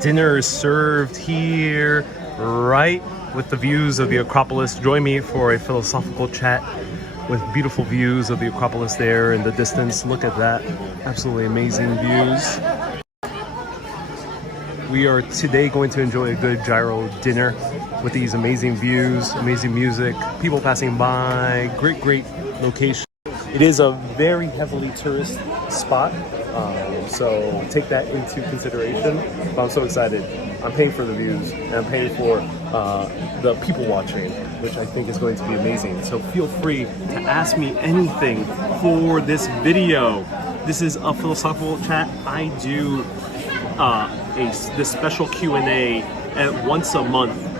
dinner is served here, right with the views of the Acropolis. Join me for a philosophical chat with beautiful views of the Acropolis there in the distance. Look at that, absolutely amazing views. We are today going to enjoy a good gyro dinner with these amazing views, amazing music, people passing by, great location. It is a very heavily tourist spot, so take that into consideration. But I'm so excited. I'm paying for the views, and I'm paying for the people watching, which I think is going to be amazing. So feel free to ask me anything for this video. This is a philosophical chat. I do this special Q&A once a month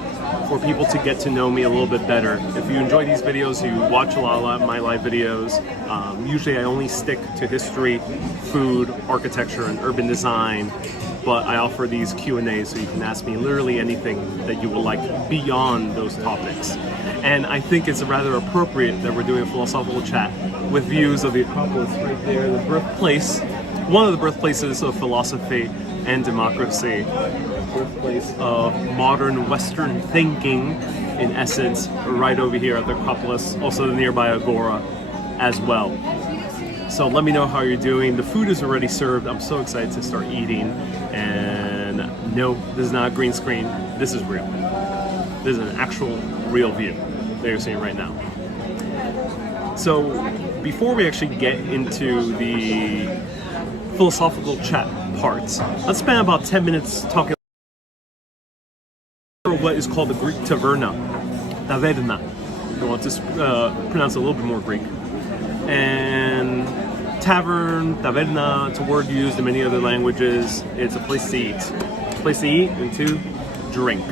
for people to get to know me a little bit better. If you enjoy these videos, you watch a lot of my live videos. Usually I only stick to history, food, architecture, and urban design, but I offer these Q&As so you can ask me literally anything that you would like beyond those topics. And I think it's rather appropriate that we're doing a philosophical chat with views of the Acropolis right there, the birthplace, one of the birthplaces of philosophy and democracy, birthplace of modern Western thinking, in essence, right over here at the Acropolis, also the nearby Agora as well. So let me know how you're doing. The food is already served. I'm so excited to start eating. And no, this is not a green screen. This is real. This is an actual real view that you're seeing right now. So before we actually get into the philosophical chat parts, let's spend about 10 minutes talking about what is called the Greek taverna, taverna. If you want to pronounce it a little bit more Greek. And tavern, taverna, it's a word used in many other languages. It's a place to eat. A place to eat and to drink.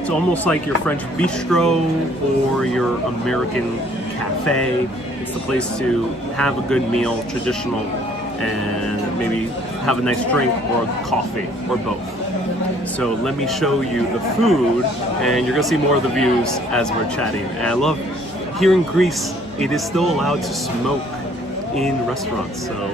It's almost like your French bistro or your American cafe. It's the place to have a good meal, traditional, and maybe have a nice drink or coffee or both. So let me show you the food, and you're gonna see more of the views as we're chatting. And I love, here in Greece, it is still allowed to smoke in restaurants. So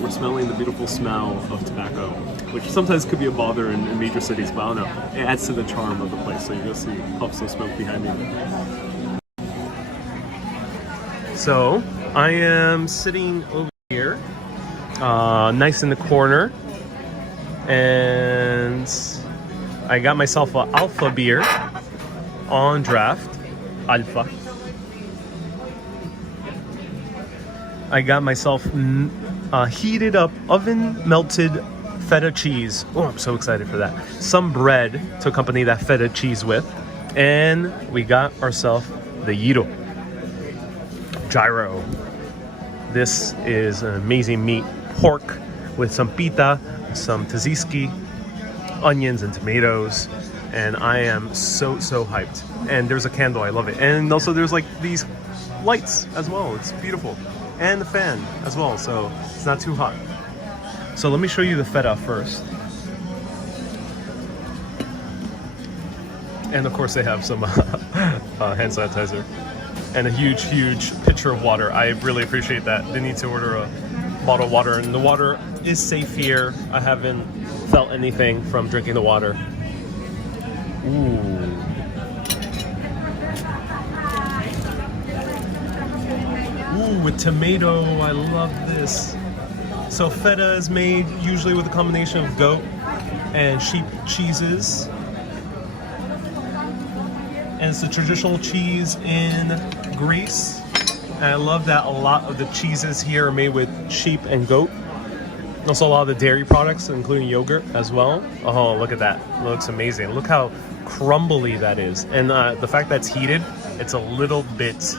we're smelling the beautiful smell of tobacco, which sometimes could be a bother in major cities, but I don't know. It adds to the charm of the place. So you're gonna see puffs of smoke behind me. So I am sitting over here, nice in the corner, and I got myself an Alpha beer on draft. Alpha. I got myself heated up, oven melted feta cheese. Oh, I'm so excited for that. Some bread to accompany that feta cheese with, and we got ourselves the Gyro. This is an amazing meat, pork with some pita, some tzatziki, onions and tomatoes, and I am so hyped. And there's a candle, I love it. And also there's like these lights as well, it's beautiful. And the fan as well, so it's not too hot. So let me show you the feta first. And of course they have some hand sanitizer. And a huge pitcher of water. I really appreciate that. They need to order a bottle of water, and the water is safe here. I haven't felt anything from drinking the water. Ooh. Ooh, with tomato, I love this. So feta is made usually with a combination of goat and sheep cheeses. And it's the traditional cheese in Greece. And I love that a lot of the cheeses here are made with sheep and goat. Also a lot of the dairy products, including yogurt as well. Oh, look at that. It looks amazing. Look how crumbly that is. And the fact that it's heated, it's a little bit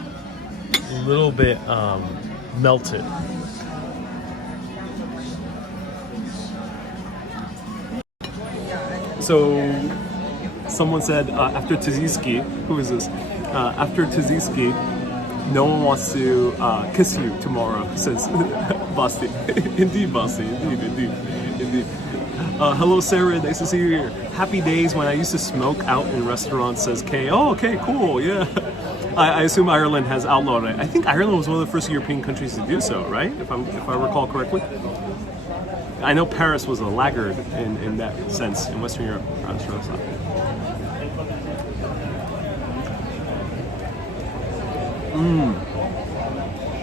melted. So someone said after Tzatziki, who is this? After Tzatziki, no one wants to kiss you tomorrow, says Basti. Indeed, Basti. Indeed. Hello, Sarah. Nice to see you here. Happy days when I used to smoke out in restaurants, says Kay. Oh, okay, cool. Yeah. I assume Ireland has outlawed it. I think Ireland was one of the first European countries to do so, right? If I recall correctly. I know Paris was a laggard in that sense in Western Europe. Let's try this out.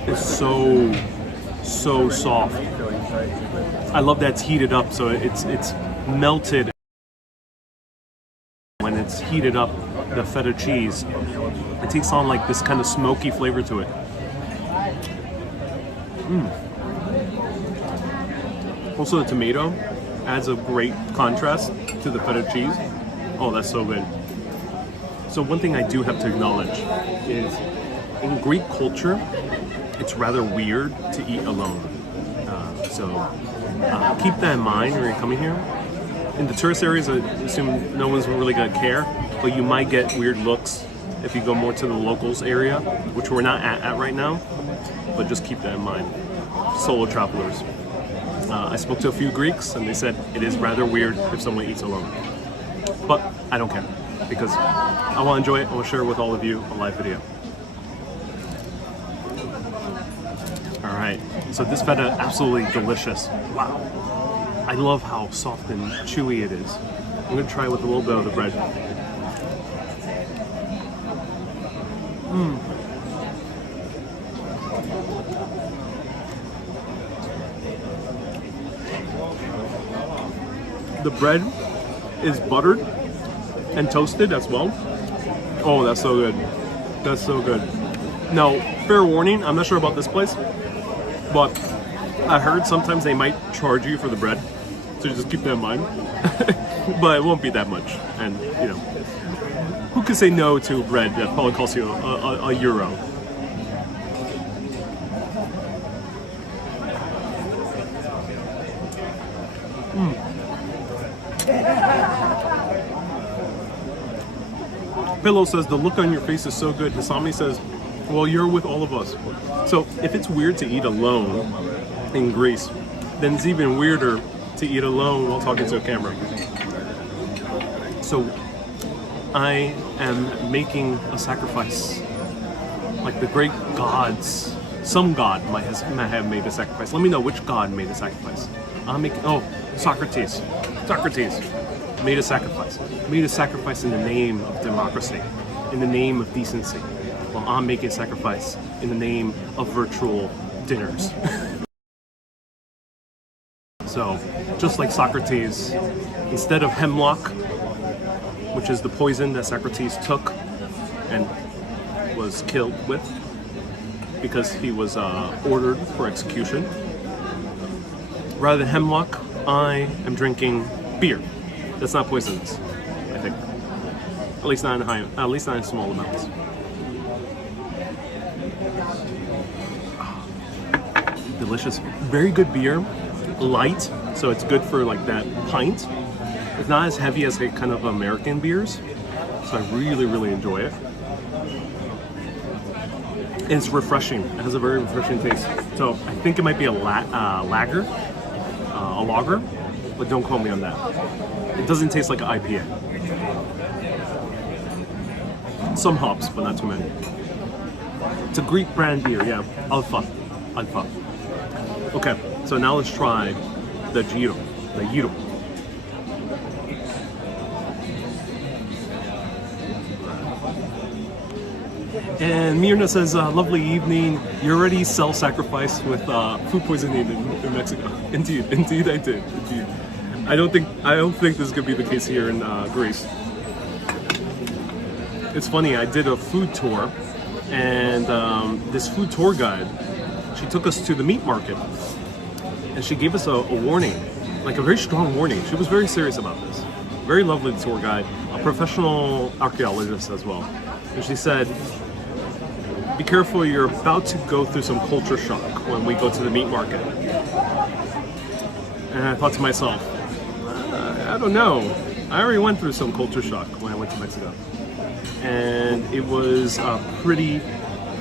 It's so soft. I love that it's heated up, so it's melted. When it's heated up, the feta cheese, it takes on like this kind of smoky flavor to it. Also, the tomato adds a great contrast to the feta cheese. Oh, that's so good. So one thing I do have to acknowledge is in Greek culture, it's rather weird to eat alone. So keep that in mind when you're coming here. In the tourist areas, I assume no one's really gonna care, but you might get weird looks if you go more to the locals area, which we're not at right now, but just keep that in mind. Solo travelers. I spoke to a few Greeks and they said it is rather weird if someone eats alone. But I don't care, because I wanna enjoy it. I wanna share it with all of you a live video. All right, so this feta, absolutely delicious. Wow. I love how soft and chewy it is. I'm gonna try it with a little bit of the bread. The bread is buttered and toasted as well. Oh, that's so good. That's so good. Now, fair warning, I'm not sure about this place, but I heard sometimes they might charge you for the bread. So just keep that in mind. But it won't be that much. And, you know, who could say no to bread that probably costs you a euro? Pillow says, the look on your face is so good. Hisami says, well, you're with all of us. So if it's weird to eat alone in Greece, then it's even weirder to eat alone while talking to a camera. So I am making a sacrifice. Like the great gods, some god might have made a sacrifice. Let me know which god made a sacrifice. Socrates. Socrates made a sacrifice. Made a sacrifice in the name of democracy, in the name of decency. Well, I'm making a sacrifice in the name of virtual dinners. So, just like Socrates, instead of hemlock, which is the poison that Socrates took and was killed with because he was ordered for execution, rather than hemlock, I am drinking beer. That's not poisonous, I think. At least not in small amounts. Delicious, very good beer. Light, so it's good for like that pint. It's not as heavy as like kind of American beers, so I really enjoy it. And it's refreshing. It has a very refreshing taste. So I think it might be a lager, a lager, but don't quote me on that. It doesn't taste like an IPA. Some hops, but not too many. It's a Greek brand beer, yeah. Alpha. Okay, so now let's try the Gyro. And Mirna says, lovely evening. You already self-sacrificed with food poisoning in Mexico. Indeed I did. Indeed. I don't think this is gonna be the case here in Greece. It's funny, I did a food tour, and this food tour guide, she took us to the meat market, and she gave us a warning, like a very strong warning. She was very serious about this. Very lovely tour guide, a professional archaeologist as well. And she said, be careful, you're about to go through some culture shock when we go to the meat market. And I thought to myself, I don't know. I already went through some culture shock when I went to Mexico. And it was pretty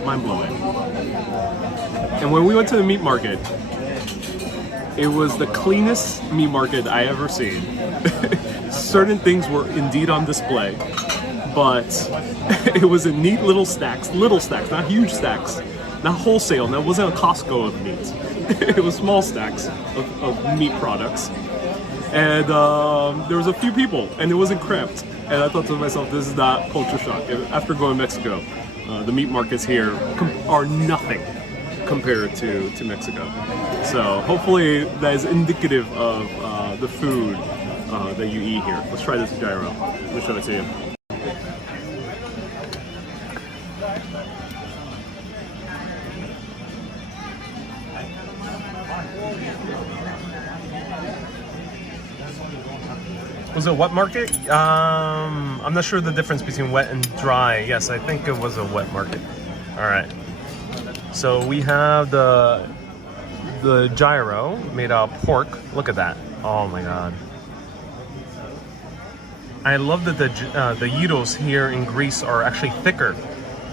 mind-blowing. And when we went to the meat market, it was the cleanest meat market I ever seen. Certain things were indeed on display, but it was in neat little stacks, not huge stacks, not wholesale, that wasn't a Costco of meat. It was small stacks of meat products. And there was a few people, and it wasn't cramped. And I thought to myself, this is not culture shock. After going to Mexico, the meat markets here are nothing compared to Mexico. So hopefully that is indicative of the food that you eat here. Let's try this gyro. Let me show it to you. Was it wet market? I'm not sure the difference between wet and dry. Yes, I think it was a wet market. All right. So we have the gyro made out of pork. Look at that. Oh my god. I love that the gyros here in Greece are actually thicker,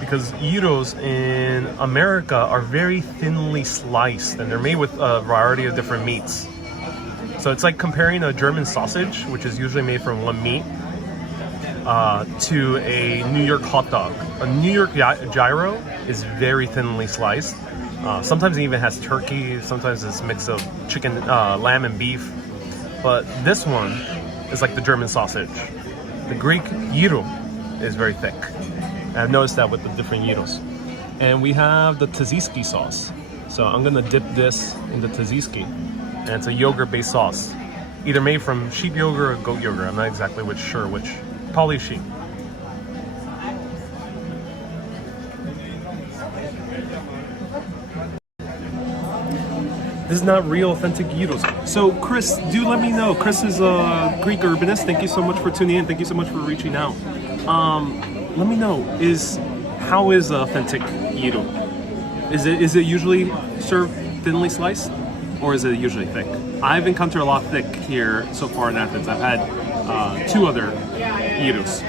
because gyros in America are very thinly sliced, and they're made with a variety of different meats. So it's like comparing a German sausage, which is usually made from one meat, to a New York hot dog. A New York gyro is very thinly sliced. Sometimes it even has turkey. Sometimes it's a mix of chicken, lamb and beef. But this one is like the German sausage. The Greek gyro is very thick. And I've noticed that with the different gyros. And we have the Tzatziki sauce. So I'm gonna dip this in the Tzatziki. And it's a yogurt-based sauce, either made from sheep yogurt or goat yogurt. I'm not exactly sure which. Probably sheep. This is not real authentic gyros. So Chris, do let me know. Chris is a Greek urbanist. Thank you so much for tuning in. Thank you so much for reaching out. Let me know, how is authentic gyro? Is it usually served thinly sliced? Or is it usually thick? I've encountered a lot thick here so far in Athens. I've had 2 other gyros.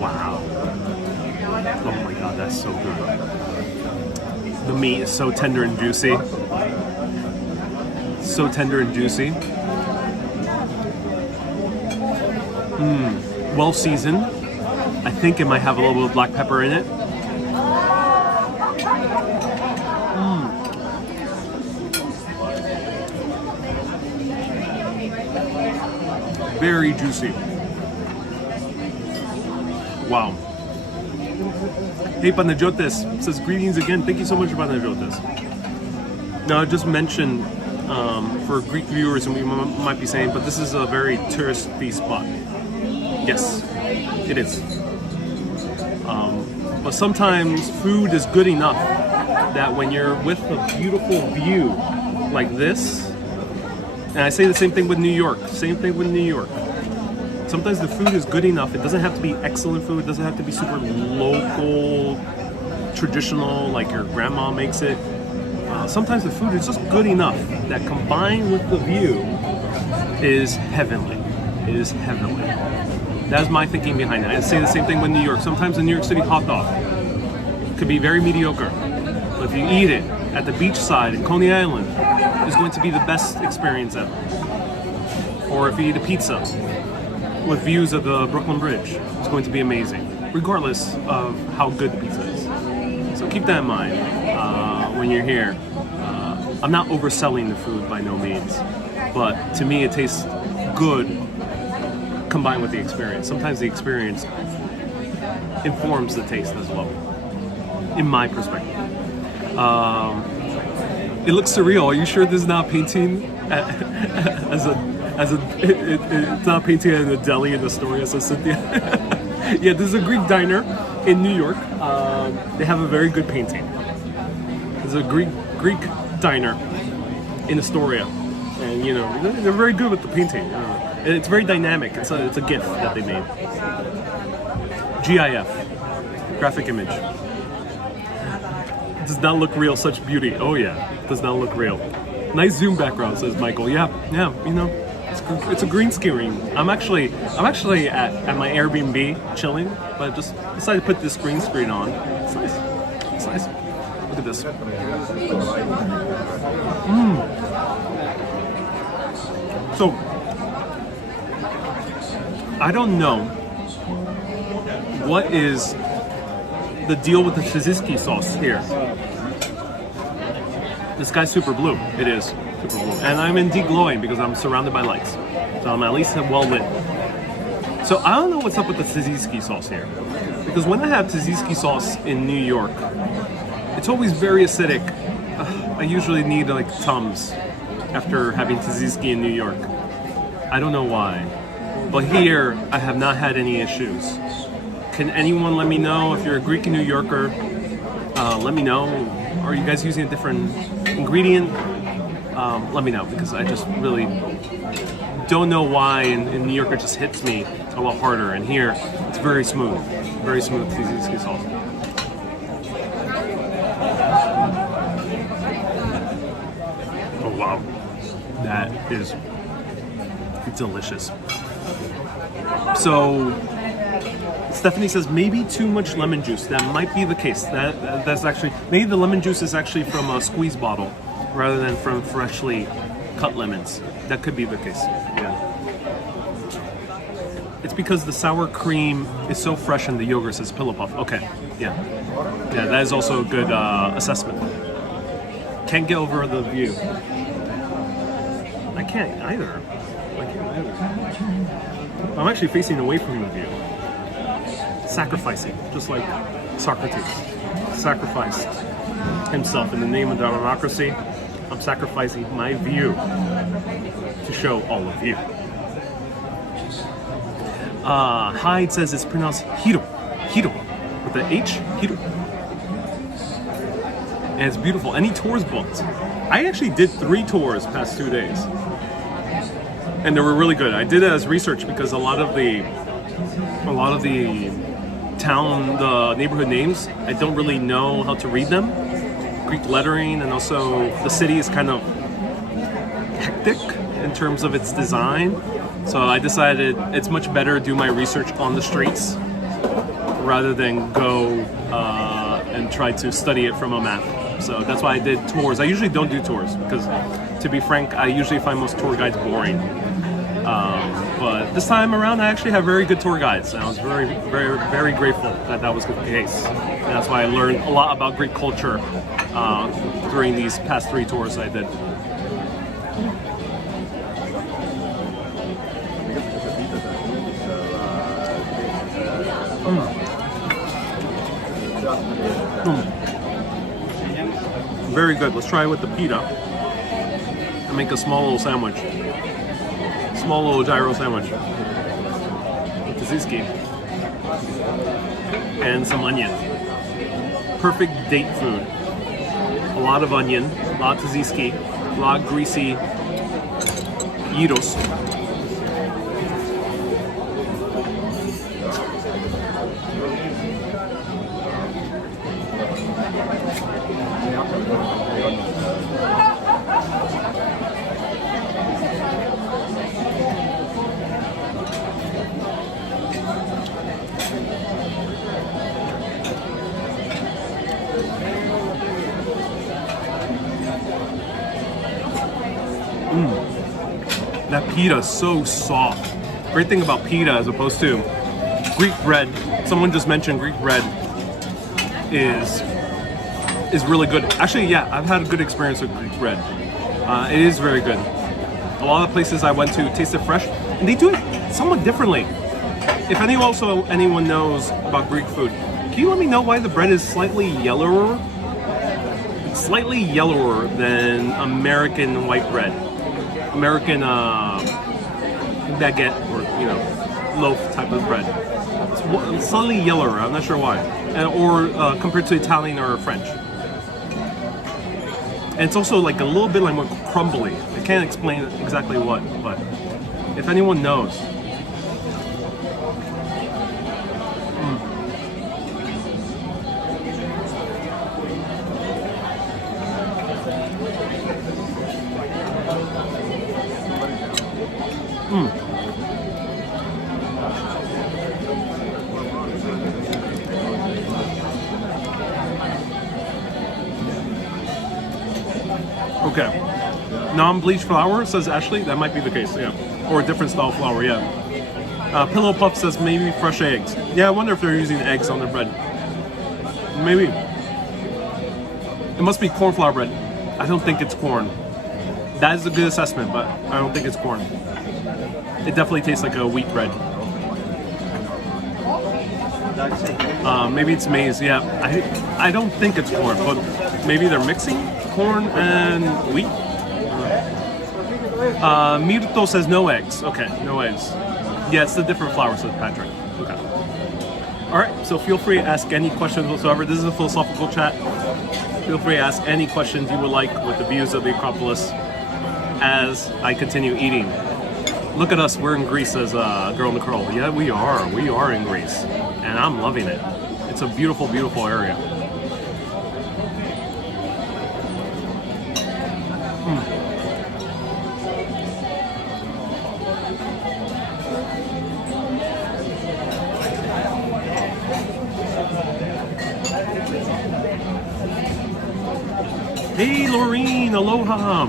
Wow. Oh my god, that's so good. The meat is so tender and juicy. So tender and juicy. Well seasoned. I think it might have a little bit of black pepper in it. Very juicy. Wow. Hey, Panajotes says, greetings again. Thank you so much, Panajotes. Now, I just mentioned for Greek viewers, and we might be saying, but this is a very touristy spot. Yes, it is. But sometimes food is good enough that when you're with a beautiful view like this, and I say the same thing with New York, sometimes the food is good enough. It doesn't have to be excellent food. It doesn't have to be super local, traditional, like your grandma makes it. Sometimes the food is just good enough that combined with the view is heavenly. It is heavenly. That's my thinking behind it. I say the same thing with New York. Sometimes the New York City hot dog could be very mediocre. But if you eat it at the beachside in Coney Island, it's going to be the best experience ever. Or if you eat a pizza with views of the Brooklyn Bridge, it's going to be amazing, regardless of how good the pizza is. So keep that in mind when you're here. I'm not overselling the food by no means, but to me it tastes good combined with the experience. Sometimes the experience informs the taste as well, in my perspective. It looks surreal. Are you sure this is not painting it's not painting in a deli in Astoria, says Cynthia? Yeah, this is a Greek diner in New York. They have a very good painting. There's a Greek diner in Astoria, and you know they're very good with the painting. And it's very dynamic. It's a GIF that they made. GIF, graphic image. It does not look real. Such beauty. Oh yeah, it does not look real. Nice zoom background, says Michael. Yeah. You know, it's a green screen. I'm actually at my Airbnb chilling, but I just decided to put this green screen on. It's nice. It's nice. Look at this. So, I don't know what is the deal with the Tzatziki sauce here. This guy's super blue. It is super blue. And I'm indeed glowing because I'm surrounded by lights. So I'm at least well lit. So I don't know what's up with the Tzatziki sauce here. Because when I have Tzatziki sauce in New York, it's always very acidic. I usually need like Tums after having Tzatziki in New York. I don't know why. But here, I have not had any issues. Can anyone let me know if you're a Greek New Yorker? Let me know. Are you guys using a different ingredient? Let me know, because I just really don't know why in New York it just hits me a lot harder. And here, it's very smooth Tzatziki sauce. Oh wow, that is delicious. So Stephanie says maybe too much lemon juice. That might be the case. That's actually, maybe the lemon juice is actually from a squeeze bottle rather than from freshly cut lemons. That could be the case. Yeah. It's because the sour cream is so fresh and the yogurt says pillow puff. Okay. Yeah. Yeah, that is also a good assessment. Can't get over the view. I can't either. I'm actually facing away from the view. Sacrificing, just like Socrates sacrificed himself in the name of democracy. I'm sacrificing my view to show all of you. Hyde says it's pronounced Hiro. Hiro. With the H, Hiro. And it's beautiful. Any tours booked? I actually did 3 tours past 2 days. And they were really good. I did it as research because a lot of the town, the neighborhood names, I don't really know how to read them. Greek lettering, and also the city is kind of hectic in terms of its design. So I decided it's much better to do my research on the streets rather than go and try to study it from a map. So that's why I did tours. I usually don't do tours because, to be frank, I usually find most tour guides boring. But this time around, I actually have very good tour guides, and I was very, very, very grateful that that was the case. And that's why I learned a lot about Greek culture during these past 3 tours I did. Very good. Let's try it with the pita and make a small little sandwich. Small little gyro sandwich with tzatziki and some onion. Perfect date food. A lot of onion, a lot of tzatziki, a lot of greasy gyros. That pita is so soft. Great thing about pita as opposed to Greek bread. Someone just mentioned Greek bread is really good. Actually, yeah, I've had a good experience with Greek bread. It is very good. A lot of places I went to tasted fresh, and they do it somewhat differently. If anyone knows about Greek food, can you let me know why the bread is slightly yellower? It's slightly yellower than American white bread. American baguette or loaf type of bread. It's slightly yellower. I'm not sure why, or compared to Italian or French. And it's also like a little bit like more crumbly. I can't explain exactly what, but if anyone knows. unbleached flour, says Ashley. That might be the case, yeah. Or a different style flour, yeah. Pillow Puff says maybe fresh eggs. Yeah, I wonder if they're using eggs on their bread. Maybe. It must be corn flour bread. I don't think it's corn. That is a good assessment, but I don't think it's corn. It definitely tastes like a wheat bread. Maybe it's maize, yeah. I don't think it's corn, but maybe they're mixing corn and wheat. Mirto says no eggs. Okay, no eggs. Yeah, it's the different flour, says Patrick. Okay. Alright, so feel free to ask any questions whatsoever. This is a philosophical chat. Feel free to ask any questions you would like with the views of the Acropolis as I continue eating. Look at us, we're in Greece, as Girl in the Curl. Yeah, we are. We are in Greece. And I'm loving it. It's a beautiful, beautiful area. Hey, Laureen, aloha.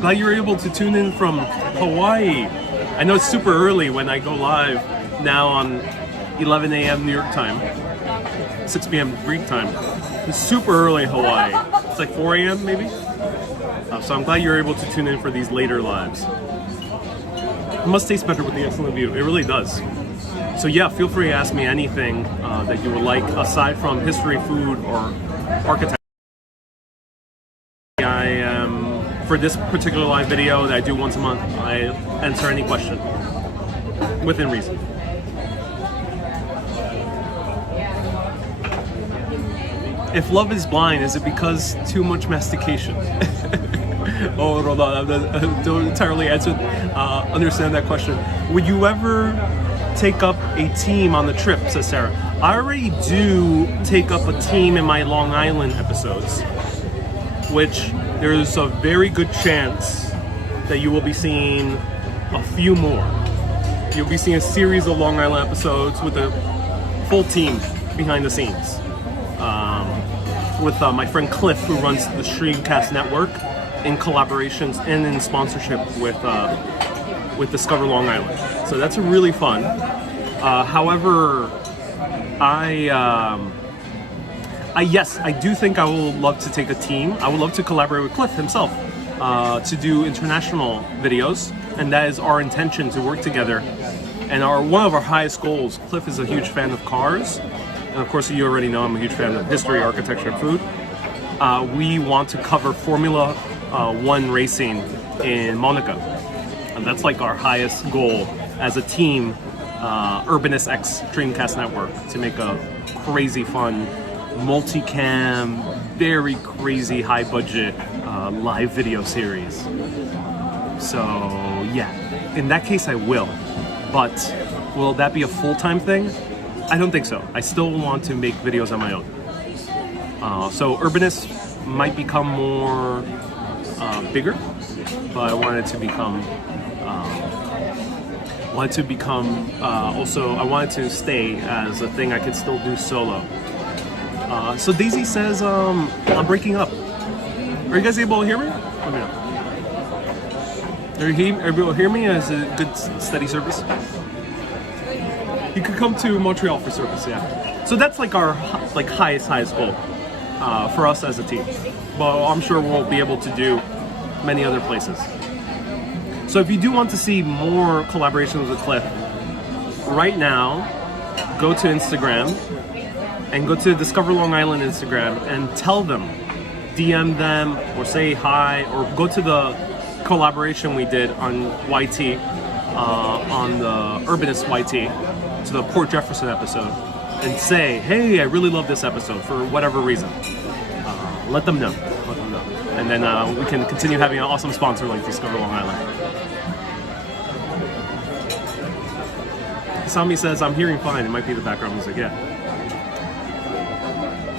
Glad you were able to tune in from Hawaii. I know it's super early when I go live now on 11 a.m. New York time, 6 p.m. Greek time. It's super early in Hawaii. It's like 4 a.m. maybe. So I'm glad you're able to tune in for these later lives. It must taste better with the excellent view. It really does. So yeah, feel free to ask me anything that you would like aside from history, food, or architecture. I am, for this particular live video that I do once a month, I answer any question within reason. If love is blind, is it because too much mastication? Oh, hold on, I don't entirely understand that question. Would you ever take up a team on the trip, says Sarah? I already do take up a team in my Long Island episodes, which there's a very good chance that you will be seeing a few more. You'll be seeing a series of Long Island episodes with a full team behind the scenes. With my friend Cliff, who runs the Streamcast Network, in collaborations and in sponsorship with Discover Long Island. So that's really fun. However, yes, I do think I will love to take a team. I would love to collaborate with Cliff himself to do international videos, and that is our intention, to work together. And one of our highest goals, Cliff is a huge fan of cars, and of course you already know I'm a huge fan of history, architecture, and food. We want to cover Formula One racing in Monaco, and that's like our highest goal as a team, Urbanist X Streamcast Network, to make a crazy fun multicam, very crazy high budget live video series. So yeah, in that case I will, but will that be a full-time thing? I don't think so. I still want to make videos on my own. So Urbanist might become more bigger, but I want it to become also, I wanted to stay as a thing I could still do solo. So Daisy says, I'm breaking up. Are you guys able to hear me? Let me know. Are you able to hear me? Is it a good, steady service? You could come to Montreal for service, yeah. So that's like our highest goal for us as a team. But I'm sure we'll be able to do many other places. So if you do want to see more collaborations with Cliff, right now, go to Instagram and go to Discover Long Island Instagram and tell them, DM them or say hi, or go to the collaboration we did on YT, on the Urbanist YT, to the Port Jefferson episode, and say, hey, I really love this episode for whatever reason. Let them know. Let them know. And then we can continue having an awesome sponsor like Discover Long Island. Sami says, I'm hearing fine. It might be the background music, yeah.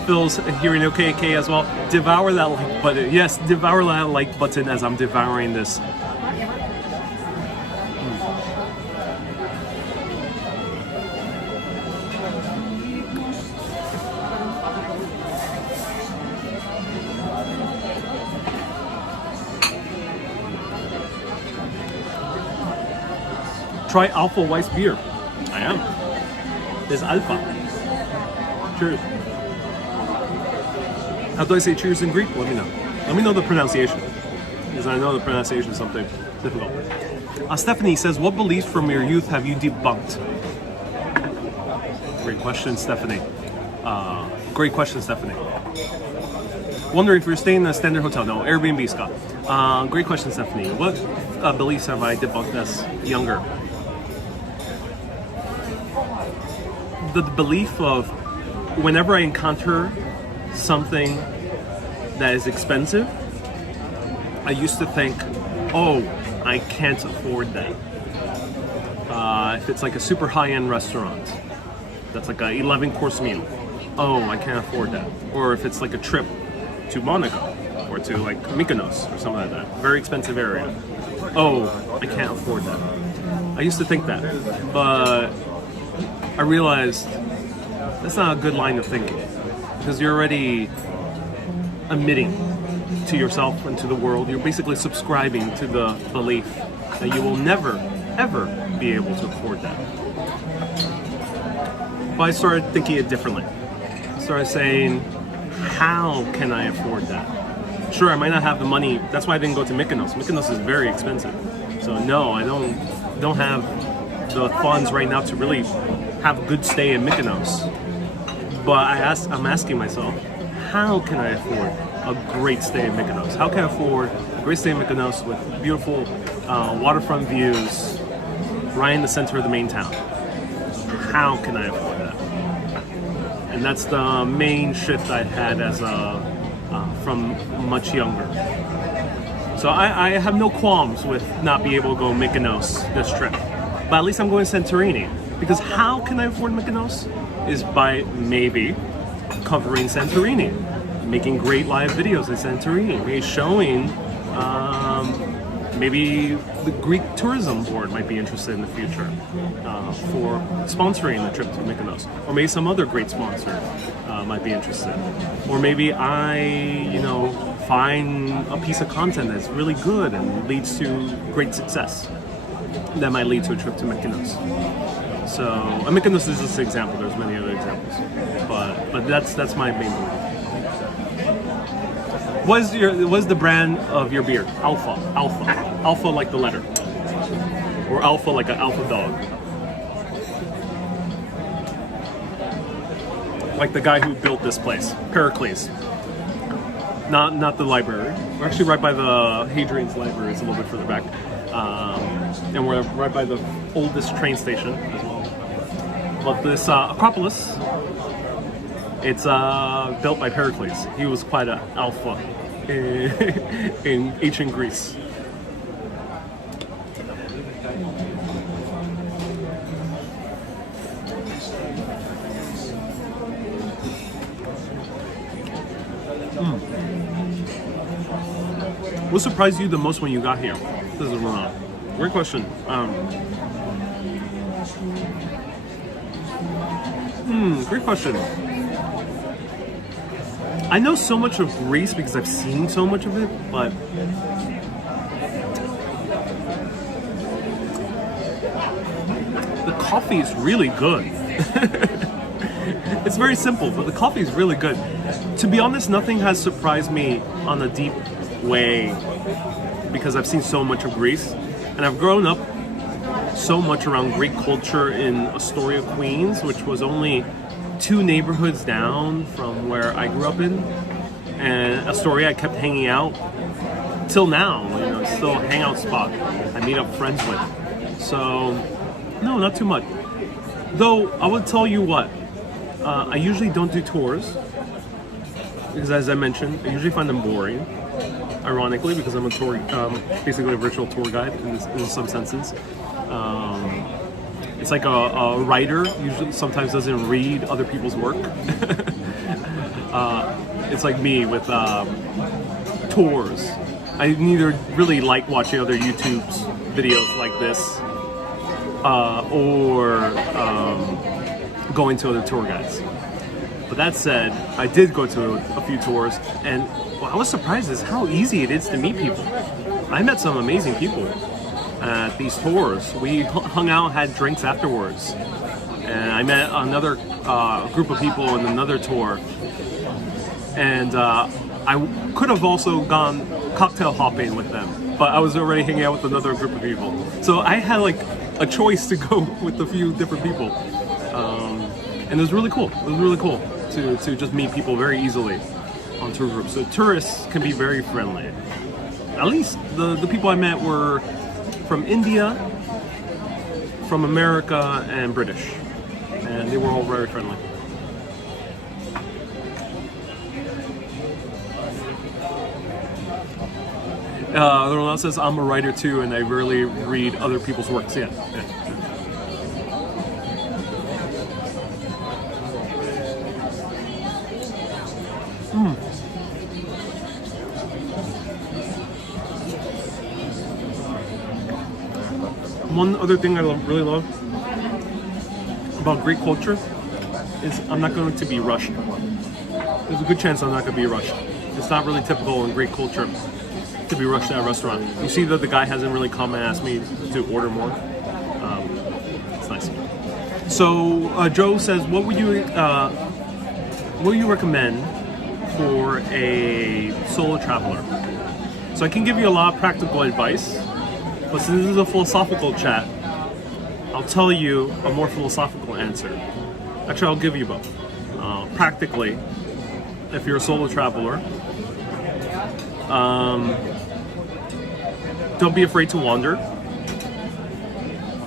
Phil's hearing okay as well. Devour that like button. Yes, devour that like button as I'm devouring this. Try Alpha Weiss beer. I am. This is Alpha. Cheers. How do I say cheers in Greek? Let me know. Let me know the pronunciation, because I know the pronunciation is something difficult. Stephanie says, what beliefs from your youth have you debunked? Great question, Stephanie. Great question, Stephanie. Wonder if you're staying in a standard hotel. No, Airbnb, Scott. Great question, Stephanie. What beliefs have I debunked as younger? The belief of whenever I encounter something that is expensive, I used to think, oh, I can't afford that. If it's like a super high-end restaurant, that's like a 11-course meal, oh, I can't afford that. Or if it's like a trip to Monaco or to like Mykonos or something like that, very expensive area, oh, I can't afford that. I used to think that, but I realized that's not a good line of thinking, because you're already admitting to yourself and to the world, you're basically subscribing to the belief that you will never, ever be able to afford that. But I started thinking it differently. I started saying, how can I afford that? Sure, I might not have the money. That's why I didn't go to Mykonos. Mykonos is very expensive. So no, I don't have the funds right now to really have a good stay in Mykonos. But I'm asking myself, how can I afford a great stay in Mykonos? How can I afford a great stay in Mykonos with beautiful waterfront views right in the center of the main town? How can I afford that? And that's the main shift I had as from much younger. So I have no qualms with not being able to go Mykonos this trip. But at least I'm going to Santorini. Because how can I afford Mykonos? Is by maybe covering Santorini, making great live videos in Santorini, maybe showing, maybe the Greek Tourism Board might be interested in the future for sponsoring the trip to Mykonos, or maybe some other great sponsor might be interested, or maybe I, find a piece of content that's really good and leads to great success. That might lead to a trip to Mykonos. So, Mykonos is just an example. There's many other examples, but that's my main belief. What's the brand of your beer? Alpha like the letter, or alpha like an alpha dog, like the guy who built this place, Pericles. Not the library. We're actually right by the Hadrian's Library. It's a little bit further back, and we're right by the oldest train station as well. But this Acropolis, it's built by Pericles. He was quite an alpha in ancient Greece. What surprised you the most when you got here? This is Ron. Great question. Great question. I know so much of Greece because I've seen so much of it, but the coffee is really good. It's very simple, but the coffee is really good. To be honest, nothing has surprised me on a deep way because I've seen so much of Greece, and I've grown up so much around Greek culture in Astoria, Queens, which was only 2 neighborhoods down from where I grew up in. And Astoria, I kept hanging out till now. It's still a hangout spot I meet up friends with. So, no, not too much. Though I would tell you what, I usually don't do tours because, as I mentioned, I usually find them boring. Ironically, because I'm a tour, basically a virtual tour guide in some senses. It's like a writer usually sometimes doesn't read other people's work. It's like me with tours. I neither really like watching other YouTube's videos like this or going to other tour guides. But that said, I did go to a few tours, and what I was surprised is how easy it is to meet people. I met some amazing people. at these tours. We hung out, had drinks afterwards, and I met another group of people in another tour. And I could have also gone cocktail hopping with them, but I was already hanging out with another group of people. So I had like a choice to go with a few different people. And it was really cool. It was really cool to just meet people very easily on tour groups. So tourists can be very friendly. At least the people I met were from India, from America, and British. And they were all very friendly. Ronald says, I'm a writer too, and I rarely read other people's works. Yeah. One other thing I really love about Greek culture is I'm not going to be rushed. There's a good chance I'm not going to be rushed. It's not really typical in Greek culture to be rushed at a restaurant. You see that the guy hasn't really come and asked me to order more. It's nice. So Joe says, what would you recommend for a solo traveler? So I can give you a lot of practical advice, but since this is a philosophical chat, I'll tell you a more philosophical answer. Actually, I'll give you both. Practically, if you're a solo traveler, don't be afraid to wander.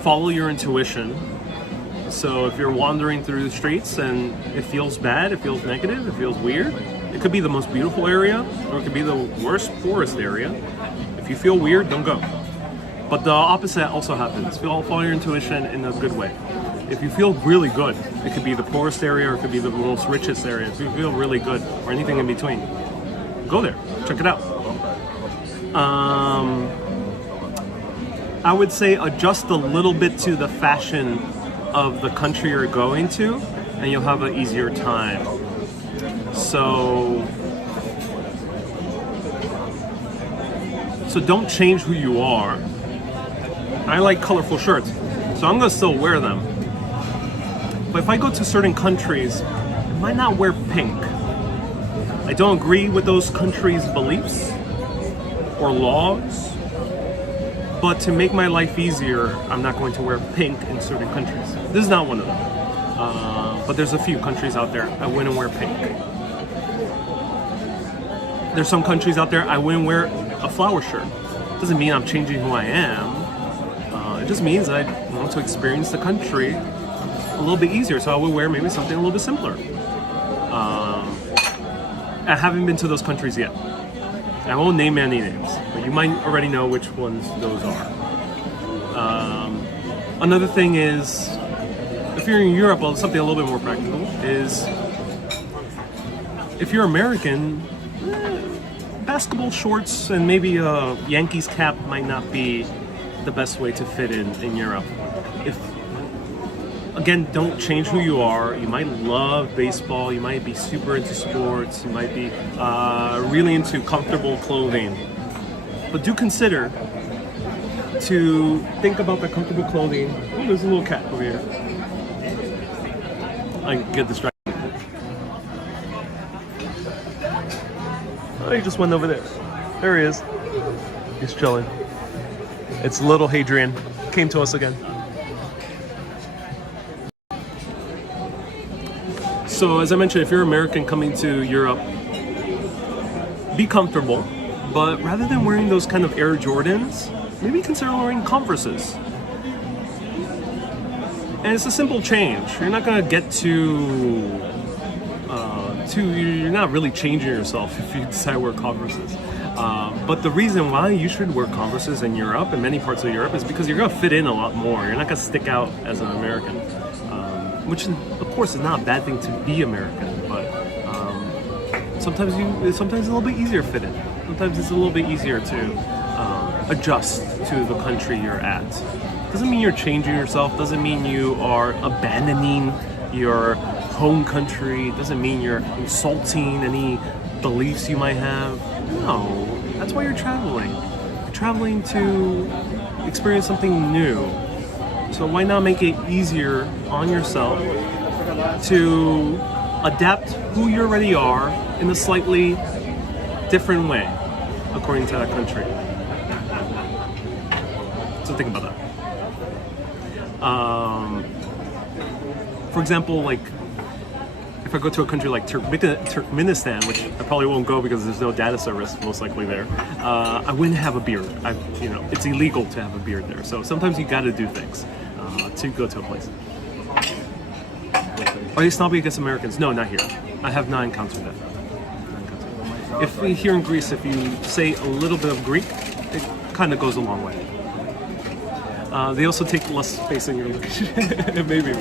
Follow your intuition. So if you're wandering through the streets and it feels bad, it feels negative, it feels weird, it could be the most beautiful area or it could be the worst forest area. If you feel weird, don't go. But the opposite also happens. Follow your intuition in a good way. If you feel really good, it could be the poorest area or it could be the most richest area. If you feel really good or anything in between, go there, check it out. I would say adjust a little bit to the fashion of the country you're going to and you'll have an easier time. So don't change who you are. I like colorful shirts, so I'm gonna still wear them. But if I go to certain countries, I might not wear pink. I don't agree with those countries' beliefs or laws, but to make my life easier, I'm not going to wear pink in certain countries. This is not one of them. But there's a few countries out there I wouldn't wear pink. There's some countries out there I wouldn't wear a flower shirt. Doesn't mean I'm changing who I am. It just means I want to experience the country a little bit easier, so I would wear maybe something a little bit simpler. I haven't been to those countries yet. I won't name any names, but you might already know which ones those are. Another thing is, if you're in Europe, well, something a little bit more practical is, if you're American, basketball shorts and maybe a Yankees cap might not be the best way to fit in Europe. Again, don't change who you are. You might love baseball, you might be super into sports, you might be really into comfortable clothing. But do consider to think about the comfortable clothing. Oh, there's a little cat over here. I get distracted. Oh, he just went over there. There he is. He's chilling. It's little Hadrian. Came to us again. So as I mentioned, if you're American coming to Europe, be comfortable, but rather than wearing those kind of Air Jordans, maybe consider wearing Converses. And it's a simple change. You're not gonna get you're not really changing yourself if you decide to wear Converses. But the reason why you should wear Converses in Europe, in many parts of Europe, is because you're gonna fit in a lot more. You're not gonna stick out as an American. Which, of course, is not a bad thing to be American, but sometimes it's a little bit easier to fit in. Sometimes it's a little bit easier to adjust to the country you're at. Doesn't mean you're changing yourself. Doesn't mean you are abandoning your home country. Doesn't mean you're insulting any beliefs you might have. No, that's why you're traveling. You're traveling to experience something new. So why not make it easier on yourself to adapt who you already are in a slightly different way according to that country. So think about that. For example, like if I go to a country like Turkmenistan, which I probably won't go because there's no data service most likely there, I wouldn't have a beard. It's illegal to have a beard there. So sometimes you got to do things to go to a place. Are you snobby against Americans? No, not here. I have not encountered that. If here in Greece, if you say a little bit of Greek, it kind of goes a long way. They also take less space in your English. maybe.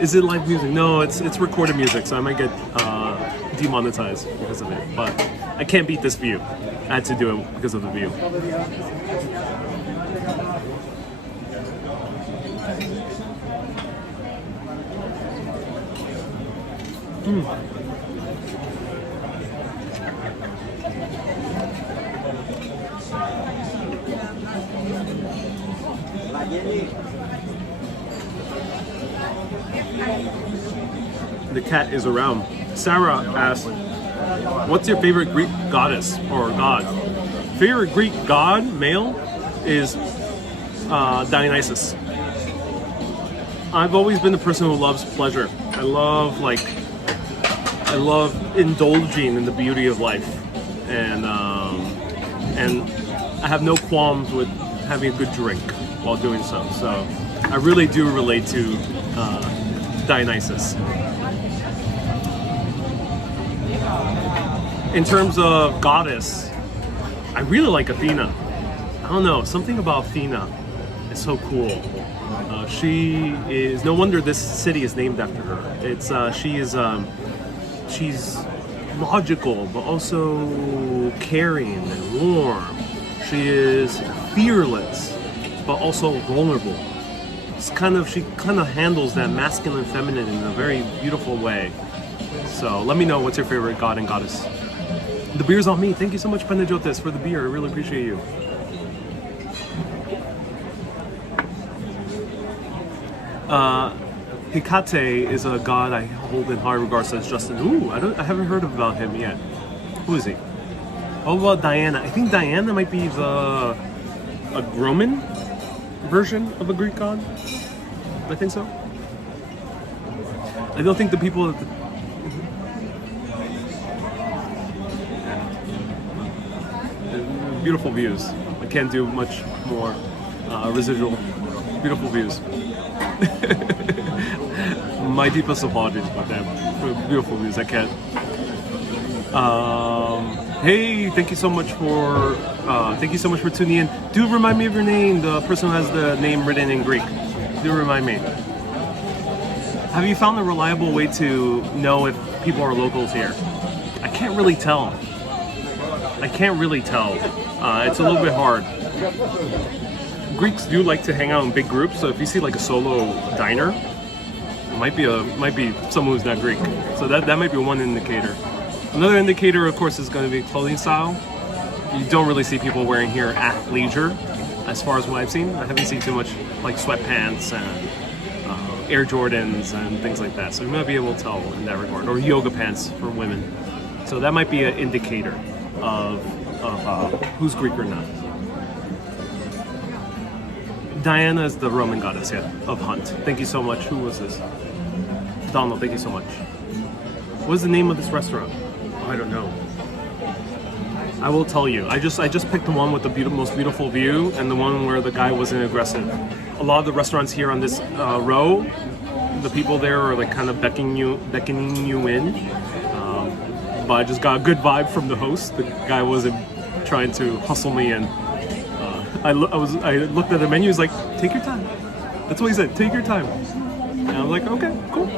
Is it live music? No, it's recorded music, so I might get demonetized because of it. But I can't beat this view. I had to do it because of the view. The cat is around. Sarah asked, what's your favorite Greek goddess or god? Favorite Greek god, male, is Dionysus. I've always been the person who loves pleasure. I love indulging in the beauty of life, and I have no qualms with having a good drink while doing so. So I really do relate to Dionysus. In terms of goddess, I really like Athena. I don't know, something about Athena is so cool. She is, no wonder this city is named after her. She's logical, but also caring and warm. She is fearless, but also vulnerable. She kind of handles that masculine and feminine in a very beautiful way. So let me know what's your favorite god and goddess. The beer's on me. Thank you so much, Penejotes, for the beer. I really appreciate you. Hecate is a god I hold in high regard, says Justin. Ooh, I haven't heard about him yet. Who is he? What about Diana? I think Diana might be a Roman version of a Greek god. I think so. I don't think the people that beautiful views. I can't do much more residual. Beautiful views. My deepest apologies about that. Beautiful views. I can't. Hey, thank you so much for tuning in. Do remind me of your name. The person who has the name written in Greek. Do remind me. Have you found a reliable way to know if people are locals here? I can't really tell. It's a little bit hard. Greeks do like to hang out in big groups, so if you see like a solo diner, it might be someone who's not Greek. So that might be one indicator. Another indicator, of course, is going to be clothing style. You don't really see people wearing here athleisure, as far as what I've seen. I haven't seen too much like sweatpants and Air Jordans and things like that. So you might be able to tell in that regard, or yoga pants for women. So that might be an indicator of who's Greek or not. Diana is the Roman goddess, of hunt. Thank you so much. Who was this? Donald, thank you so much. What is the name of this restaurant? I don't know. I will tell you. I just picked the one with the most beautiful view and the one where the guy wasn't aggressive. A lot of the restaurants here on this row, the people there are like kind of beckoning you in. But I just got a good vibe from the host. The guy wasn't trying to hustle me in. I looked at the menu. He's like, "Take your time." That's what he said. Take your time. And I'm like, "Okay, cool.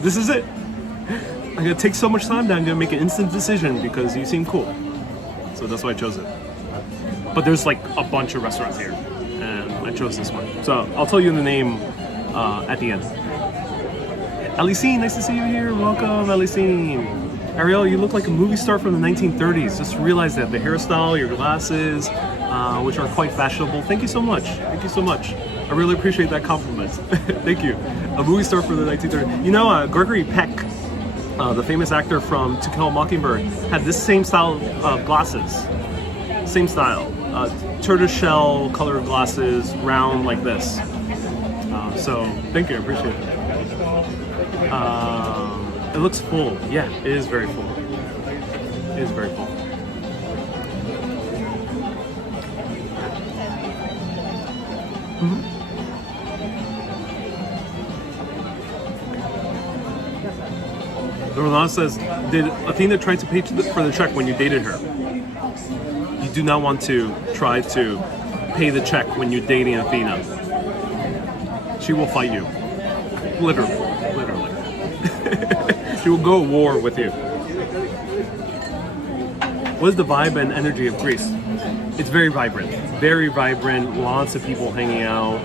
This is it. I'm gonna take so much time that I'm gonna make an instant decision because you seem cool." So that's why I chose it. But there's like a bunch of restaurants here, and I chose this one. So I'll tell you the name at the end. Alicine, nice to see you here. Welcome, Alicine. Ariel, you look like a movie star from the 1930s. Just realize that the hairstyle, your glasses, which are quite fashionable. Thank you so much. Thank you so much. I really appreciate that compliment. Thank you. A movie star for the 1930s. You know, Gregory Peck, the famous actor from To Kill a Mockingbird, had this same style of glasses. Same style. Tortoiseshell colored glasses, round like this. So, thank you. I appreciate it. It looks full. Yeah, it is very full. It is very full. Roland says, did Athena try to pay for the check when you dated her? You do not want to try to pay the check when you're dating Athena. She will fight you. Literally. Literally. She will go to war with you. What is the vibe and energy of Greece? It's very vibrant. Very vibrant. Lots of people hanging out.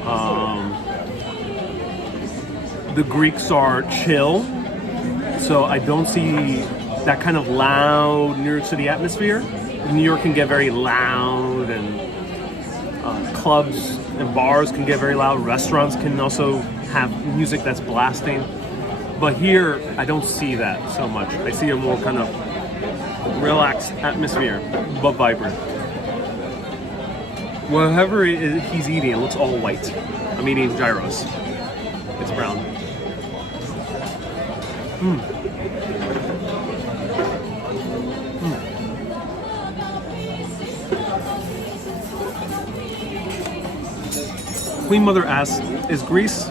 The Greeks are chill. So I don't see that kind of loud New York City atmosphere. New York can get very loud, and clubs and bars can get very loud. Restaurants can also have music that's blasting. But here, I don't see that so much. I see a more kind of relaxed atmosphere, but vibrant. Whatever he's eating, it looks all white. I'm eating gyros. It's brown. Queen Mother asks, is Greece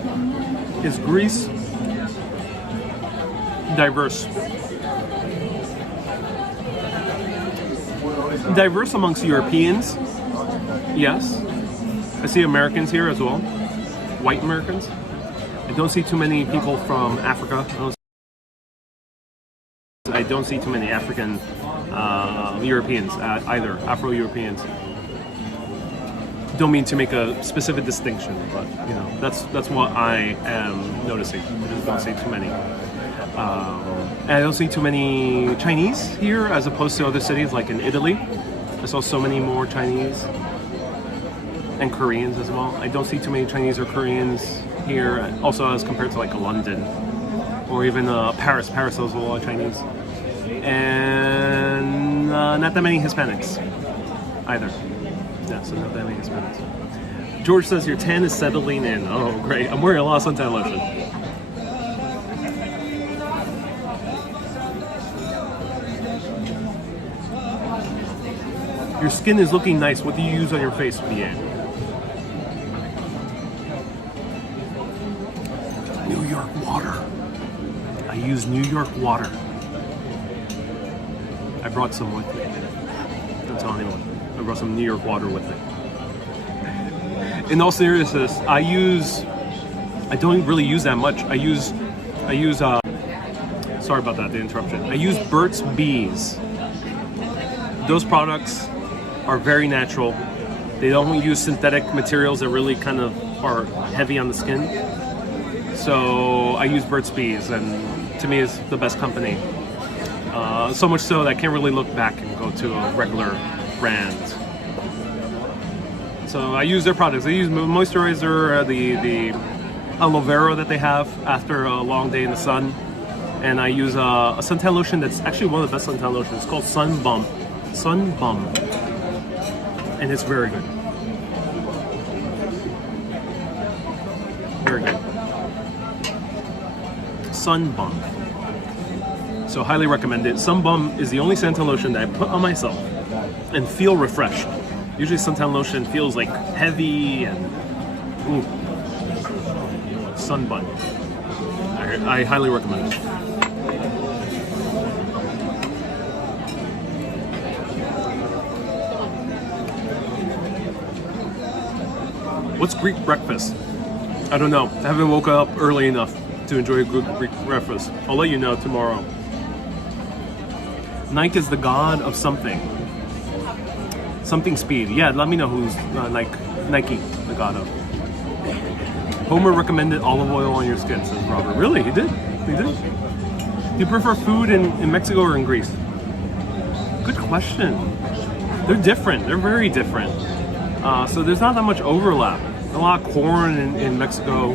diverse? Diverse amongst Europeans, yes. I see Americans here as well, white Americans. I don't see too many people from Africa. I don't see too many African Europeans either, Afro-Europeans. Don't mean to make a specific distinction, but you know that's what I am noticing. I just don't see too many. And I don't see too many Chinese here as opposed to other cities like in Italy. I saw so many more Chinese and Koreans as well. I don't see too many Chinese or Koreans here, also as compared to like London or even Paris. Paris has a lot of Chinese. And not that many Hispanics either. Yeah, so not that many Hispanics. George says your tan is settling in. Oh, great. I'm wearing a lot of suntan lotion. Your skin is looking nice. What do you use on your face, BA? New York water. I use New York water. I brought some with me. Don't tell anyone. I brought some New York water with me. In all seriousness, I don't really use that much. I use sorry about that, the interruption. I use Burt's Bees. Those products are very natural. They don't use synthetic materials that really kind of are heavy on the skin. So I use Burt's Bees, and to me it's the best company. So much so that I can't really look back and go to a regular brand. So I use their products. I use moisturizer, the aloe vera that they have after a long day in the sun. And I use a suntan lotion that's actually one of the best suntan lotions. It's called Sun Bum. And it's very good. Very good. Sun Bum. So highly recommend it. Sun Bum is the only suntan lotion that I put on myself and feel refreshed. Usually suntan lotion feels like heavy and ooh. Sun Bun. I highly recommend it. What's Greek breakfast? I don't know. I haven't woken up early enough to enjoy a good Greek breakfast. I'll let you know tomorrow. Nike is the god of something. Something speed. Yeah, let me know who's Nike, the god of. Homer recommended olive oil on your skin, says Robert. Really? He did? He did? Do you prefer food in Mexico or in Greece? Good question. They're different. They're very different. So there's not that much overlap. A lot of corn in Mexico,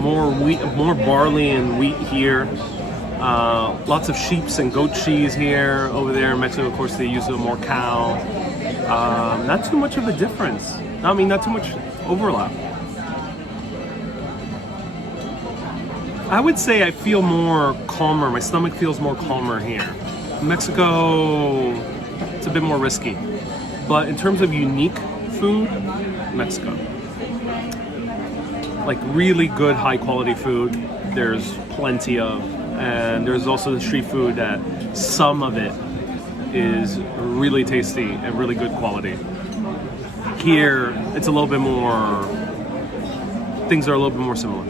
more wheat, more barley and wheat here. Lots of sheeps and goat cheese here. Over there in Mexico, of course, they use more cow. Not too much of a difference. I mean, not too much overlap. I would say I feel more calmer. My stomach feels more calmer here. In Mexico, it's a bit more risky. But in terms of unique food, Mexico. Like really good high quality food, there's plenty of. And there's also the street food that some of it is really tasty and really good quality. Here, it's a little bit more, things are a little bit more similar.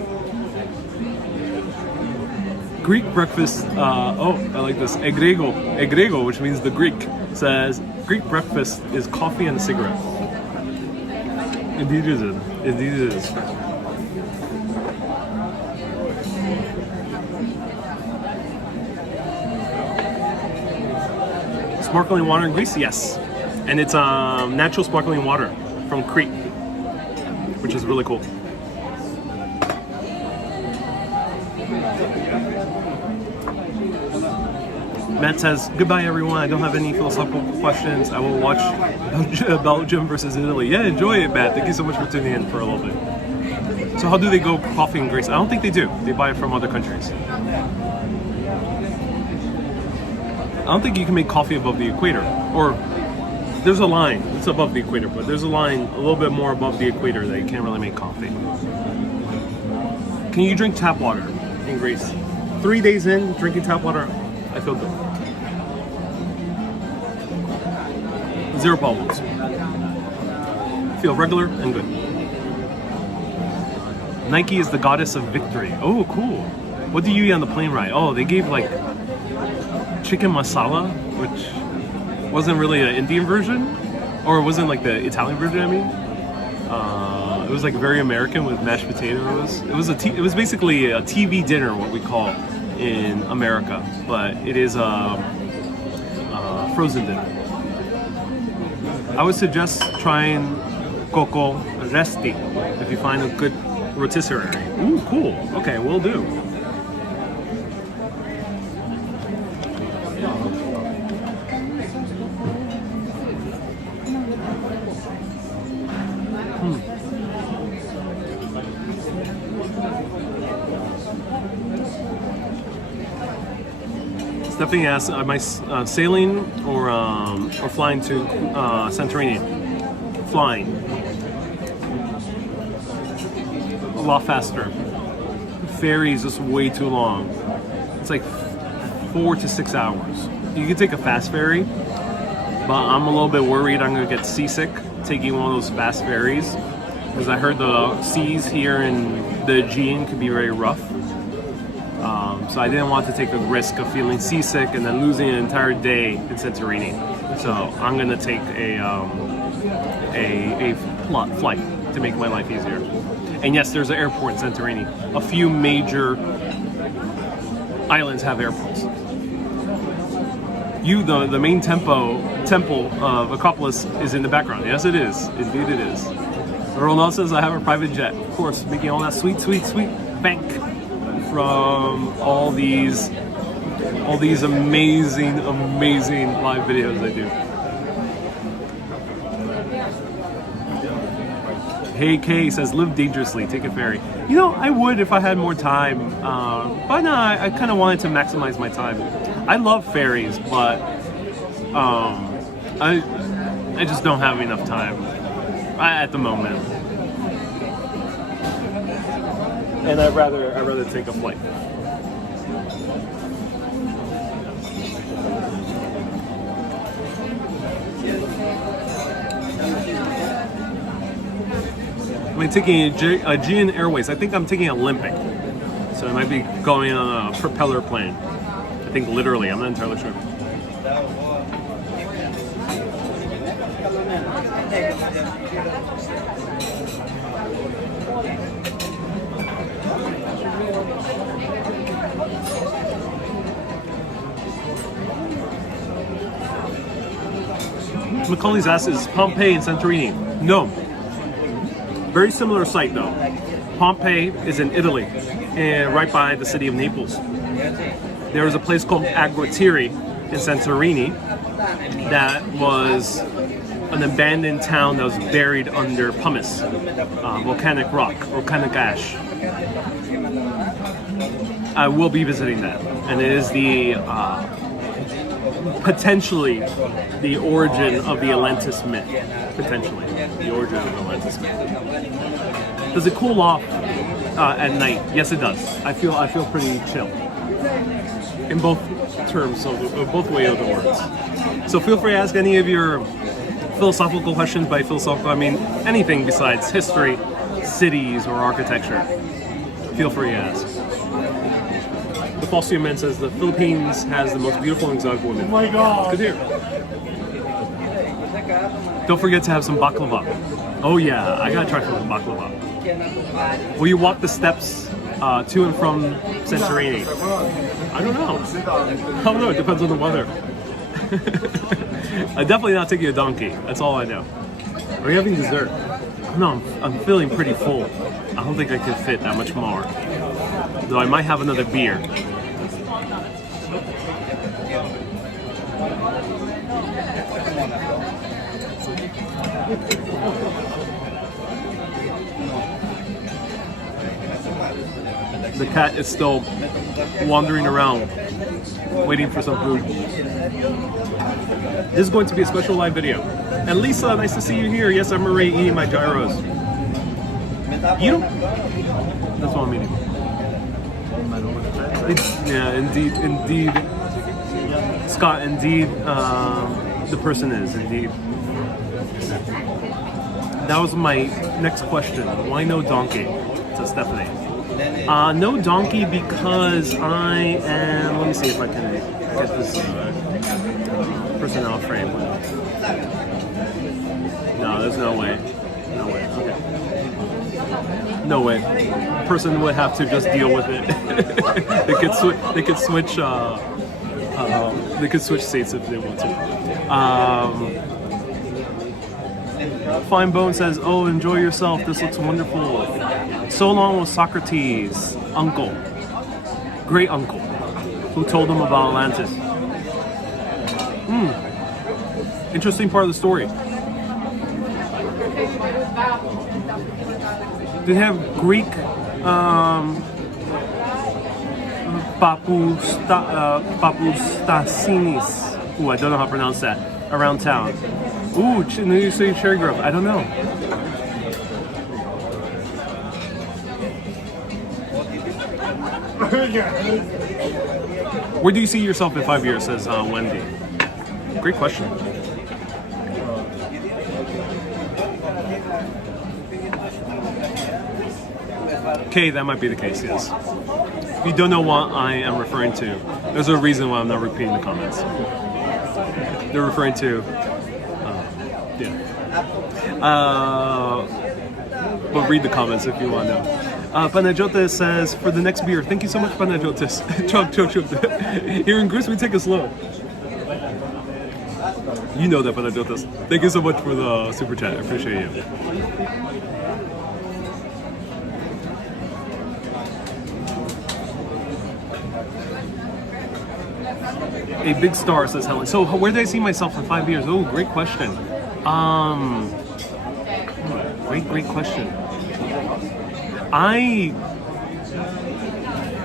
Greek breakfast, oh, I like this. Egrego, which means the Greek, says Greek breakfast is coffee and a cigarette. Indeed it is. Indeed it is. Sparkling water in Greece? Yes. And it's natural sparkling water from Crete, which is really cool. Matt says, goodbye everyone, I don't have any philosophical questions. I will watch Belgium versus Italy. Yeah, enjoy it, Matt. Thank you so much for tuning in for a little bit. So how do they go coffee in Greece? I don't think they do. They buy it from other countries. I don't think you can make coffee above the equator. Or there's a line, it's above the equator, but there's a line a little bit more above the equator that you can't really make coffee. Can you drink tap water in Greece? 3 days in, drinking tap water, I feel good. Zero problems. Feel regular and good. Nike is the goddess of victory. Oh, cool. What do you eat on the plane ride? Oh, they gave like chicken masala, which wasn't really an Indian version, or it wasn't like the Italian version, I mean. It was like very American with mashed potatoes. It was basically a TV dinner, what we call in America, but it is frozen dinner. I would suggest trying coco resti if you find a good rotisserie. Ooh, cool. Okay, will do. Stephanie asks, am I sailing or flying to Santorini? Flying. A lot faster. Ferry is just way too long. It's like 4 to 6 hours. You can take a fast ferry, but I'm a little bit worried I'm gonna get seasick taking one of those fast ferries, because I heard the seas here in the Aegean could be very rough. So I didn't want to take the risk of feeling seasick and then losing an entire day in Santorini. So I'm gonna take a flight to make my life easier. And yes, there's an airport in Santorini. A few major islands have airports. The main temple of Acropolis is in the background. Yes, it is. Indeed, it is. Ronald says I have a private jet. Of course, making all that sweet bank from all these amazing live videos I do. Hey Kay says live dangerously, take a ferry. You know, I would if I had more time, but no, I kind of wanted to maximize my time. I love ferries, but I just don't have enough time at the moment. And I'd rather take a flight. I'm taking Aegean Airways. I think I'm taking Olympic. So I might be going on a propeller plane. I think literally, I'm not entirely sure. Macaulay's asked, is Pompeii and Santorini? No, Very similar site though. Pompeii is in Italy, and right by the city of Naples. There is a place called Aguatiri in Santorini that was an abandoned town that was buried under pumice, volcanic rock, volcanic ash. I will be visiting that, and it is the potentially the origin of the Atlantis myth. Potentially the origin of the Atlantis myth. Does it cool off at night? Yes, it does. I feel pretty chill in both terms, so both ways of the words. So feel free to ask any of your philosophical questions. By philosophical, I mean anything besides history, cities, or architecture. Feel free to ask. The False Man says the Philippines has the most beautiful and exotic women. Oh my God! Good here. Don't forget to have some baklava. Oh yeah, I gotta try some baklava. Will you walk the steps to and from Santorini? I don't know. I don't know. It depends on the weather. I definitely not taking a donkey. That's all I know. Are you having dessert? No, I'm feeling pretty full. I don't think I could fit that much more. Though I might have another beer. The cat is still wandering around, waiting for some food. This is going to be a special live video. And Lisa, nice to see you here. Yes, I'm already eating my gyros. You don't? That's what I'm eating. Yeah, indeed. Scott, indeed, the person is, indeed. That was my next question. Why no donkey? To Stephanie. No donkey because I am... Let me see if I can get this person out of frame. No, there's no way. No way. Okay. No way. Person would have to just deal with it. They could switch. They could switch seats if they want to. Fine Bone says, "Oh, enjoy yourself. This looks wonderful. So long with Socrates' uncle, great uncle, who told him about Atlantis." Interesting part of the story. They have Greek papustacinis. Ooh, I don't know how to pronounce that. Around town. Ooh, New City Cherry Grove. I don't know. Where do you see yourself in 5 years? Says Wendy. Great question. Okay, that might be the case, yes. If you don't know what I am referring to, there's a reason why I'm not repeating the comments. They're referring to... but read the comments if you want to know. Panajotes says, for the next beer, thank you so much, Panajotes. Chug. Here in Greece, we take it slow. You know that, Panajotes. Thank you so much for the super chat. I appreciate you. A big star, says Helen. So where do I see myself in 5 years? Oh, great question. Great question. I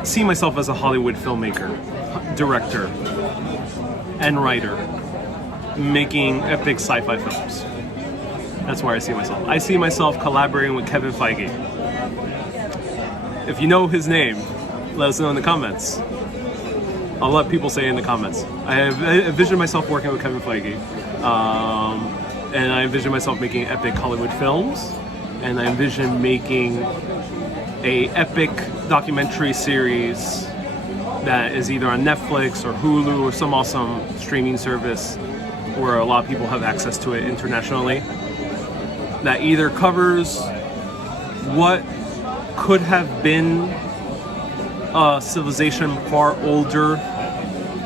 see myself as a Hollywood filmmaker, director, and writer, making epic sci-fi films. That's where I see myself. I see myself collaborating with Kevin Feige. If you know his name, let us know in the comments. I'll let people say in the comments. I envision myself working with Kevin Feige. And I envision myself making epic Hollywood films. And I envision making a epic documentary series that is either on Netflix or Hulu or some awesome streaming service where a lot of people have access to it internationally. That either covers what could have been a civilization far older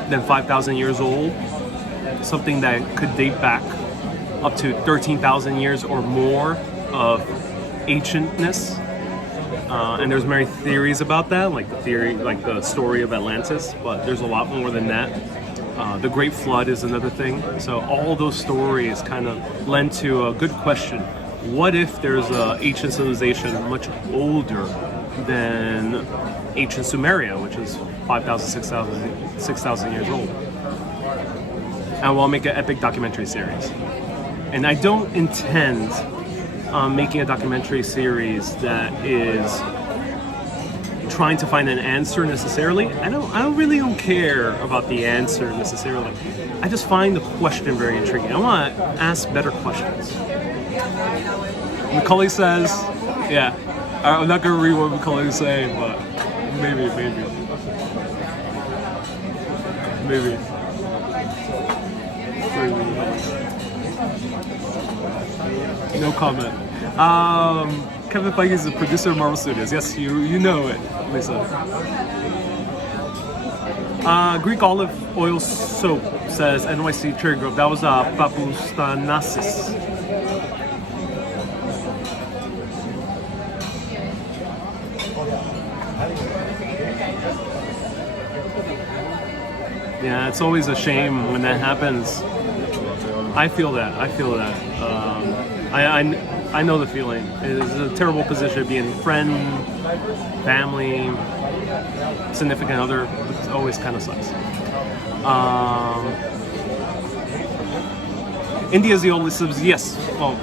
than 5,000 years old, something that could date back up to 13,000 years or more of ancientness. And there's many theories about that, like the story of Atlantis, but there's a lot more than that. The Great Flood is another thing. So all those stories kind of lend to a good question. What if there's an ancient civilization much older than ancient Sumeria, which is 5,000, 6,000 years old? And we'll make an epic documentary series. And I don't intend on making a documentary series that is trying to find an answer necessarily. I don't care about the answer necessarily. I just find the question very intriguing. I want to ask better questions. Macaulay says, yeah, I'm not going to read what Macaulay is saying, but maybe. No comment. Kevin Feige is the producer of Marvel Studios. Yes, you know it, Lisa. Greek olive oil soap says NYC Cherry Grove. That was Papoustasis. Yeah, it's always a shame when that happens. I feel that. I know the feeling. It is a terrible position, being friend, family, significant other. It always kind of sucks. India is the oldest civilization. Yes. Well,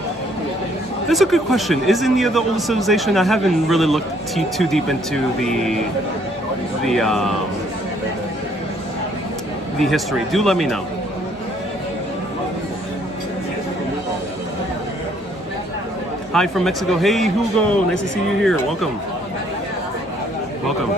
that's a good question. Is India the oldest civilization? I haven't really looked too deep into the history. Do let me know. Hi from Mexico. Hey, Hugo. Nice to see you here. Welcome. Welcome.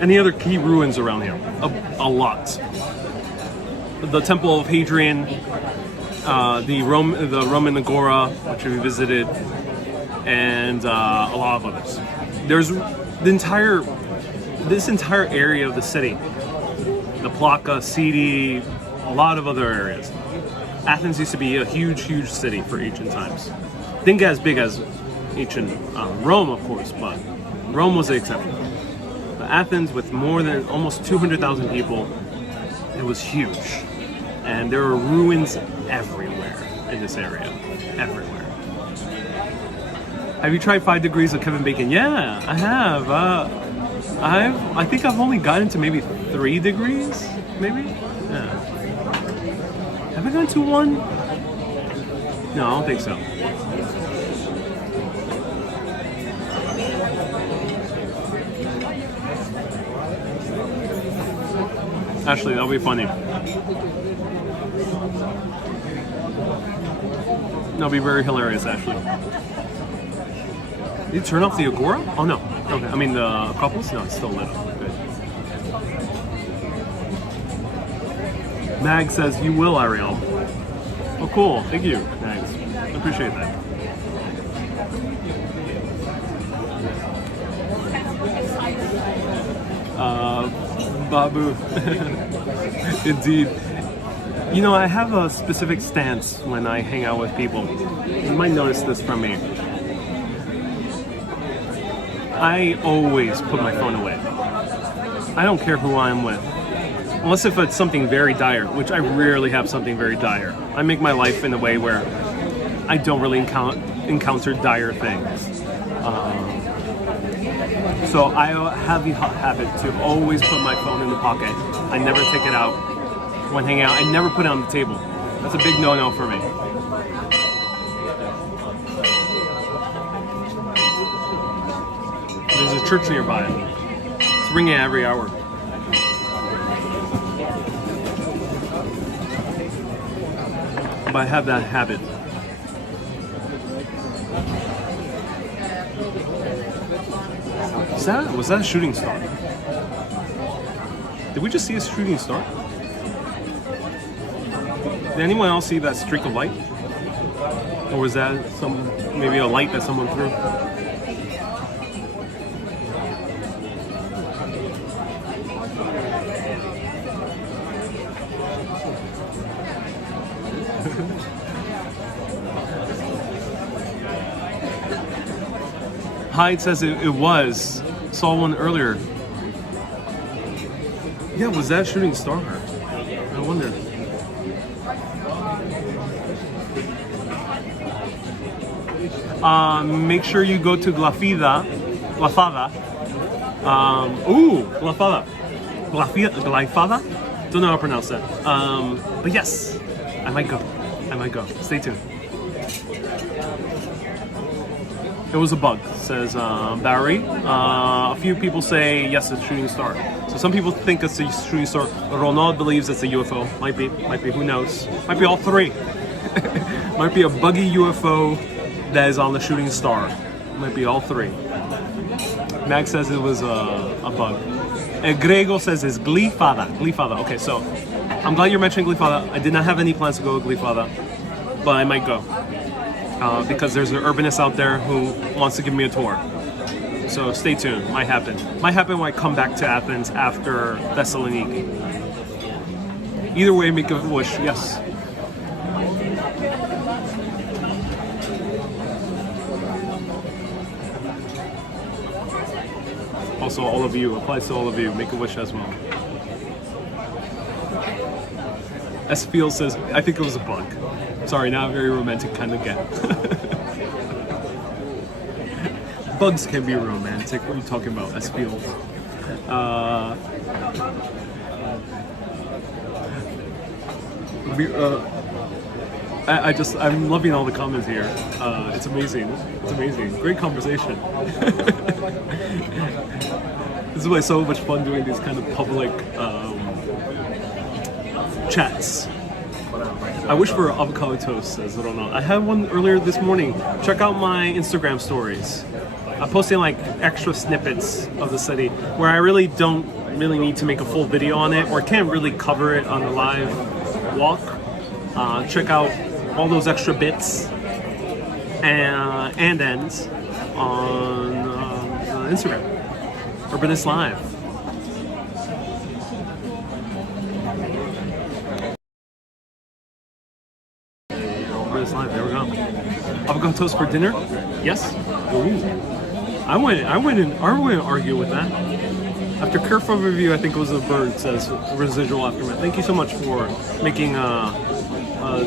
Any other key ruins around here? A lot. The Temple of Hadrian, the Roman Agora, which we visited, and a lot of others. There's this entire area of the city, the Plaka, City, a lot of other areas. Athens used to be a huge city for ancient times. Didn't get as big as ancient Rome, of course, but Rome was the exception. Athens, with more than almost 200,000 people, it was huge. And there were ruins everywhere in this area. Everywhere. Have you tried 5 degrees of Kevin Bacon? Yeah, I have. I think I've only gotten to maybe 3 degrees, maybe? Yeah. Have I gone to 1? No, I don't think so. Ashley, that'll be funny. That'll be very hilarious, Ashley. Did you turn off the Agora? Oh no. Okay. I mean the Acropolis? No, it's still lit up. Good. Mag says you will, Ariel. Oh cool. Thank you, Mags. I appreciate that. Babu. Indeed. You know, I have a specific stance when I hang out with people. You might notice this from me. I always put my phone away. I don't care who I'm with. Unless if it's something very dire, which I rarely have something very dire. I make my life in a way where I don't really encounter dire things. So I have the habit to always put my phone in the pocket. I never take it out when hanging out. I never put it on the table. That's a big no-no for me. There's a church nearby. It's ringing every hour. but I have that habit. Was that a shooting star? Did we just see a shooting star? Did anyone else see that streak of light? Or was that maybe a light that someone threw? Hyde says it was. Saw one earlier. Yeah, was that a shooting star? I wonder. Make sure you go to Glafada. Glafada? Don't know how to pronounce that. But yes, I might go. Stay tuned. It was a bug, says Barry. A few people say yes, it's a shooting star. So some people think it's a shooting star. Ronald believes it's a UFO. Might be. Who knows? Might be all three. Might be a buggy UFO that is on the shooting star. Might be all three. Mag says it was a bug. And Grego says it's Glifada. Okay, so I'm glad you're mentioning Glifada. I did not have any plans to go to Glifada, but I might go. Because there's an urbanist out there who wants to give me a tour. So stay tuned. Might happen. Might happen when I come back to Athens after Thessaloniki. Either way, make a wish. Yes. Also, all of you, applies to all of you. Make a wish as well. Espiel says, I think it was a bug. Sorry, not a very romantic kind of get. Bugs can be romantic. What are you talking about, Espiel? I'm loving all the comments here. It's amazing. Great conversation. This is why it's so much fun doing these kind of public chats. I wish for avocado toast, says I don't know. I had one earlier this morning. Check out my Instagram stories. I'm posting like extra snippets of the city where I really don't need to make a full video on it, or can't really cover it on a live walk. Check out all those extra bits and ends on Instagram. Urbanist Live. Urbanist Live, there we go. Avocado toast for dinner? Yes? Ooh. I wouldn't argue with that. After careful review, I think it was a bird, says Residual Aftermath. Thank you so much for making a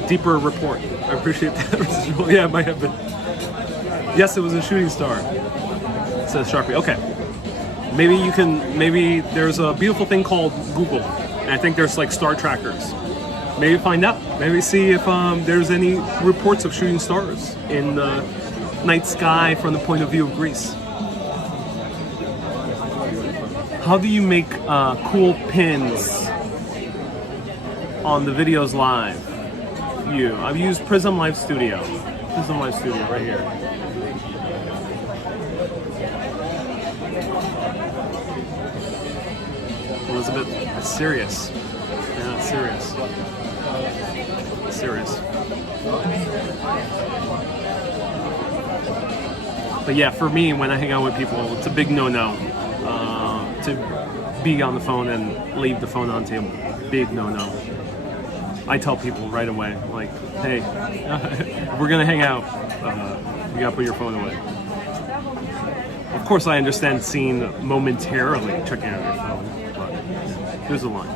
deeper report. I appreciate that. Residual. Yeah, it might have been. Yes, it was a shooting star, says Sharpie. Okay. Maybe there's a beautiful thing called Google, and I think there's like star trackers. Maybe find out. Maybe see if there's any reports of shooting stars in the night sky from the point of view of Greece. How do you make cool pins on the videos live? I've used Prism Live Studio. Right here. Elizabeth, it's serious. Yeah, it's serious. It's serious. But yeah, for me, when I hang out with people, it's a big no-no to be on the phone and leave the phone on the table. Big no-no. I tell people right away, like, hey, if we're gonna hang out, you gotta put your phone away. Of course, I understand seeing momentarily checking out your phone, but here's the line.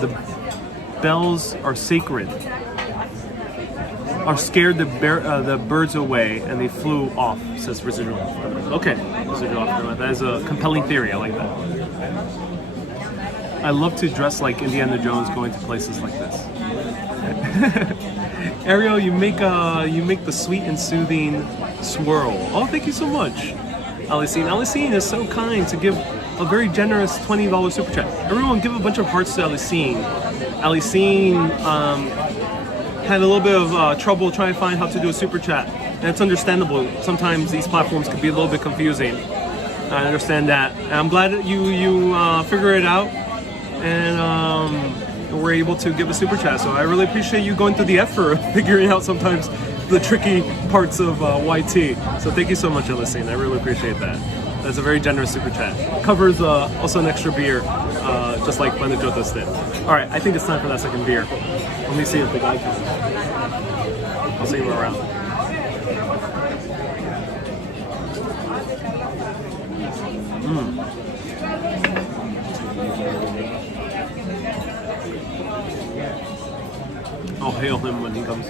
The bells are sacred. Are scared the birds away and they flew off, says Residual Aftermath. Okay, Residual Aftermath. That is a compelling theory. I like that. I love to dress like Indiana Jones going to places like this. Ariel, you make the sweet and soothing swirl. Oh, thank you so much, Alicine. Alicine is so kind to give a very generous $20 super chat. Everyone, give a bunch of hearts to Alicine. Alicine had a little bit of trouble trying to find how to do a super chat. And it's understandable. Sometimes these platforms can be a little bit confusing. I understand that. And I'm glad that you figure it out and we're able to give a super chat. So I really appreciate you going through the effort of figuring out sometimes the tricky parts of YT. So thank you so much for listening. I really appreciate that. That's a very generous super chat. Covers also an extra beer, just like Manajotas did. All right, I think it's time for that second beer. Let me see if the guy comes. I'll see him around. I'll hail him when he comes.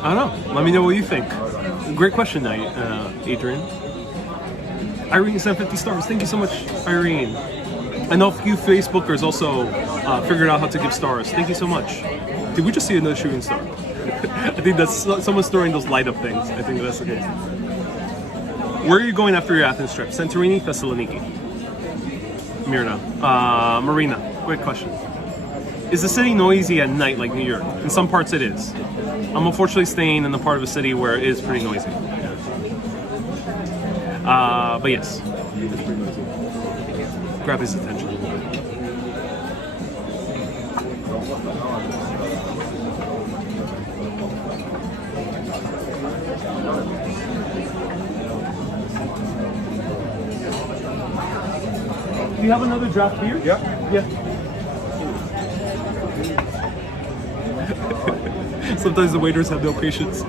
I don't know. Let me know what you think. Great question, Adrian. Irene sent 50 stars. Thank you so much, Irene. I know a few Facebookers also figured out how to give stars. Thank you so much. Did we just see another shooting star? I think that's someone's throwing those light up things. I think that's the case. Where are you going after your Athens trip? Santorini, Thessaloniki? Myrna. Marina. Great question. Is the city noisy at night like New York? In some parts it is. I'm unfortunately staying in the part of a city where it is pretty noisy. But yes, it's pretty noisy. Grab his attention. Do you have another draft beer? Yeah. Yeah. Sometimes the waiters have no patience.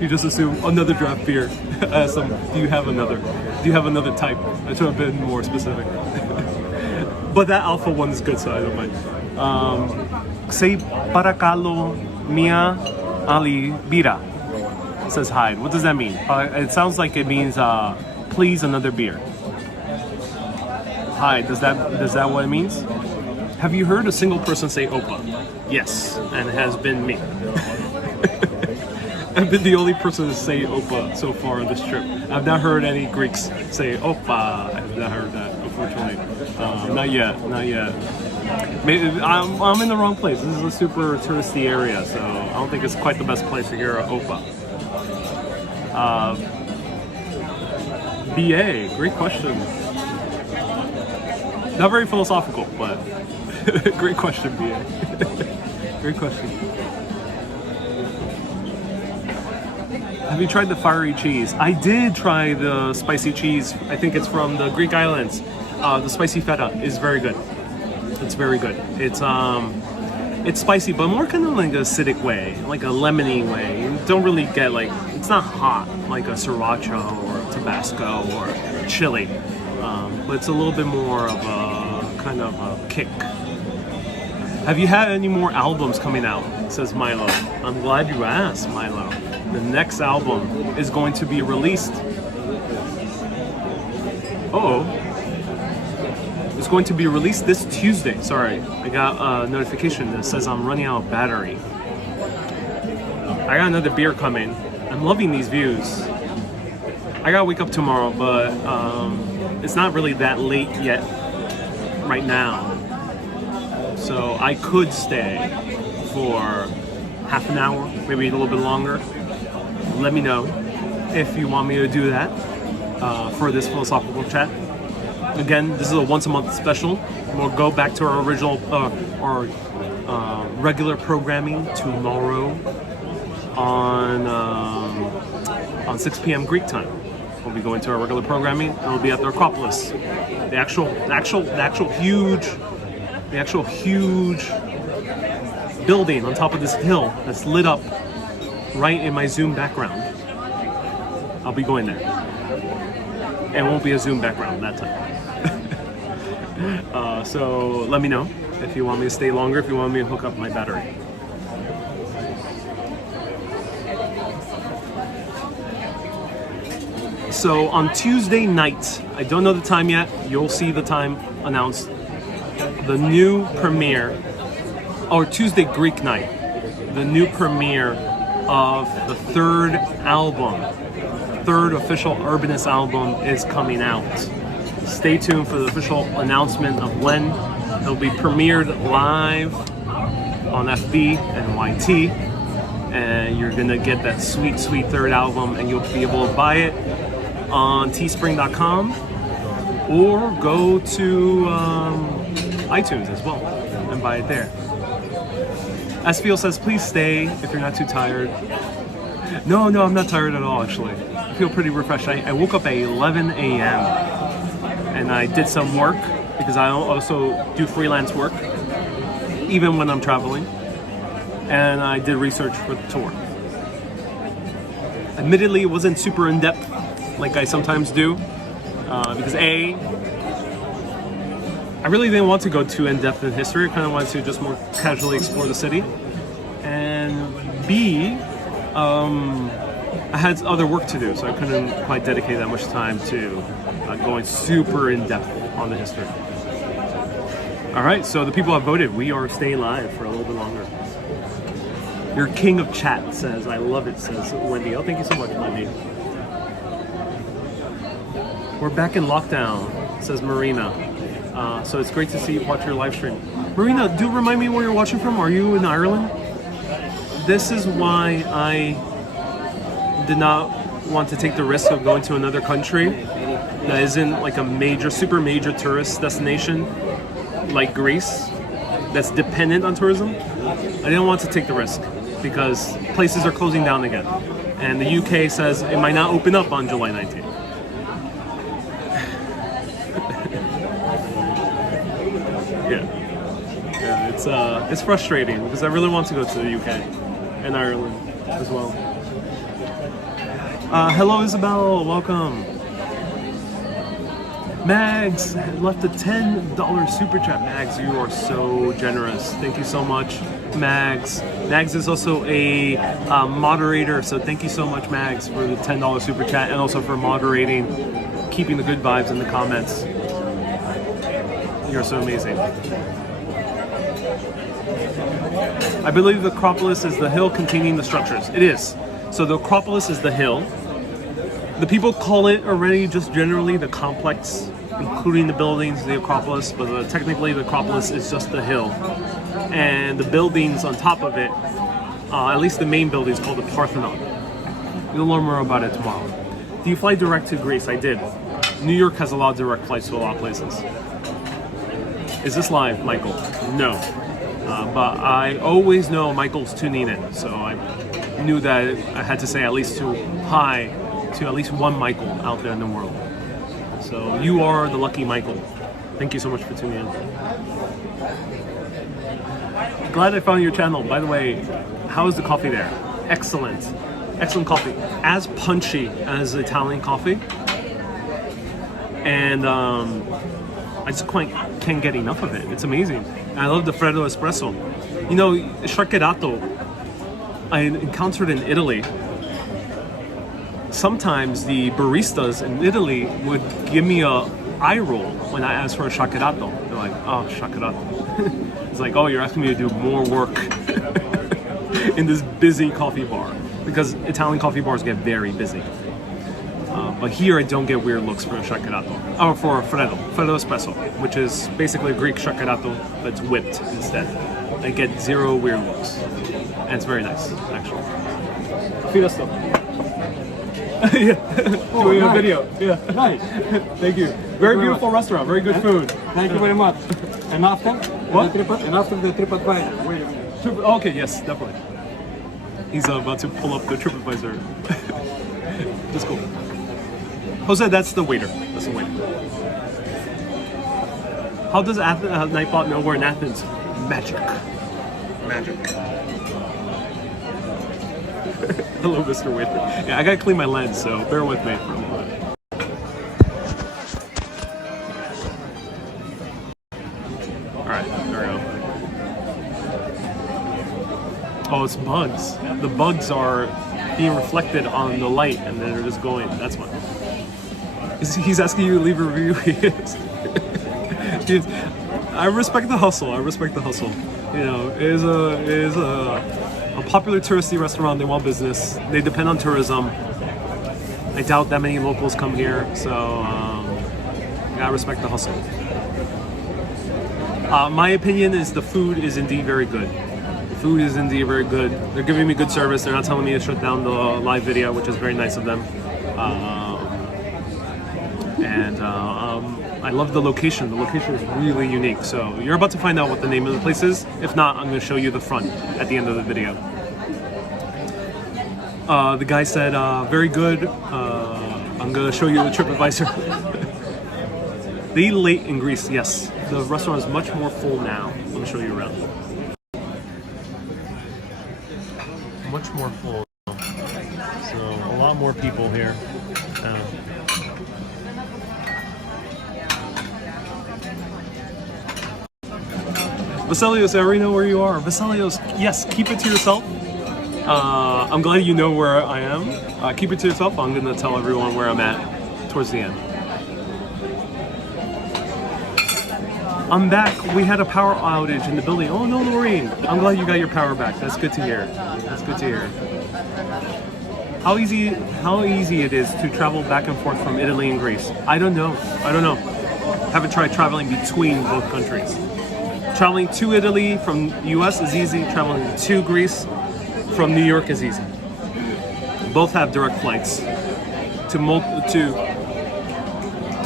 You just assume another draft beer. Ask them, do you have another? Do you have another type? I try to be more specific. But that alpha one is good, so I don't mind. Say Paracalo Mia Ali Bira. Says hi. What does that mean? It sounds like it means please another beer. Hi, does that what it means? Have you heard a single person say Opa? Yes, and it has been me. I've been the only person to say Opa so far on this trip. I've not heard any Greeks say Opa. I've not heard that, unfortunately. Not yet. Maybe, I'm in the wrong place. This is a super touristy area, so I don't think it's quite the best place to hear Opa. BA, great question. Not very philosophical, but great question, BA. Great question. Have you tried the fiery cheese? I did try the spicy cheese. I think it's from the Greek islands. The spicy feta is very good. It's very good. It's spicy, but more kind of like a acidic way, like a lemony way. You don't really get like, it's not hot like a sriracha or Tabasco or chili, but it's a little bit more of a kind of a kick. Have you had any more albums coming out? Says Milo. I'm glad you asked, Milo. The next album is going to be released. It's going to be released this Tuesday. Sorry, I got a notification that says I'm running out of battery. I got another beer coming. I'm loving these views. I gotta wake up tomorrow, but it's not really that late yet right now. So I could stay for half an hour, maybe a little bit longer. Let me know if you want me to do that for this philosophical chat. Again, this is a once a month special. We'll go back to our original, our regular programming tomorrow on 6 p.m. Greek time. We'll be going to our regular programming. And we'll be at the Acropolis, the actual huge building on top of this hill that's lit up right in my Zoom background. I'll be going there. It won't be a Zoom background that time. So let me know if you want me to stay longer, if you want me to hook up my battery. So on Tuesday night, I don't know the time yet, you'll see the time announced, the new premiere, or Tuesday Greek night, the new premiere of the third album. Third official Urbanist album is coming out. Stay tuned for the official announcement of when. It'll be premiered live on FB and YT, and you're gonna get that sweet, sweet third album, and you'll be able to buy it on teespring.com or go to iTunes as well and buy it there. Sfeel says, please stay if you're not too tired. No, I'm not tired at all, actually. I feel pretty refreshed. I woke up at 11 a.m. and I did some work because I also do freelance work, even when I'm traveling. And I did research for the tour. Admittedly, it wasn't super in-depth like I sometimes do, because I really didn't want to go too in-depth in history. I kind of wanted to just more casually explore the city. And B, I had other work to do, so I couldn't quite dedicate that much time to going super in-depth on the history. All right, so the people have voted. We are staying live for a little bit longer. You're king of chat, says. I love it, says Wendy. Oh, thank you so much, Wendy. We're back in lockdown, says Marina. So it's great to see you watch your live stream. Marina, do remind me where you're watching from. Are you in Ireland? This is why I did not want to take the risk of going to another country that isn't like a major, super major tourist destination like Greece that's dependent on tourism. I didn't want to take the risk because places are closing down again. And the UK says it might not open up on July 19th. Yeah, it's frustrating because I really want to go to the UK and Ireland as well. Hello, Isabel. Welcome. Mags left a $10 super chat. Mags, you are so generous. Thank you so much, Mags. Mags is also a moderator, so thank you so much, Mags, for the $10 super chat and also for moderating, keeping the good vibes in the comments. You're so amazing. I believe the Acropolis is the hill containing the structures. It is. So the Acropolis is the hill. The people call it already just generally the complex, including the buildings, the Acropolis, but technically the Acropolis is just the hill. And the buildings on top of it, at least the main building, is called the Parthenon. You'll learn more about it tomorrow. Do you fly direct to Greece? I did. New York has a lot of direct flights to a lot of places. Is this live, Michael? No. But I always know Michael's tuning in, so I knew that I had to say at least hi to at least one Michael out there in the world. So you are the lucky Michael. Thank you so much for tuning in. Glad I found your channel. By the way, how is the coffee there? Excellent. Excellent coffee. As punchy as Italian coffee. And I just can't get enough of it. It's amazing. And I love the Freddo espresso. You know, shakerato, I encountered in Italy. Sometimes the baristas in Italy would give me a eye roll when I asked for a shakerato. They're like, oh, shakerato. It's like, oh, you're asking me to do more work in this busy coffee bar. Because Italian coffee bars get very busy. But here I don't get weird looks for a shakerato. Or for a Freddo espresso, which is basically a Greek shakerato that's whipped instead. I get zero weird looks. And it's very nice, actually. Fidesto. Yeah, doing a video. Yeah. Nice. Thank you. Very beautiful restaurant, very good food. Thank you very much. And after? What? And after the TripAdvisor. Wait a minute. Okay, yes, definitely. He's about to pull up the TripAdvisor. That's cool. Jose, that's the waiter. That's the waiter. How does Nightbot know we're in Athens? Magic. Magic. Hello, Mr. Waiter. Yeah, I gotta clean my lens, so bear with me for a little bit. Alright, there we go. Oh, it's bugs. The bugs are being reflected on the light and then they're just going. That's fine. He's asking you to leave a review. He is. I respect the hustle. I respect the hustle. You know, it is a popular touristy restaurant. They want business. They depend on tourism. I doubt that many locals come here, so you gotta respect the hustle. My opinion is the food is indeed very good. The food is indeed very good. They're giving me good service. They're not telling me to shut down the live video, which is very nice of them. I love the location. The location is really unique. So you're about to find out what the name of the place is. If not, I'm going to show you the front at the end of the video. The guy said, very good. I'm going to show you the TripAdvisor. They eat late in Greece, yes. The restaurant is much more full now. Let me show you around. Much more full. So a lot more people here. Vasilios, I already know where you are. Vasilios, yes, keep it to yourself. I'm glad you know where I am. Keep it to yourself. I'm going to tell everyone where I'm at towards the end. I'm back. We had a power outage in the building. Oh no, Lorraine. I'm glad you got your power back. That's good to hear. That's good to hear. How easy it is to travel back and forth from Italy and Greece? I don't know. Haven't tried traveling between both countries. Traveling to Italy from US is easy. Traveling to Greece from New York is easy. Both have direct flights.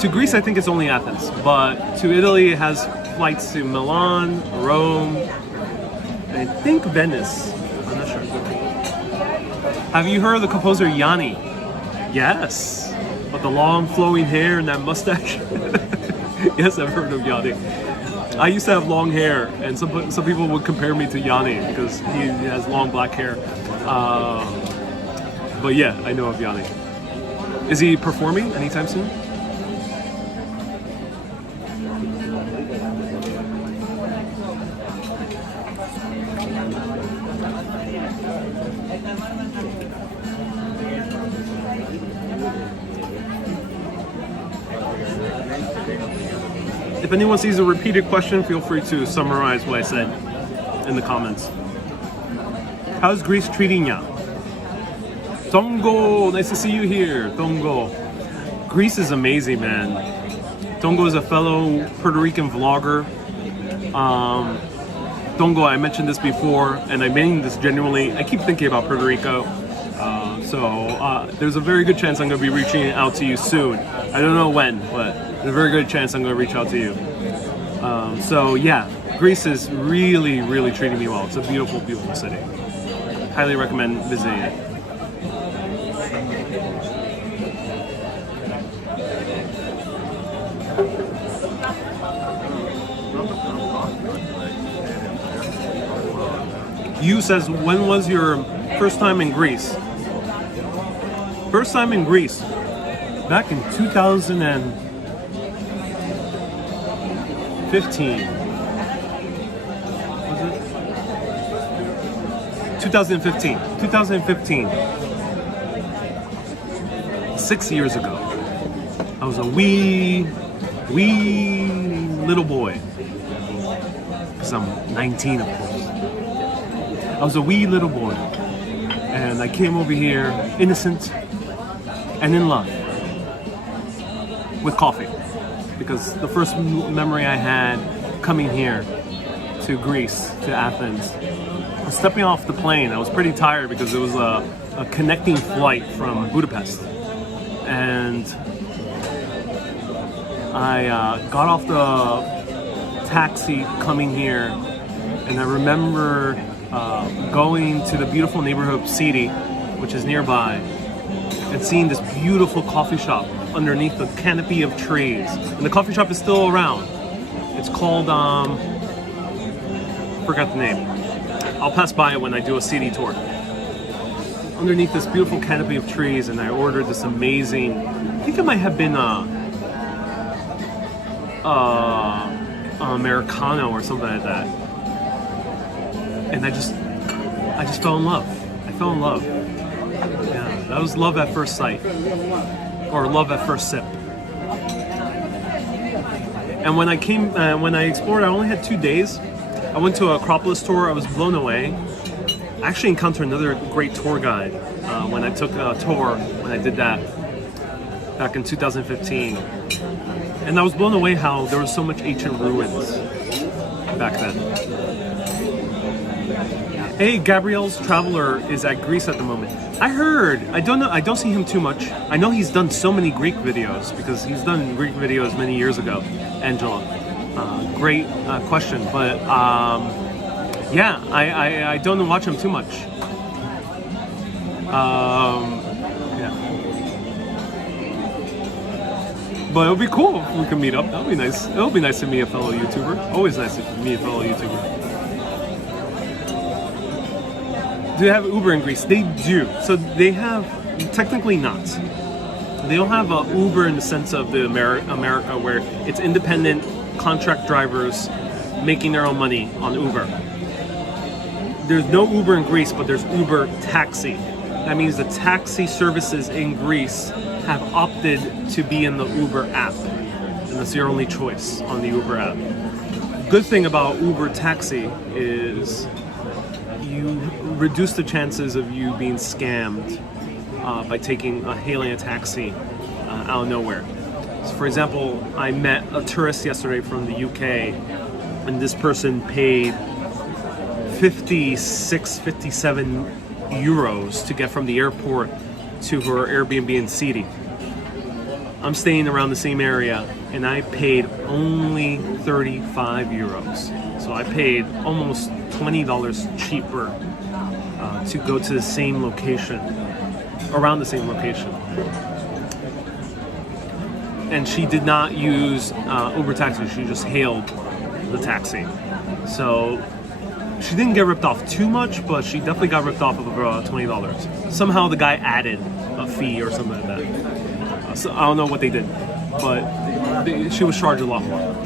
To Greece, I think it's only Athens, but to Italy, it has flights to Milan, Rome, and I think Venice. I'm not sure. Have you heard of the composer Yanni? Yes, but the long flowing hair and that mustache. Yes, I've heard of Yanni. I used to have long hair, and some people would compare me to Yanni because he has long black hair. But yeah, I know of Yanni. Is he performing anytime soon? If anyone sees a repeated question, feel free to summarize what I said in the comments. How's Greece treating ya? Tongo, nice to see you here, Tongo. Greece is amazing, man. Tongo is a fellow Puerto Rican vlogger. Tongo, I mentioned this before, and I mean this genuinely. I keep thinking about Puerto Rico. So there's a very good chance I'm going to be reaching out to you soon. I don't know when, but there's a very good chance I'm going to reach out to you. So yeah, Greece is really, really treating me well. It's a beautiful, beautiful city. Highly recommend visiting it. You says, when was your first time in Greece? First time in Greece, back in 2015. Was it? 2015. 6 years ago. I was a wee little boy. Because I'm 19, of course. I was a wee little boy. And I came over here innocent and in love with coffee. Because the first memory I had coming here to Greece, to Athens, was stepping off the plane. I was pretty tired because it was a connecting flight from Budapest. And I got off the taxi coming here, and I remember going to the beautiful neighborhood of City, which is nearby, and seeing this beautiful coffee shop underneath the canopy of trees. And the coffee shop is still around. It's called, forgot the name. I'll pass by it when I do a CD tour. Underneath this beautiful canopy of trees, and I ordered this amazing, I think it might have been Americano or something like that. And I just fell in love. I fell in love. Yeah, that was love at first sight. Or love at first sip. And when I explored, I only had 2 days. I went to an Acropolis tour. I was blown away. I actually encountered another great tour guide when I took a tour, when I did that back in 2015. And I was blown away how there was so much ancient ruins back then. Hey, Gabriel's Traveler is at Greece at the moment. I heard. I don't know. I don't see him too much. I know he's done so many Greek videos because he's done Greek videos many years ago. Angela, great question. But yeah, I don't watch him too much. Yeah. But it'll be cool if we can meet up. That'll be nice. It'll be nice to meet a fellow YouTuber. Always nice to meet a fellow YouTuber. Do they have Uber in Greece? They do. So they have, technically not. They don't have Uber in the sense of the America where it's independent contract drivers making their own money on Uber. There's no Uber in Greece, but there's Uber Taxi. That means the taxi services in Greece have opted to be in the Uber app. And that's your only choice on the Uber app. Good thing about Uber Taxi is you reduce the chances of you being scammed by hailing a taxi out of nowhere. So for example, I met a tourist yesterday from the UK, and this person paid 57 euros to get from the airport to her Airbnb in City. I'm staying around the same area, and I paid only 35 euros. So I paid almost $20 cheaper to go to the same location, around the same location. And she did not use Uber Taxi, she just hailed the taxi. So she didn't get ripped off too much, but she definitely got ripped off of about $20. Somehow the guy added a fee or something like that. So I don't know what they did, but she was charged a lot more.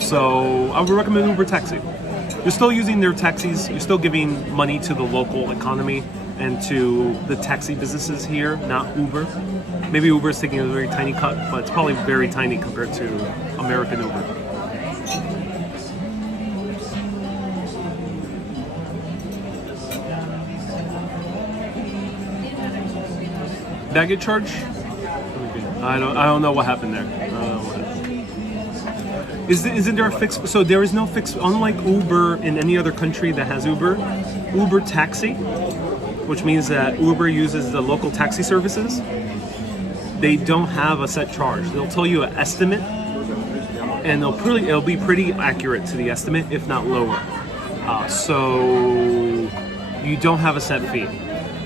So I would recommend Uber Taxi. You're still using their taxis, you're still giving money to the local economy and to the taxi businesses here, not Uber. Maybe Uber is taking a very tiny cut, but it's probably very tiny compared to American Uber. Baggage charge? I don't know what happened there. Isn't there a fixed? So there is no fixed. Unlike Uber in any other country that has Uber Taxi, which means that Uber uses the local taxi services. They don't have a set charge. They'll tell you an estimate, and it'll be pretty accurate to the estimate, if not lower. So you don't have a set fee.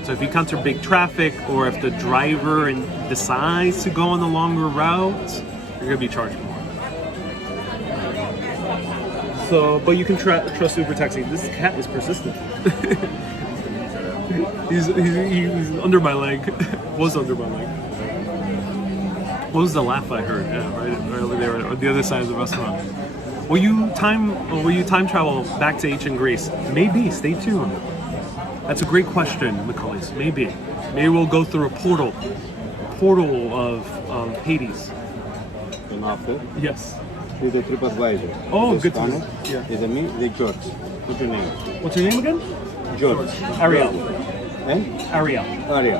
So if you encounter big traffic, or if the driver decides to go on the longer route, you're gonna be charged more. So, but you can trust Uber Taxi. This cat is persistent. he's under my leg. Was under my leg. What was the laugh I heard? Yeah, right over there on the other side of the restaurant. Will you time travel back to ancient Greece? Maybe. Stay tuned. That's a great question, Nicholas. Maybe we'll go through a portal of Hades. And after? Yes. With the TripAdvisor. Oh, good. Yeah. Is me, the George. What's your name? What's your name again? George. Ariel. And? Ariel. Ariel.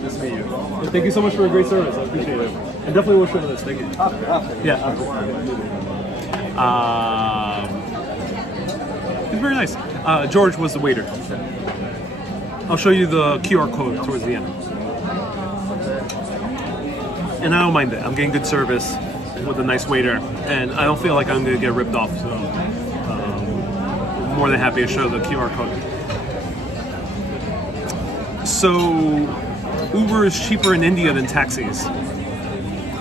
Nice to meet you. Well, thank you so much for a great service. I appreciate it. And definitely will show this. Thank you. Yeah. It's very nice. George was the waiter. I'll show you the QR code towards the end. And I don't mind it. I'm getting good service with a nice waiter, and I don't feel like I'm going to get ripped off. So I'm more than happy to show the QR code. So Uber is cheaper in India than taxis.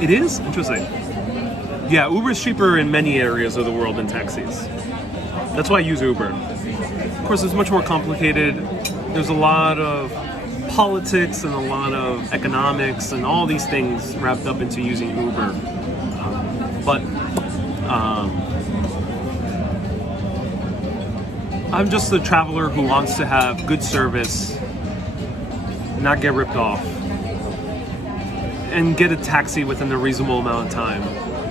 It is? Interesting. Yeah, Uber is cheaper in many areas of the world than taxis. That's why I use Uber. Of course, it's much more complicated. There's a lot of politics and a lot of economics and all these things wrapped up into using Uber. But I'm just a traveler who wants to have good service, not get ripped off, and get a taxi within a reasonable amount of time.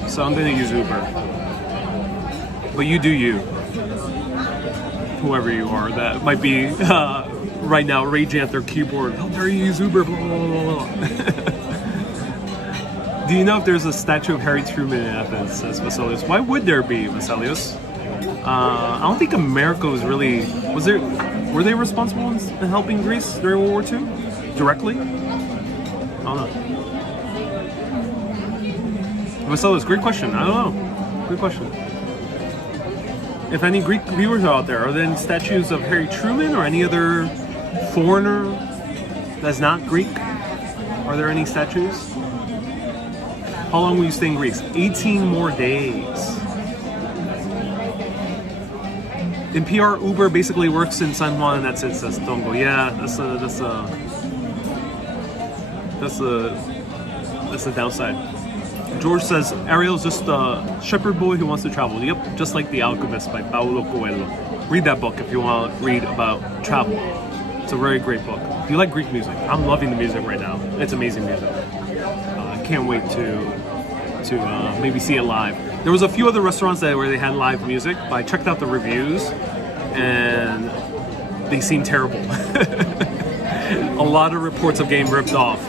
So I'm going to use Uber. But you do you. whoever you are that might be right now raging at their keyboard. How dare you use Uber? Blah, blah, blah, blah. Do you know if there's a statue of Harry Truman in Athens, says Vasilius? Why would there be, Vasilius? I don't think America was really... Were they responsible in helping Greece during World War II? Directly? I don't know. Vasilius, great question. I don't know. Good question. If any Greek viewers are out there, are there any statues of Harry Truman or any other foreigner that's not Greek? Are there any statues? How long will you stay in Greece? 18 more days. In PR, Uber basically works in San Juan, and that's it, says Tongo. Yeah, that's the downside. George says, Ariel's just a shepherd boy who wants to travel. Yep, just like The Alchemist by Paulo Coelho. Read that book if you want to read about travel. It's a very great book. Do you like Greek music? I'm loving the music right now. It's amazing music. I can't wait to maybe see it live. There was a few other restaurants where they had live music, but I checked out the reviews and they seem terrible. A lot of reports of getting ripped off.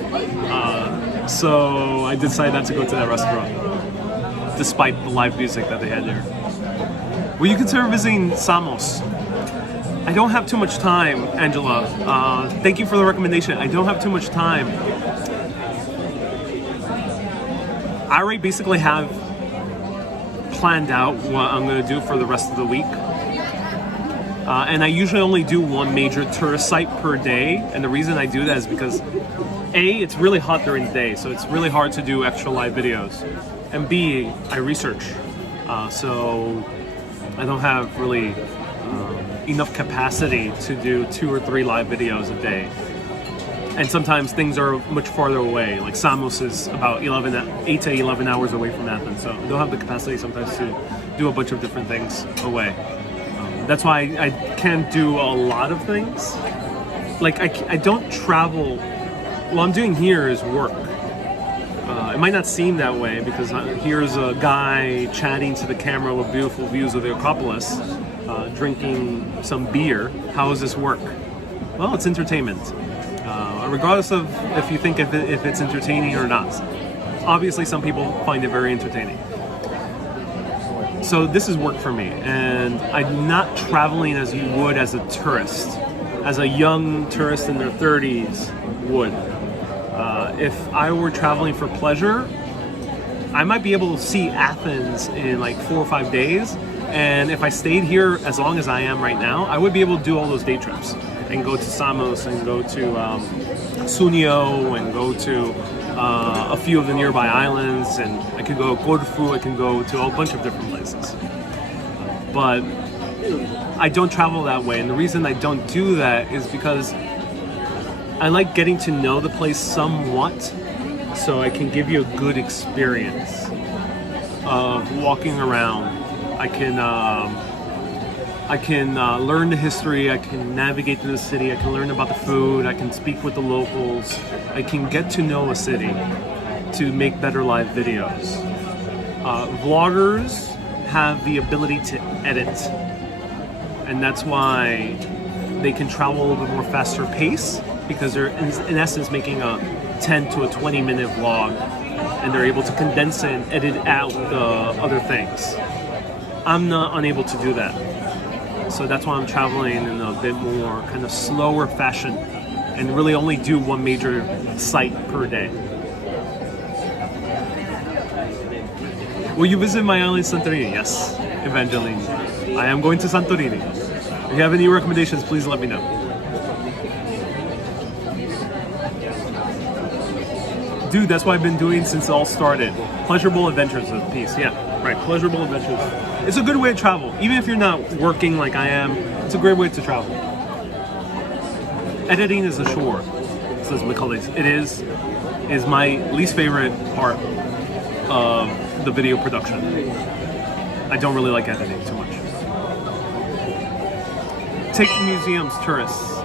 So I decided not to go to that restaurant, despite the live music that they had there. Will you consider visiting Samos? I don't have too much time, Angela. Thank you for the recommendation. I don't have too much time. I already basically have planned out what I'm going to do for the rest of the week. And I usually only do one major tourist site per day. And the reason I do that is because A, it's really hot during the day, so it's really hard to do extra live videos. And B, I research. So I don't have really enough capacity to do 2 or 3 live videos a day. And sometimes things are much farther away. Like Samos is about 8 to 11 hours away from Athens. So I don't have the capacity sometimes to do a bunch of different things away. That's why I can't do a lot of things. Like I don't travel. What I'm doing here is work. It might not seem that way because here's a guy chatting to the camera with beautiful views of the Acropolis, drinking some beer. How does this work? Well, it's entertainment. Regardless of if you think if it's entertaining or not. Obviously, some people find it very entertaining. So this is work for me, and I'm not traveling as you would as a tourist, as a young tourist in their 30s would. If I were traveling for pleasure, I might be able to see Athens in like 4 or 5 days, and if I stayed here as long as I am right now, I would be able to do all those day trips and go to Samos and go to Sunio and go to a few of the nearby islands, and I could go to Corfu, I can go to a bunch of different places. But I don't travel that way, and the reason I don't do that is because I like getting to know the place somewhat, so I can give you a good experience of walking around. I can learn the history, I can navigate through the city, I can learn about the food, I can speak with the locals, I can get to know a city to make better live videos. Vloggers have the ability to edit, and that's why they can travel a little bit more faster pace, because they're in essence making a 10 to a 20 minute vlog, and they're able to condense it and edit out the other things. I'm not unable to do that. So that's why I'm traveling in a bit more kind of slower fashion and really only do one major site per day. Will you visit my island Santorini? Yes, Evangeline. I am going to Santorini. If you have any recommendations, please let me know. Dude, that's what I've been doing since it all started. Pleasurable adventures with peace. Yeah, right. Pleasurable adventures. It's a good way to travel. Even if you're not working like I am, it's a great way to travel. Editing is a chore, says Macaulay. It is my least favorite part of the video production. I don't really like editing too much. Take the museums, tourists.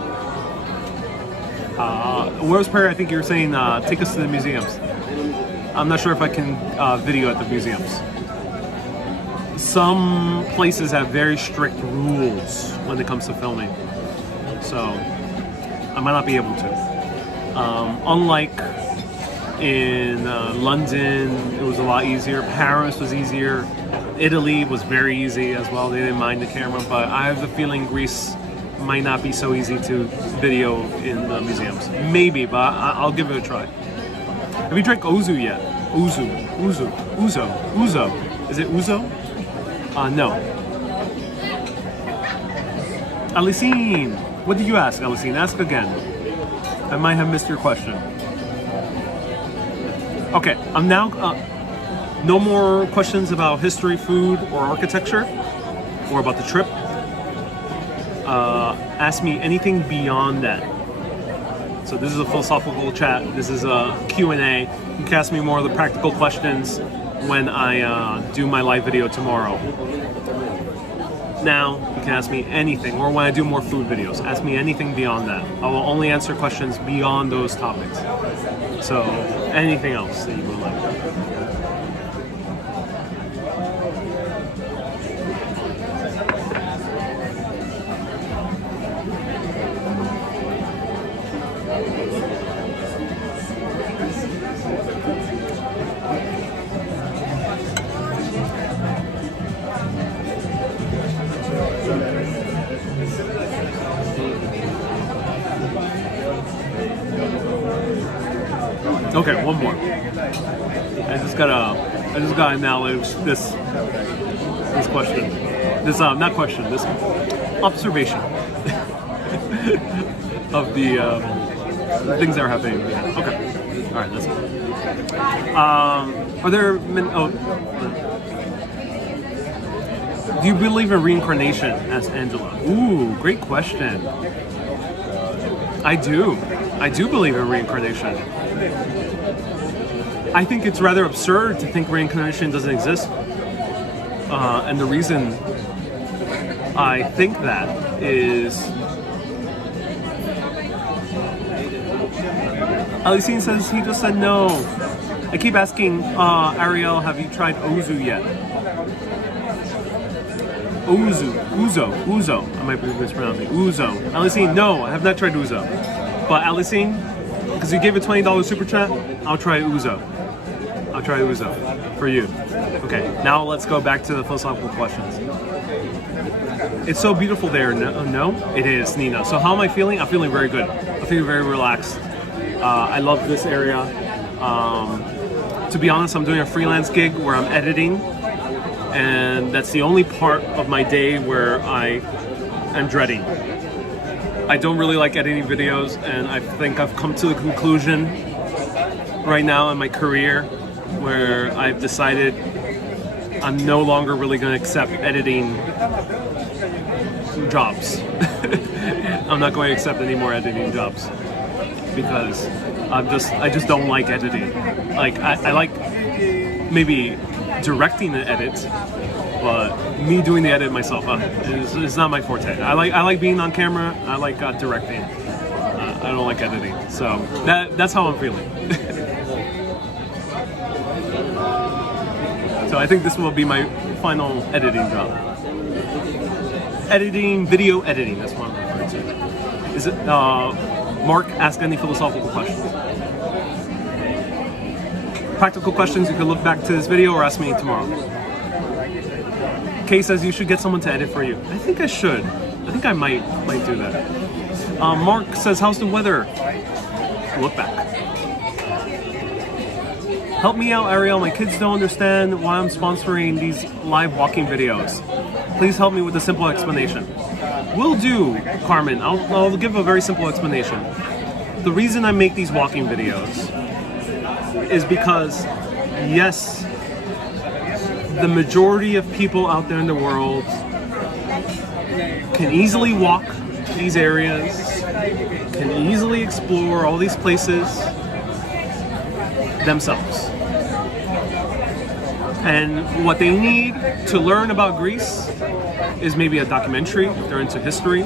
Rose Perry, I think you were saying take us to the museums. I'm not sure if I can video at the museums. some places have very strict rules when it comes to filming, so I might not be able to. Unlike in London, it was a lot easier. Paris was easier. Italy was very easy as well. They didn't mind the camera, but I have the feeling Greece might not be so easy to video in the museums. Maybe, but I'll give it a try. Have you drank ouzo yet? Ouzo. Is it ouzo? No. Alicine, what did you ask, Alicine? Ask again. I might have missed your question. Okay, I'm now, no more questions about history, food, or architecture, or about the trip. Ask me anything beyond that. So this is a philosophical chat. This is a Q&A. You can ask me more of the practical questions when I do my live video tomorrow. Now, you can ask me anything, or when I do more food videos, ask me anything beyond that. I will only answer questions beyond those topics. So, anything else that you would like. Okay, one more. I just gotta acknowledge this question. This not question, this observation of the things that are happening. Okay. Alright, that's it. Are there do you believe in reincarnation? Asked Angela. Ooh, great question. I do believe in reincarnation. I think it's rather absurd to think reincarnation doesn't exist. And the reason I think that is... Alicine says he just said no. I keep asking Ariel, have you tried ouzo yet? Ouzo. I might be mispronouncing. Ouzo. Alicine, no, I have not tried ouzo. But Alicine, because you gave a $20 super chat, I'll try ouzo. I'll try ouzo for you. Okay, now let's go back to the philosophical questions. It's so beautiful there. No, it is, Nina. So how am I feeling? I'm feeling very good. I'm feeling very relaxed. I love this area. To be honest, I'm doing a freelance gig where I'm editing, and that's the only part of my day where I am dreading. I don't really like editing videos, and I think I've come to the conclusion right now in my career where I've decided I'm no longer really going to accept editing jobs. I'm not going to accept any more editing jobs because I just don't like editing. Like I like maybe directing the edit, but me doing the edit myself is not my forte. I like being on camera. I like directing. I don't like editing. So that's how I'm feeling. So I think this will be my final editing job. Editing, video editing. That's what I'm referring to. Is it Mark? Ask any philosophical questions. Practical questions, you can look back to this video or ask me tomorrow. Kay says you should get someone to edit for you. I think I should. I think I might do that. Mark says, how's the weather? Look back. Help me out, Ariel. My kids don't understand why I'm sponsoring these live walking videos. Please help me with a simple explanation. Will do, Carmen. I'll give a very simple explanation. The reason I make these walking videos is because, yes, the majority of people out there in the world can easily walk these areas, can easily explore all these places themselves. And what they need to learn about Greece is maybe a documentary if they're into history,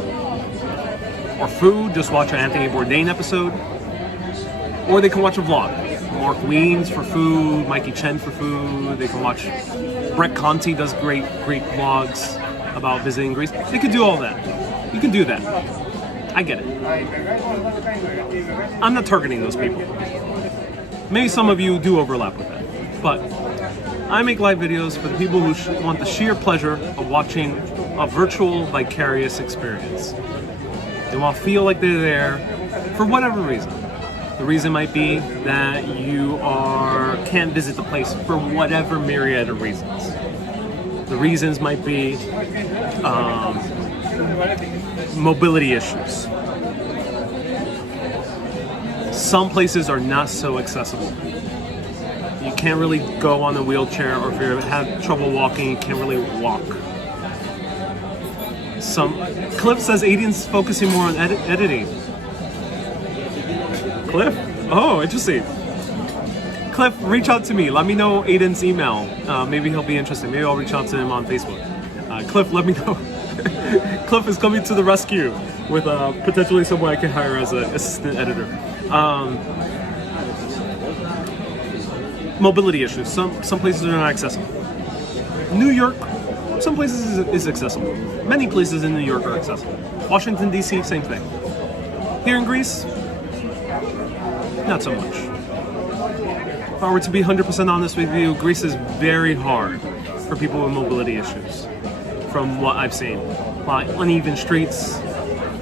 or food, just watch an Anthony Bourdain episode, Or they can watch a vlog. Mark Weens for food, Mikey Chen for food. They can watch Brett Conti does great vlogs about visiting Greece. They could do all that. You can do that. I get it. I'm not targeting those people. Maybe some of you do overlap with that. But I make live videos for the people who want the sheer pleasure of watching a virtual vicarious experience. They want to feel like they're there for whatever reason. The reason might be that you can't visit the place for whatever myriad of reasons. The reasons might be mobility issues. Some places are not so accessible. You can't really go on a wheelchair, or if you have trouble walking, you can't really walk. Cliff says Aiden's focusing more on editing. Cliff? Oh, interesting. Cliff, reach out to me. Let me know Aiden's email. Maybe he'll be interested. Maybe I'll reach out to him on Facebook. Cliff, let me know. Cliff is coming to the rescue with potentially someone I can hire as an assistant editor. Mobility issues. Some places are not accessible. New York, some places is accessible. Many places in New York are accessible. Washington, D.C., same thing. Here in Greece, not so much. If I were to be 100% honest with you, Greece is very hard for people with mobility issues, from what I've seen. Like uneven streets,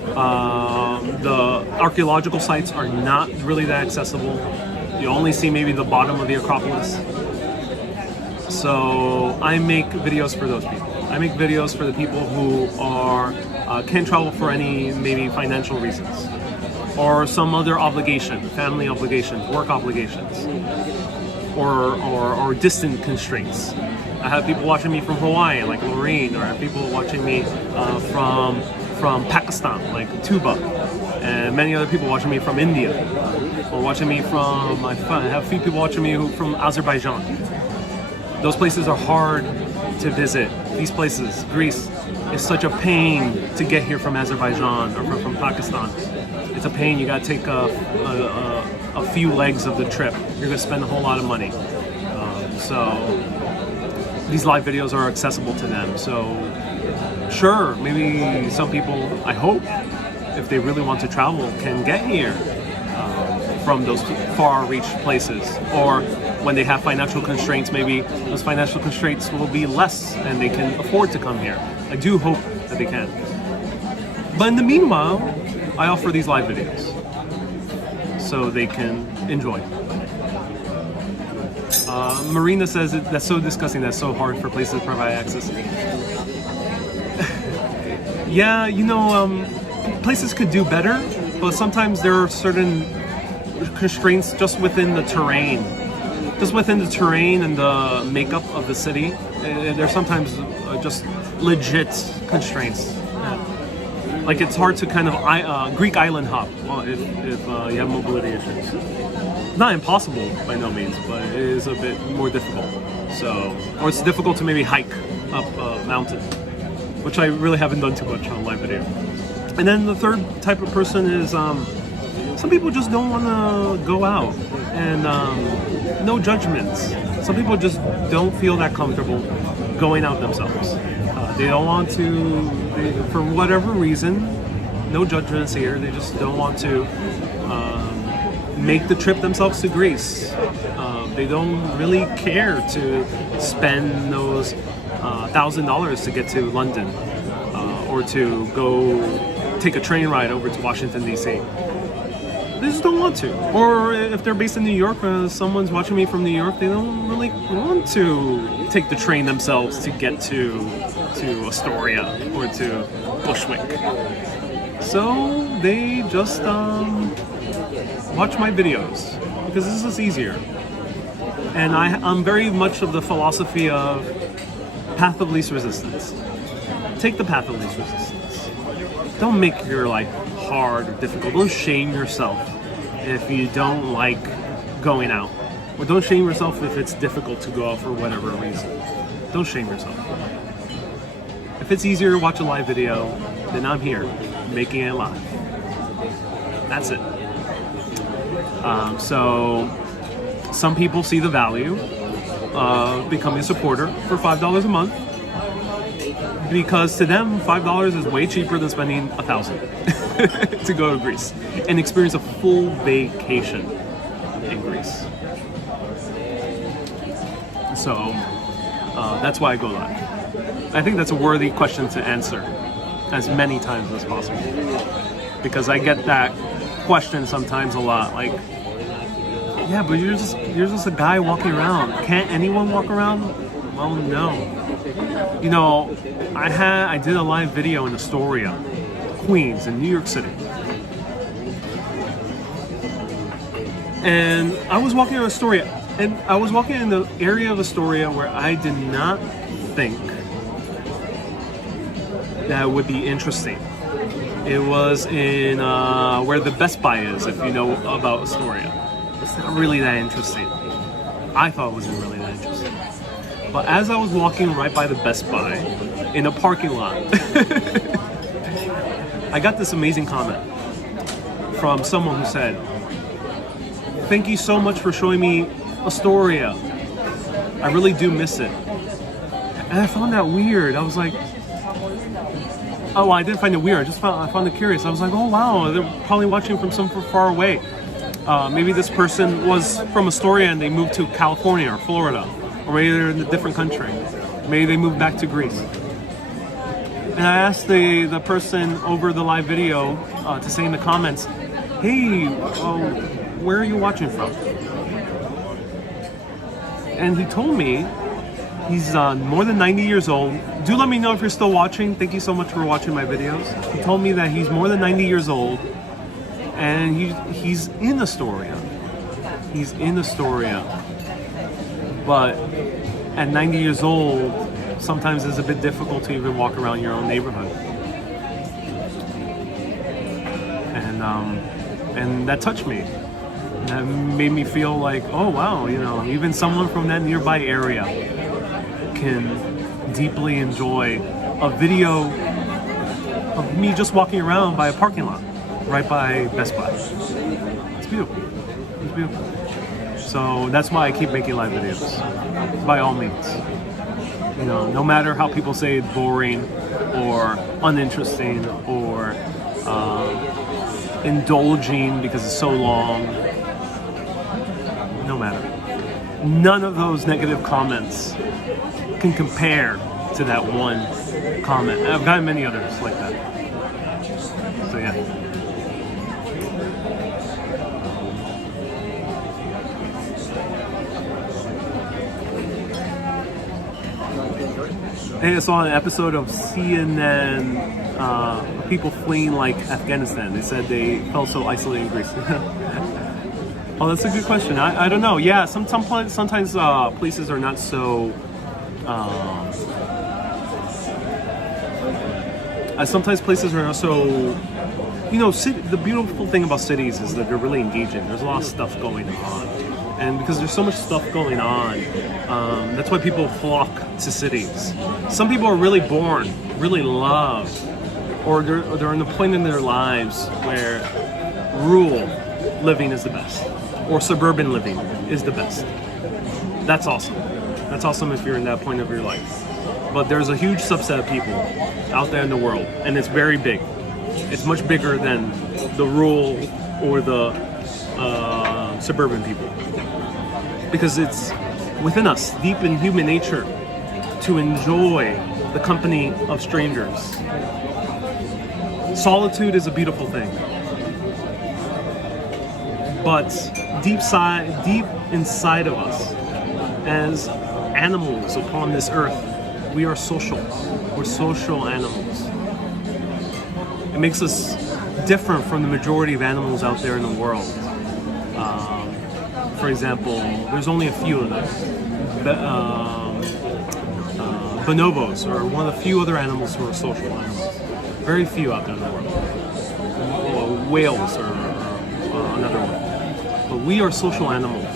the archaeological sites are not really that accessible. You only see maybe the bottom of the Acropolis. So I make videos for those people. I make videos for the people who can't travel for any maybe financial reasons, or some other obligation, family obligations, work obligations, or distant constraints. I have people watching me from Hawaii, like Lorraine, or I have people watching me from Pakistan, like Tuba, and many other people watching me from India, or watching me from, I have a few people watching me from Azerbaijan. Those places are hard to visit. These places, Greece, is such a pain to get here from Azerbaijan or from Pakistan. It's a pain. You got to take a few legs of the trip. You're going to spend a whole lot of money. So these live videos are accessible to them. So sure, maybe some people, I hope, if they really want to travel, can get here from those far-reached places. Or when they have financial constraints, maybe those financial constraints will be less and they can afford to come here. I do hope that they can. But in the meanwhile, I offer these live videos so they can enjoy. Marina says that's so disgusting, that's so hard for places to provide access. Yeah, you know, places could do better, but sometimes there are certain constraints just within the terrain. Just within the terrain and the makeup of the city, there's sometimes just legit constraints. Like it's hard to kind of Greek island hop if you have mobility issues. Not impossible by no means, but it is a bit more difficult. So, or it's difficult to maybe hike up a mountain, which I really haven't done too much on live video. And then the third type of person is some people just don't want to go out, and no judgments. Some people just don't feel that comfortable going out themselves. They don't want to, for whatever reason, no judgments here, they just don't want to make the trip themselves to Greece. They don't really care to spend those $1,000 to get to London, or to go take a train ride over to Washington, D.C. They just don't want to. Or if they're based in New York, someone's watching me from New York, they don't really want to take the train themselves to get to Astoria or to Bushwick. So they just watch my videos because this is easier. And I'm very much of the philosophy of path of least resistance. Take the path of least resistance. Don't make your life hard or difficult. Don't shame yourself if you don't like going out. Or don't shame yourself if it's difficult to go out for whatever reason. Don't shame yourself. If it's easier to watch a live video, then I'm here, making it live. That's it. So some people see the value of becoming a supporter for $5 a month, because to them $5 is way cheaper than spending $1,000 to go to Greece and experience a full vacation in Greece. So that's why I go live. I think that's a worthy question to answer as many times as possible, because I get that question sometimes a lot, like, yeah, but you're just a guy walking around. Can't anyone walk around? Well, no. You know, I did a live video in Astoria, Queens, in New York City. And I was walking around Astoria, and I was walking in the area of Astoria where I did not think that would be interesting. It was in where the Best Buy is, if you know about Astoria. It's not really that interesting. I thought it wasn't really that interesting. But as I was walking right by the Best Buy in a parking lot, I got this amazing comment from someone who said, "Thank you so much for showing me Astoria. I really do miss it." And I found that weird. I was like, oh, I didn't find it weird. I found it curious. I was like, oh wow, they're probably watching from some far away. Maybe this person was from Astoria and they moved to California or Florida, or maybe they're in a different country. Maybe they moved back to Greece. And I asked the person over the live video to say in the comments, hey, where are you watching from? And he told me he's more than 90 years old. Do let me know if you're still watching. Thank you so much for watching my videos. He told me that he's more than 90 years old, and he's in Astoria. He's in Astoria. But at 90 years old, sometimes it's a bit difficult to even walk around your own neighborhood. And that touched me. That made me feel like, oh wow, you know, even someone from that nearby area can deeply enjoy a video of me just walking around by a parking lot right by Best Buy. It's beautiful. It's beautiful. So that's why I keep making live videos, by all means. You know, no matter how people say it's boring or uninteresting or indulging because it's so long, no matter. None of those negative comments can compare to that one comment. I've gotten many others like that. So yeah. Hey, I saw an episode of CNN, people fleeing like Afghanistan. They said they felt so isolated in Greece. Oh, that's a good question. I don't know. Yeah, sometimes places are not so. Sometimes places are not so. You know, the beautiful thing about cities is that they're really engaging. There's a lot of stuff going on, and because there's so much stuff going on, that's why people flock to cities. Some people are really born, really love, or they're in a point in their lives where rural living is the best, or suburban living is the best. That's awesome. That's awesome if you're in that point of your life. But there's a huge subset of people out there in the world, and it's very big. It's much bigger than the rural or the suburban people. Because it's within us, deep in human nature, to enjoy the company of strangers. Solitude is a beautiful thing. But deep inside of us, as animals upon this earth, we are social. We're social animals. It makes us different from the majority of animals out there in the world. For example, there's only a few of them. Bonobos are one of the few other animals who are social animals. Very few out there in the world. Whales are another one. But we are social animals.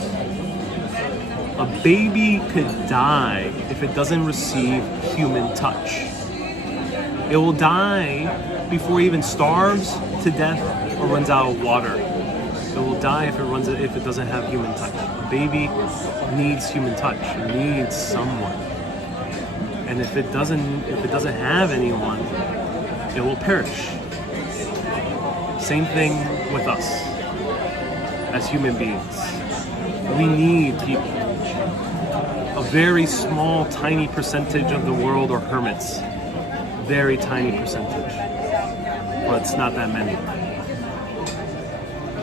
A baby could die if it doesn't receive human touch. It will die before it even starves to death or runs out of water. It will die if it doesn't have human touch. A baby needs human touch. It needs someone. And if it doesn't have anyone, it will perish. Same thing with us as human beings. We need people. A very small, tiny percentage of the world are hermits. Very tiny percentage. But it's not that many.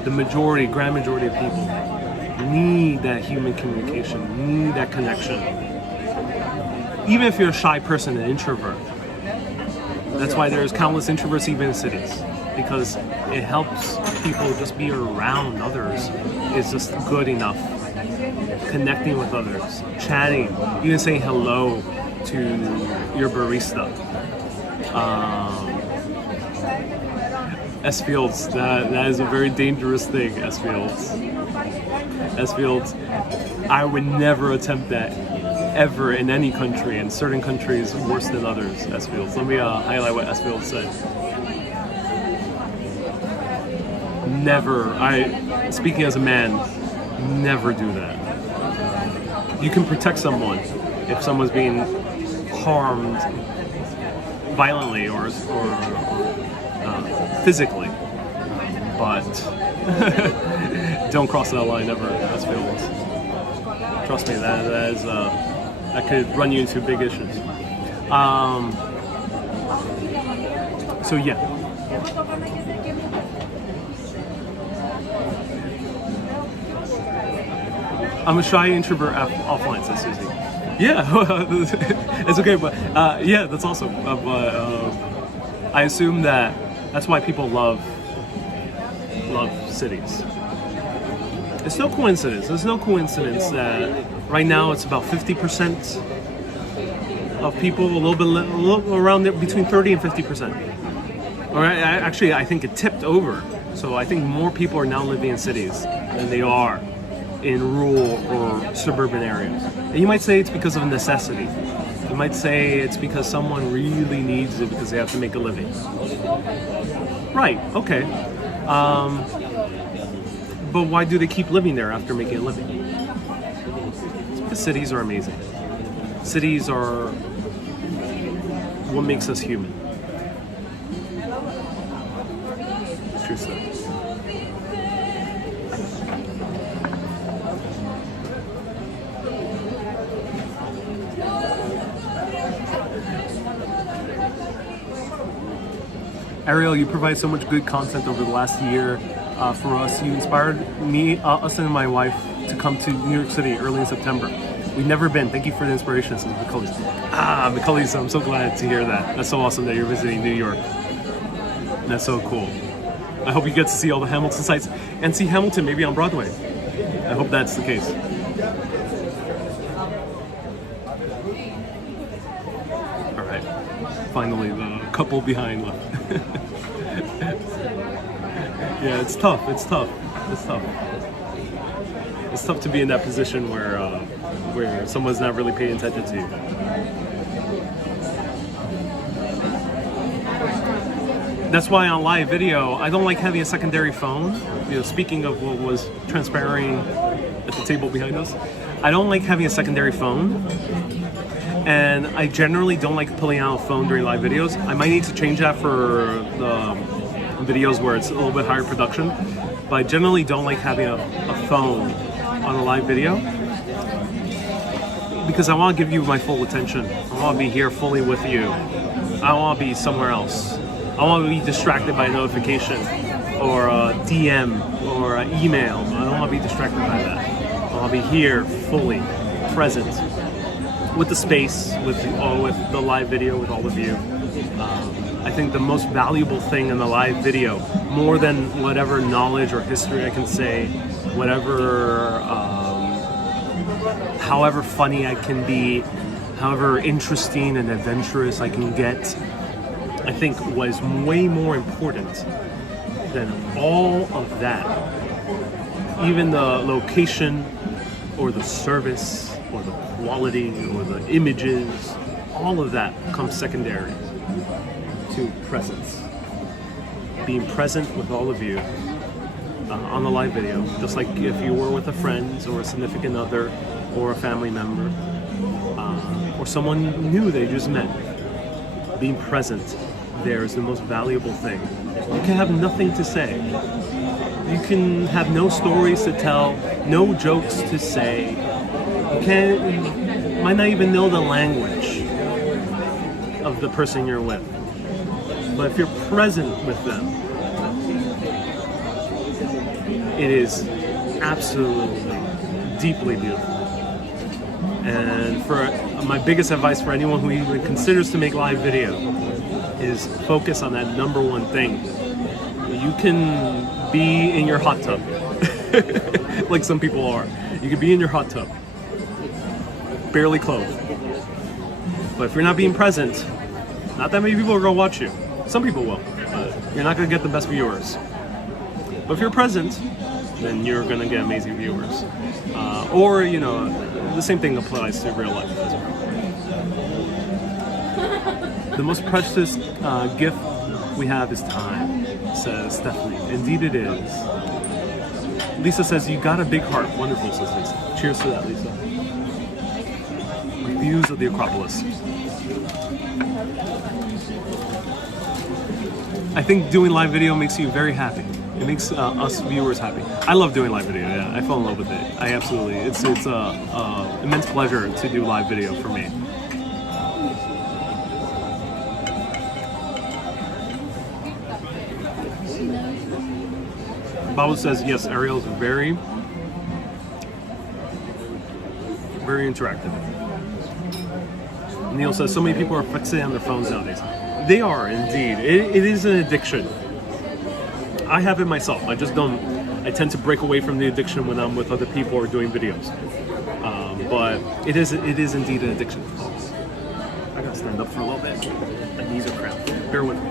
The majority, grand majority of people need that human communication, need that connection. Even if you're a shy person, an introvert. That's why there's countless introverts even in cities. Because it helps people just be around others is just good enough. Connecting with others, chatting, even saying hello to your barista. S-Fields, that is a very dangerous thing, S-Fields. S-Fields, I would never attempt that ever in any country, and certain countries worse than others, S-Fields. Let me highlight what S-Fields said. Never, speaking as a man, never do that. You can protect someone if someone's being harmed violently or physically, but don't cross that line ever. That's feelings. Trust me, that could run you into big issues. So yeah. I'm a shy introvert offline, says Susie. Yeah, it's okay, but yeah, that's awesome. I assume that's why people love cities. It's no coincidence. There's no coincidence that right now it's about 50% of people, a little around there, between 30 and 50%. Or actually, I think it tipped over. So I think more people are now living in cities than they are in rural or suburban areas. And you might say it's because of necessity. You might say it's because someone really needs it because they have to make a living. Right, okay. But why do they keep living there after making a living? It's because cities are amazing. Cities are what makes us human. True stuff. Ariel, you provide so much good content over the last year for us. You inspired me, us and my wife to come to New York City early in September. We've never been. Thank you for the inspiration, says McCully's. McCully's, I'm so glad to hear that. That's so awesome that you're visiting New York. That's so cool. I hope you get to see all the Hamilton sites and see Hamilton maybe on Broadway. I hope that's the case. All right. Finally, the couple behind left. Yeah, it's tough. It's tough. It's tough. It's tough to be in that position where someone's not really paying attention to you. That's why on live video, I don't like having a secondary phone. You know, speaking of what was transpiring at the table behind us, I don't like having a secondary phone. And I generally don't like pulling out a phone during live videos. I might need to change that for the videos where it's a little bit higher production. But I generally don't like having a phone on a live video because I want to give you my full attention. I want to be here fully with you. I don't want to be somewhere else. I want to be distracted by a notification or a DM or an email. I don't want to be distracted by that. I want to be here fully present with the space, with the live video, with all of you. I think the most valuable thing in the live video, more than whatever knowledge or history I can say, whatever, however funny I can be, however interesting and adventurous I can get, I think was way more important than all of that. Even the location or the service or the quality or the images, all of that comes secondary to presence. Being present with all of you on the live video, just like if you were with a friend or a significant other or a family member or someone new they just met. Being present there is the most valuable thing. You can have nothing to say. You can have no stories to tell, no jokes to say. You might not even know the language of the person you're with. But if you're present with them, it is absolutely, deeply beautiful. And for my biggest advice for anyone who even considers to make live video is focus on that number one thing. You can be in your hot tub, like some people are. You can be in your hot tub, barely clothed. But if you're not being present, not that many people are gonna watch you. Some people will, but you're not gonna get the best viewers. But if you're present, then you're gonna get amazing viewers. Or, you know, the same thing applies to real life as well. The most precious gift we have is time, says Stephanie. Indeed it is. Lisa says, you got a big heart. Wonderful, says Lisa. Cheers to that, Lisa. Views of the Acropolis. I think doing live video makes you very happy. It makes us viewers happy. I love doing live video. Yeah, I fell in love with it. I absolutely. It's immense pleasure to do live video for me. Babu says yes. Ariel's very, very interactive. Neil says so many people are fixated on their phones nowadays. They are indeed. It is an addiction. I have it myself. I just don't. I tend to break away from the addiction when I'm with other people or doing videos. But it is indeed an addiction. I gotta stand up for a little bit. My knees are cramped. Bear with me.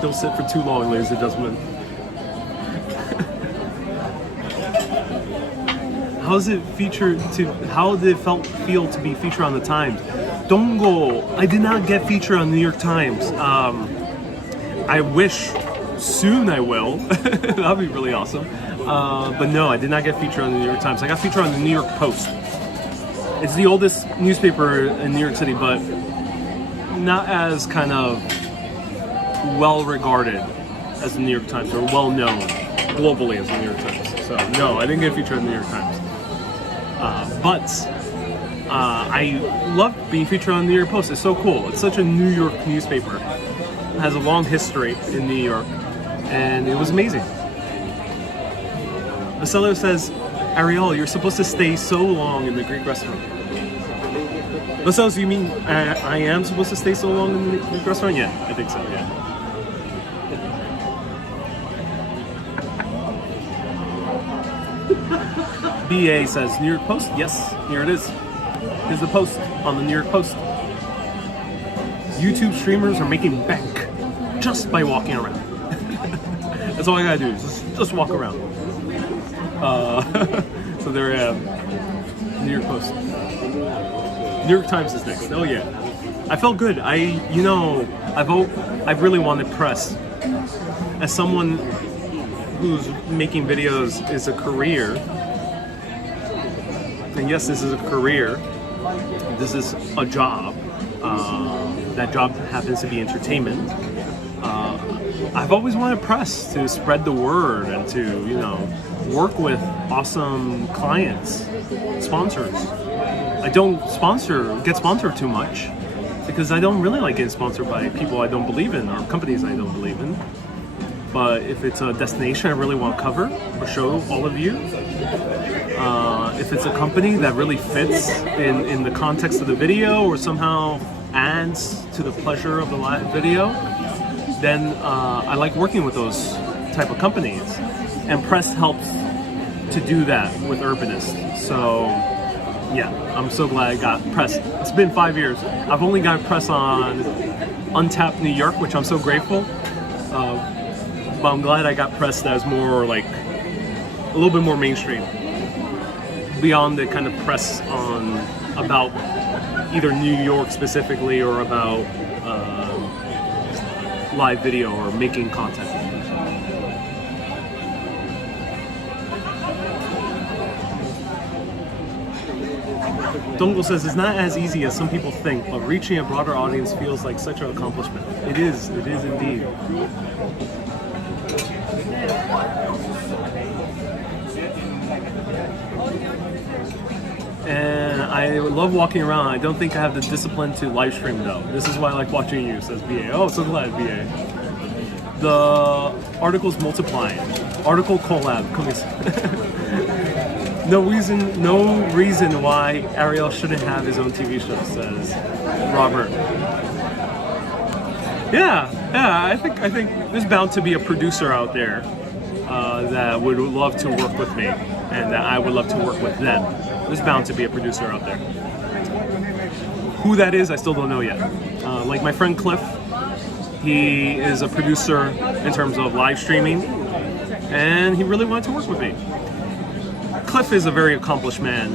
Don't sit for too long, ladies and gentlemen. How did it feel to be featured on the Times? Dongo, I did not get featured on the New York Times. I wish soon I will. That'd be really awesome. But no, I did not get featured on the New York Times. I got featured on the New York Post. It's the oldest newspaper in New York City, but not as kind of well regarded as the New York Times, or well known globally as the New York Times. So no, I didn't get featured in the New York Times. But I love being featured on the New York Post. It's so cool. It's such a New York newspaper. It has a long history in New York, and it was amazing. The seller says, Ariel, you're supposed to stay so long in the Greek restaurant. Marcelo, you mean I am supposed to stay so long in the Greek restaurant? Yeah, I think so, yeah. BA says, New York Post? Yes, here it is. Here's the post on the New York Post. YouTube streamers are making bank just by walking around. That's all I gotta do, just walk around. So there I am. New York Post. New York Times is next. Oh yeah. I felt good. I've really wanted press. As someone who's making videos is a career, and yes, this is a career, this is a job, that job happens to be entertainment. I've always wanted press to spread the word and to, work with awesome clients, sponsors. I don't get sponsored too much because I don't really like getting sponsored by people I don't believe in or companies I don't believe in. But if it's a destination I really want to cover or show all of you, if it's a company that really fits in the context of the video or somehow adds to the pleasure of the live video, then I like working with those type of companies. And press helps to do that with Urbanist. So yeah, I'm so glad I got press. It's been 5 years. I've only got press on Untapped New York, which I'm so grateful. But I'm glad I got press that is more like a little bit more mainstream. beyond the kind of press on about either New York specifically or about live video or making content. Dongle says it's not as easy as some people think, but reaching a broader audience feels like such an accomplishment. It is indeed. And I love walking around. I don't think I have the discipline to live stream though. This is why I like watching you, says BA. Oh, so glad, BA. The article's multiplying. Article collab coming soon. No reason why Ariel shouldn't have his own TV show, says Robert. Yeah, I think there's bound to be a producer out there that would love to work with me, and that I would love to work with them. There's bound to be a producer out there. Who that is, I still don't know yet. Like my friend Cliff, he is a producer in terms of live streaming, and he really wanted to work with me. Cliff is a very accomplished man.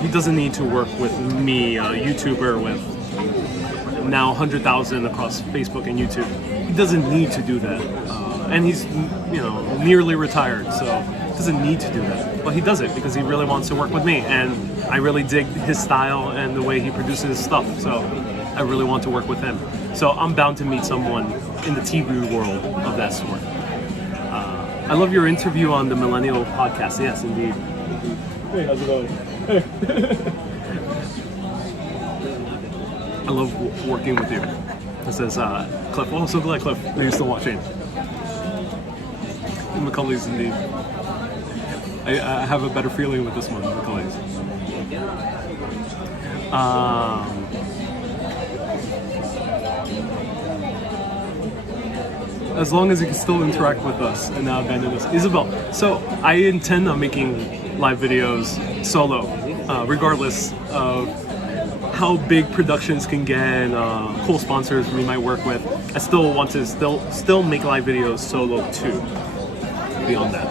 He doesn't need to work with me, a YouTuber with now 100,000 across Facebook and YouTube. He doesn't need to do that. And he's, nearly retired, so he doesn't need to do that. But he does it because he really wants to work with me, and I really dig his style and the way he produces his stuff. So I really want to work with him. So I'm bound to meet someone in the TV world of that sort. I love your interview on the Millennial podcast. Yes, indeed. Hey, how's it going? I love working with you. It says Cliff. Oh, so glad, Cliff, that you're still watching. Macaulay's indeed. I have a better feeling with this one, Macaulay's. As long as you can still interact with us and not abandon us. Isabel, so I intend on making live videos solo, regardless of how big productions can get, cool sponsors we might work with. I still want to still make live videos solo too, beyond that.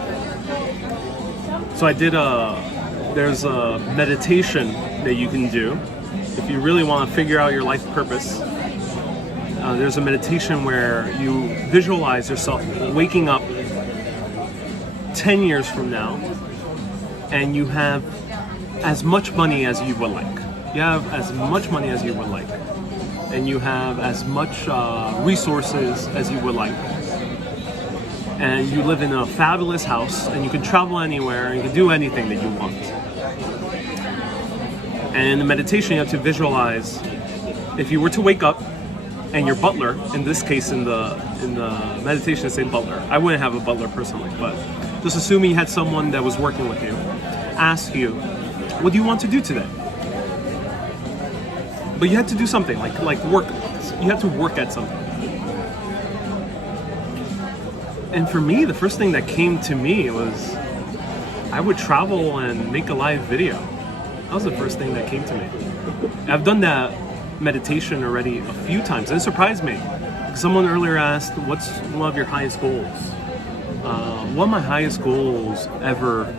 So I did there's a meditation that you can do if you really want to figure out your life purpose. There's a meditation where you visualize yourself waking up 10 years from now, and you have as much money as you would like. You have as much money as you would like. And you have as much resources as you would like. And you live in a fabulous house, and you can travel anywhere, and you can do anything that you want. And in the meditation, you have to visualize if you were to wake up, and your butler, in this case in the meditation, say butler. I wouldn't have a butler personally, but just assuming you had someone that was working with you, ask you, what do you want to do today? But you had to do something, like work. You had to work at something. And for me, the first thing that came to me was I would travel and make a live video. That was the first thing that came to me. I've done that meditation already a few times, and it surprised me. Someone earlier asked, what's one of your highest goals? One of my highest goals ever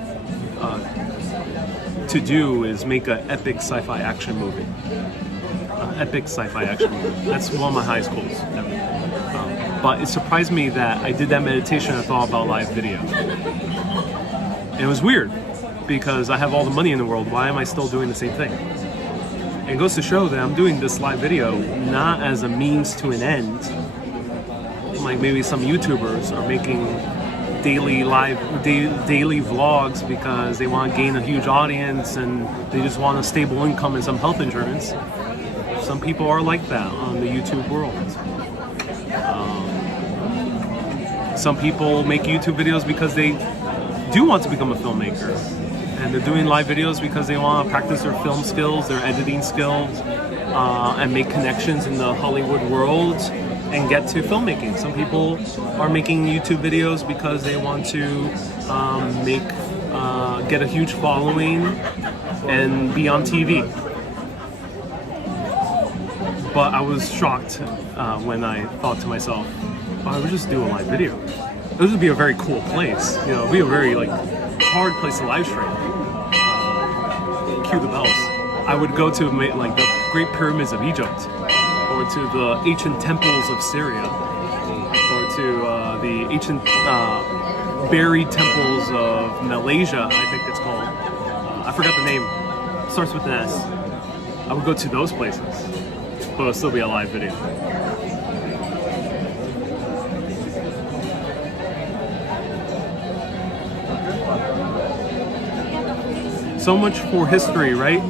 to do is make an epic sci-fi action movie. That's one of my highest goals ever. But it surprised me that I did that meditation and thought about live video. And it was weird, because I have all the money in the world. Why am I still doing the same thing? It goes to show that I'm doing this live video not as a means to an end. Like maybe some YouTubers are making daily vlogs because they want to gain a huge audience and they just want a stable income and some health insurance. Some people are like that on the YouTube world. Some people make YouTube videos because they do want to become a filmmaker. And they're doing live videos because they want to practice their film skills, their editing skills, and make connections in the Hollywood world and get to filmmaking. Some people are making YouTube videos because they want to get a huge following and be on TV. But I was shocked when I thought to myself, oh, I would just do a live video. This would be a very cool place. It'd be a very hard place to live stream. cue the bells. I would go to like the Great Pyramids of Egypt, or to the ancient temples of Syria, or to the ancient buried temples of Malaysia, I think it's called. I forgot the name. Starts with an S. I would go to those places, but it'll still be a live video. So much for history, right?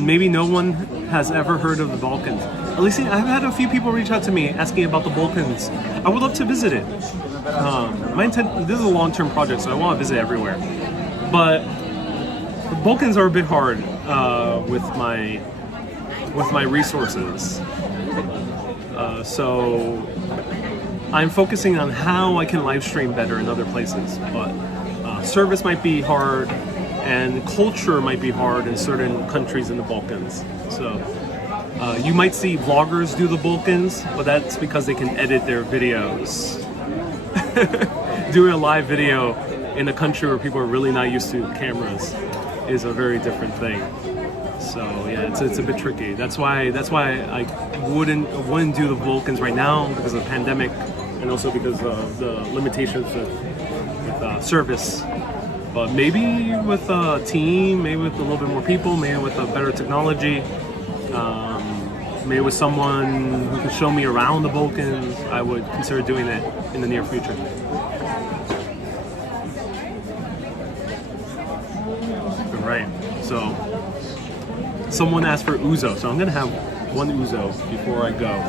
Maybe no one has ever heard of the Balkans. At least I've had a few people reach out to me asking about the Balkans. I would love to visit it. My intent, this is a long-term project, so I want to visit everywhere. But the Balkans are a bit hard with my resources. So I'm focusing on how I can live stream better in other places. But service might be hard, and culture might be hard in certain countries in the Balkans. So you might see vloggers do the Balkans, but that's because they can edit their videos. Doing a live video in a country where people are really not used to cameras is a very different thing. So yeah, it's a bit tricky. That's why I wouldn't do the Balkans right now, because of the pandemic, and also because of the limitations with service. But maybe with a team, maybe with a little bit more people, maybe with a better technology, maybe with someone who can show me around the Balkans, I would consider doing it in the near future. Alright, so someone asked for ouzo, so I'm gonna have one ouzo before I go.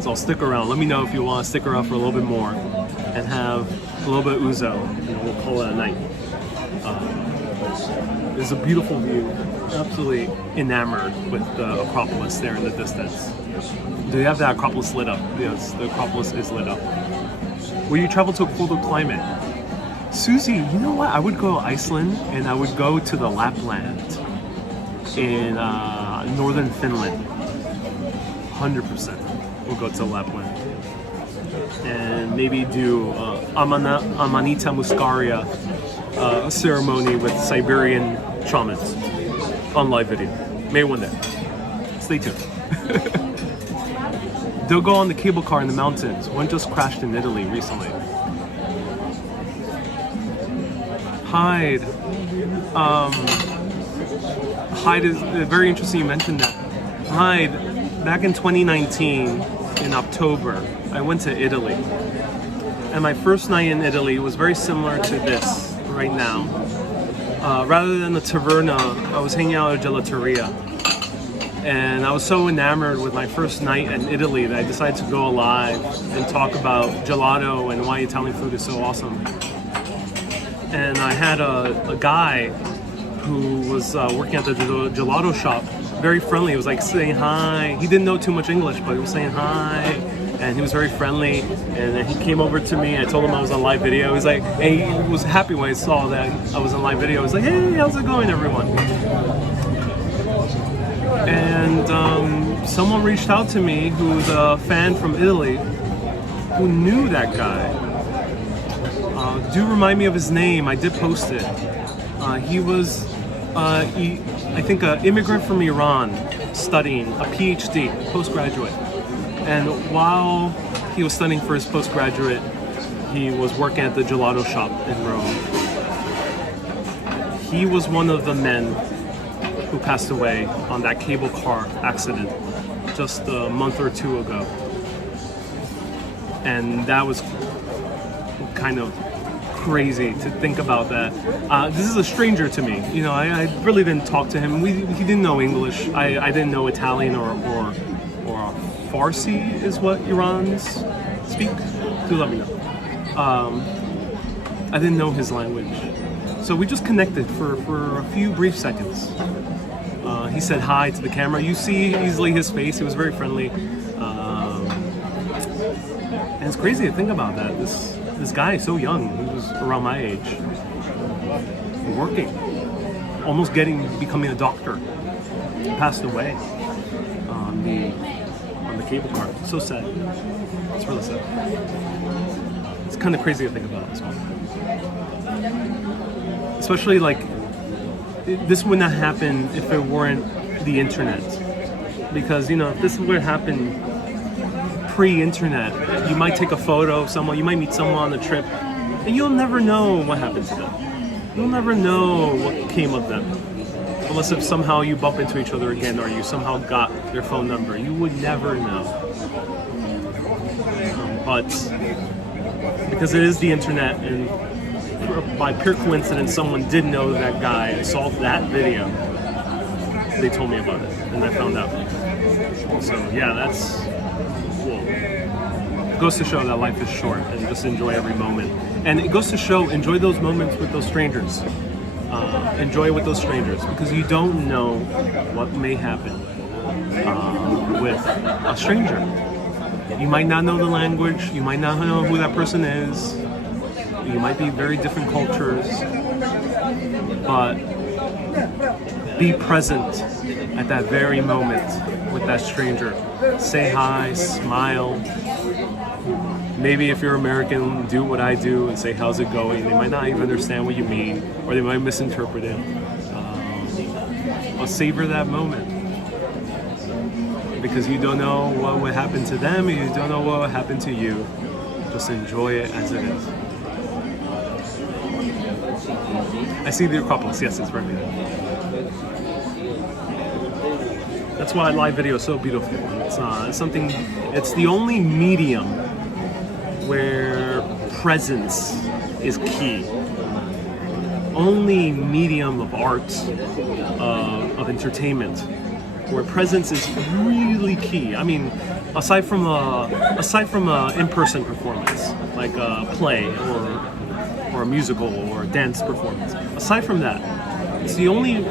So I'll stick around. Let me know if you want to stick around for a little bit more and have a little bit of ouzo, and we'll call it a night. It's a beautiful view. Absolutely enamored with the Acropolis there in the distance. Do they have the Acropolis lit up? Yes, the Acropolis is lit up. Will you travel to a colder climate? Susie, you know what? I would go to Iceland, and I would go to the Lapland in northern Finland. 100%. We'll go to Lapland. And maybe do Amanita Muscaria ceremony with Siberian shamans on live video. Maybe one day. Stay tuned. They'll go on the cable car in the mountains. One just crashed in Italy recently. Hyde. Hyde is very interesting you mentioned that. Hyde, back in 2019, in October, I went to Italy. And my first night in Italy was very similar to this right now. Rather than the taverna, I was hanging out at a gelateria. And I was so enamored with my first night in Italy that I decided to go live and talk about gelato and why Italian food is so awesome. And I had a guy who was working at the gelato shop, very friendly. He was like saying hi. He didn't know too much English, but he was saying hi. And he was very friendly, and then he came over to me. I told him I was on live video. He's like, and he was happy when he saw that I was on live video. He was like, hey, how's it going, everyone? And someone reached out to me who's a fan from Italy who knew that guy. Do remind me of his name. I did post it. He was, I think, an immigrant from Iran studying a PhD, postgraduate. And while he was studying for his postgraduate, he was working at the gelato shop in Rome. He was one of the men who passed away on that cable car accident just a month or two ago. And that was kind of crazy to think about that. This is a stranger to me. You know, I really didn't talk to him. He didn't know English. I didn't know Italian or Farsi is what Iranians speak. Do let me know. I didn't know his language. So we just connected for a few brief seconds. He said hi to the camera. You see easily his face. He was very friendly. And it's crazy to think about that. This guy is so young. He was around my age. Working. Almost becoming a doctor. He passed away on the cable car. So sad. It's really sad. It's kind of crazy to think about as well. Especially like this would not happen if it weren't the internet. Because, you know, if this would happen pre-internet, you might take a photo of someone, you might meet someone on the trip, and you'll never know what happened to them. You'll never know what came of them. Unless if somehow you bump into each other again or you somehow got their phone number. You would never know. But because it is the internet, and by pure coincidence someone did know that guy and saw that video, they told me about it and I found out. So yeah, that's cool. It goes to show that life is short and just enjoy every moment. And it goes to show, enjoy those moments with those strangers. Enjoy with those strangers, because you don't know what may happen with a stranger. You might not know the language, you might not know who that person is, you might be very different cultures, but be present at that very moment with that stranger. Say hi, smile. Maybe if you're American, do what I do and say, how's it going? They might not even understand what you mean, or they might misinterpret it. But savor that moment. Because you don't know what would happen to them, and you don't know what would happen to you. Just enjoy it as it is. I see the Acropolis, yes, it's right there. That's why live video is so beautiful. It's the only medium where presence is key. Only medium of art, of entertainment, where presence is really key. I mean, aside from a in-person performance, like a play or a musical or a dance performance. Aside from that, it's the only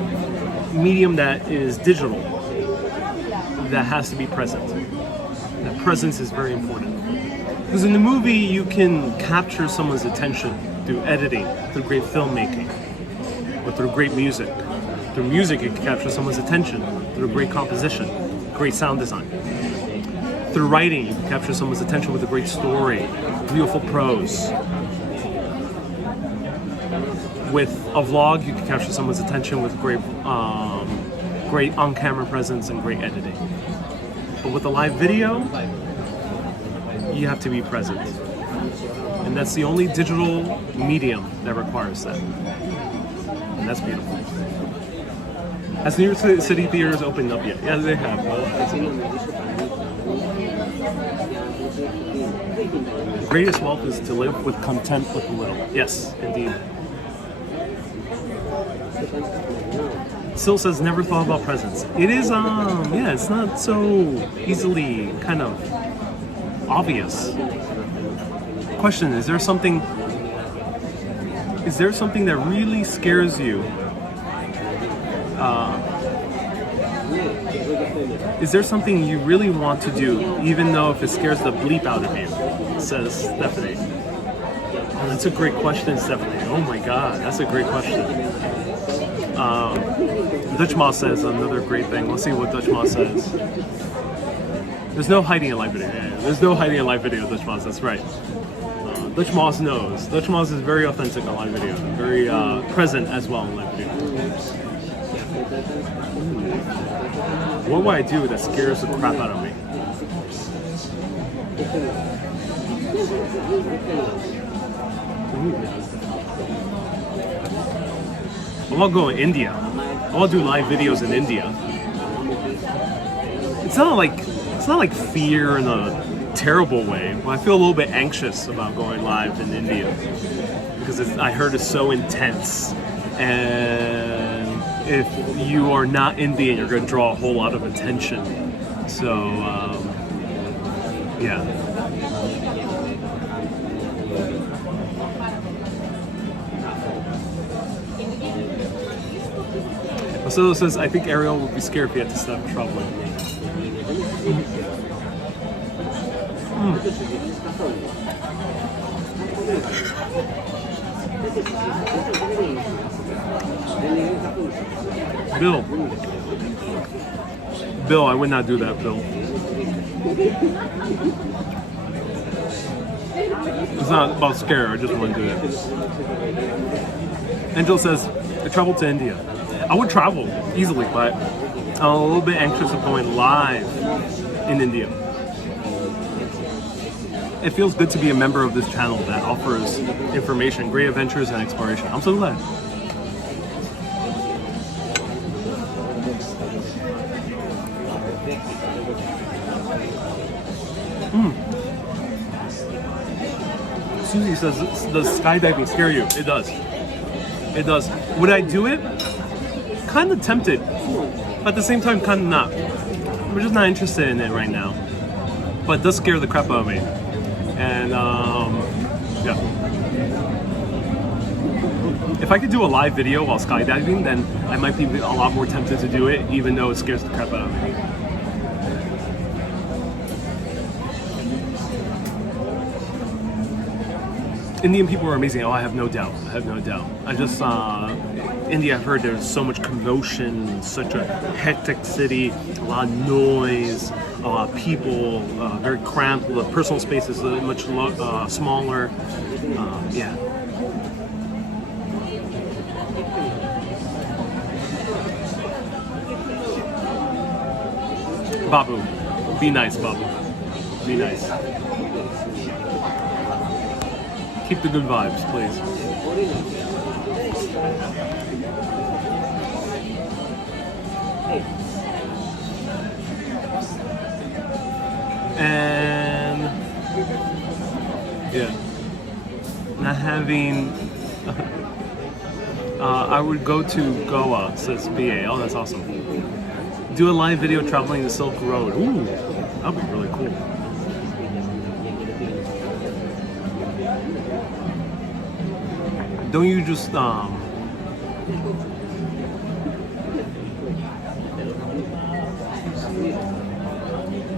medium that is digital that has to be present. That presence is very important. Because in the movie, you can capture someone's attention through editing, through great filmmaking, or through great music. Through music, you can capture someone's attention through great composition, great sound design. Through writing, you can capture someone's attention with a great story, beautiful prose. With a vlog, you can capture someone's attention with great on-camera presence and great editing. But with a live video, you have to be present. And that's the only digital medium that requires that. And that's beautiful. Has New York City theaters opened up yet? Yeah, they have. The greatest wealth is to live with content with little. Yes, indeed. Still says never thought about presence. It is, yeah, it's not so easily kind of obvious. Question, is there something that really scares you? Is there something you really want to do, even though if it scares the bleep out of you? Says Stephanie. Oh, that's a great question, Stephanie. Oh my God, that's a great question. Dutch Moss says another great thing. Let's see what Dutch Moss says. There's no hiding in live video. Yeah, there's no hiding in live video, Dutch Moss. That's right. Dutch Moss knows. Dutch Moss is very authentic on live video. Very present as well in live video. What would I do that scares the crap out of me? I want to go to India. I want to do live videos in India. It's not like fear in a terrible way, but I feel a little bit anxious about going live in India because I heard it's so intense, and if you are not Indian, you're going to draw a whole lot of attention. So, yeah. Marcelo says, I think Ariel would be scared if he had to stop traveling. Bill, I would not do that, Bill. It's not about scare, I just want to do it. Angel says, I traveled to India. I would travel easily, but I'm a little bit anxious of going live in India. It feels good to be a member of this channel that offers information, great adventures, and exploration. I'm so glad. Susie says, does skydiving scare you? It does. It does. Would I do it? Kind of tempted. But at the same time, kind of not. We're just not interested in it right now. But it does scare the crap out of me. And, yeah. If I could do a live video while skydiving, then I might be a lot more tempted to do it, even though it scares the crap out of me. Indian people are amazing. Oh, I have no doubt. I have no doubt. I just India. I've heard there's so much commotion, such a hectic city, a lot of noise, a lot of people, very cramped. The personal space is much smaller. Yeah. Babu, be nice, Babu. Be nice. Keep the good vibes, please. And yeah, not having. I would go to Goa, says BA. Oh, that's awesome. Do a live video traveling the Silk Road. Ooh, that'd be really cool. Don't you just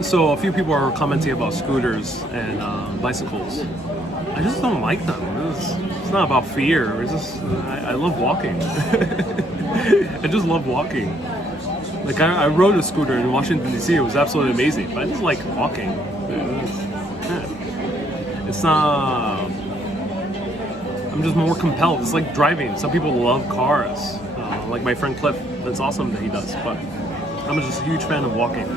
So a few people are commenting about scooters and bicycles. I just don't like them. It's not about fear. It's just I love walking. I just love walking. Like I rode a scooter in Washington DC. It was absolutely amazing. But I just like walking. It's not. I'm just more compelled. It's like driving. Some people love cars, like my friend Cliff. That's awesome that he does. But I'm just a huge fan of walking.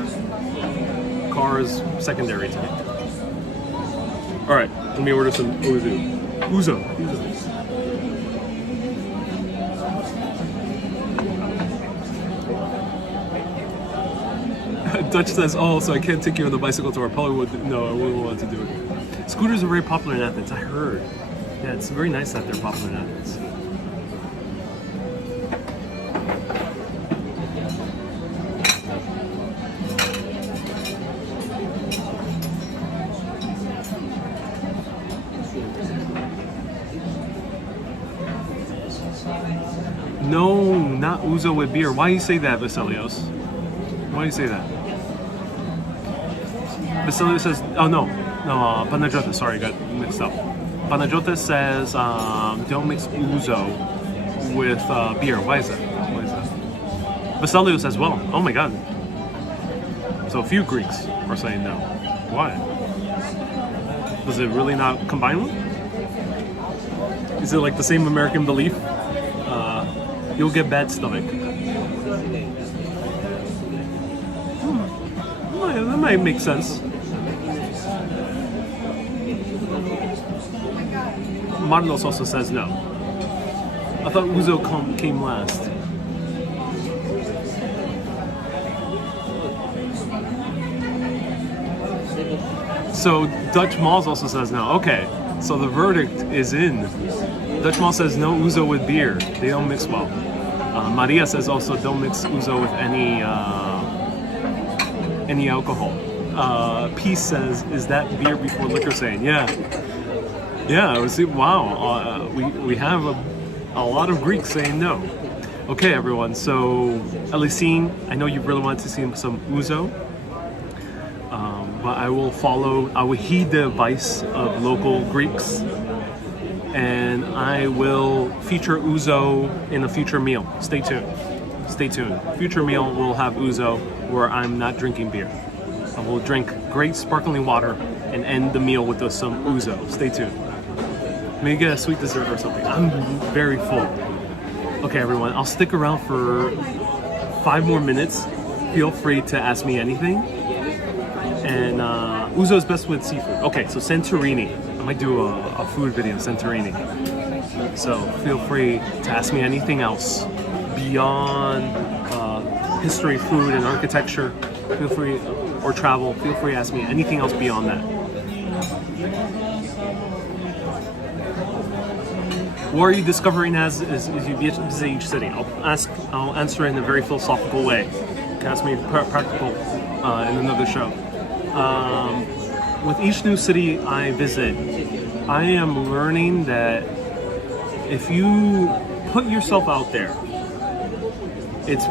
Cars secondary to me. All right, let me order some Uzo. Dutch says, "Oh, so I can't take you on the bicycle tour." I probably would. No, I wouldn't want to do it. Scooters are very popular in Athens. I heard. Yeah, it's very nice that they're popular in Athens. No, not Uzo with beer. Why do you say that, Vasilios? Why do you say that? Vasilios says, oh no, Panagiotis, sorry, got mixed up. Panagiotis says, don't mix Uzo with beer. Why is that? Vasilios as well. Oh my god. So a few Greeks are saying no. Why? Does it really not combine well? Is it like the same American belief? You'll get bad stomach. That might make sense. Marlos also says no. I thought Uzo came last. So Dutch Malls also says no. Okay, so the verdict is in. Dutch Mall says no Uzo with beer. They don't mix well. Maria says also don't mix Uzo with any alcohol. Peace says, is that beer before liquor saying? Yeah. Yeah, I was wow. We have a lot of Greeks saying no. Okay, everyone. So, Elisine, I know you really wanted to see some Uzo. But I will heed the advice of local Greeks. And I will feature Uzo in a future meal. Stay tuned. Stay tuned. Future meal will have Uzo where I'm not drinking beer. I will drink great sparkling water and end the meal with some Uzo. Stay tuned. Maybe get a sweet dessert or something. I'm very full. Okay, everyone, I'll stick around for 5 more minutes. Feel free to ask me anything. And Uzo is best with seafood. Okay, so Santorini. I might do a food video, Santorini. So feel free to ask me anything else beyond history, food, and architecture. Feel free, or travel. Feel free to ask me anything else beyond that. What are you discovering as you visit each city? I'll answer in a very philosophical way. You can ask me practical in another show. With each new city I visit, I am learning that if you put yourself out there, it's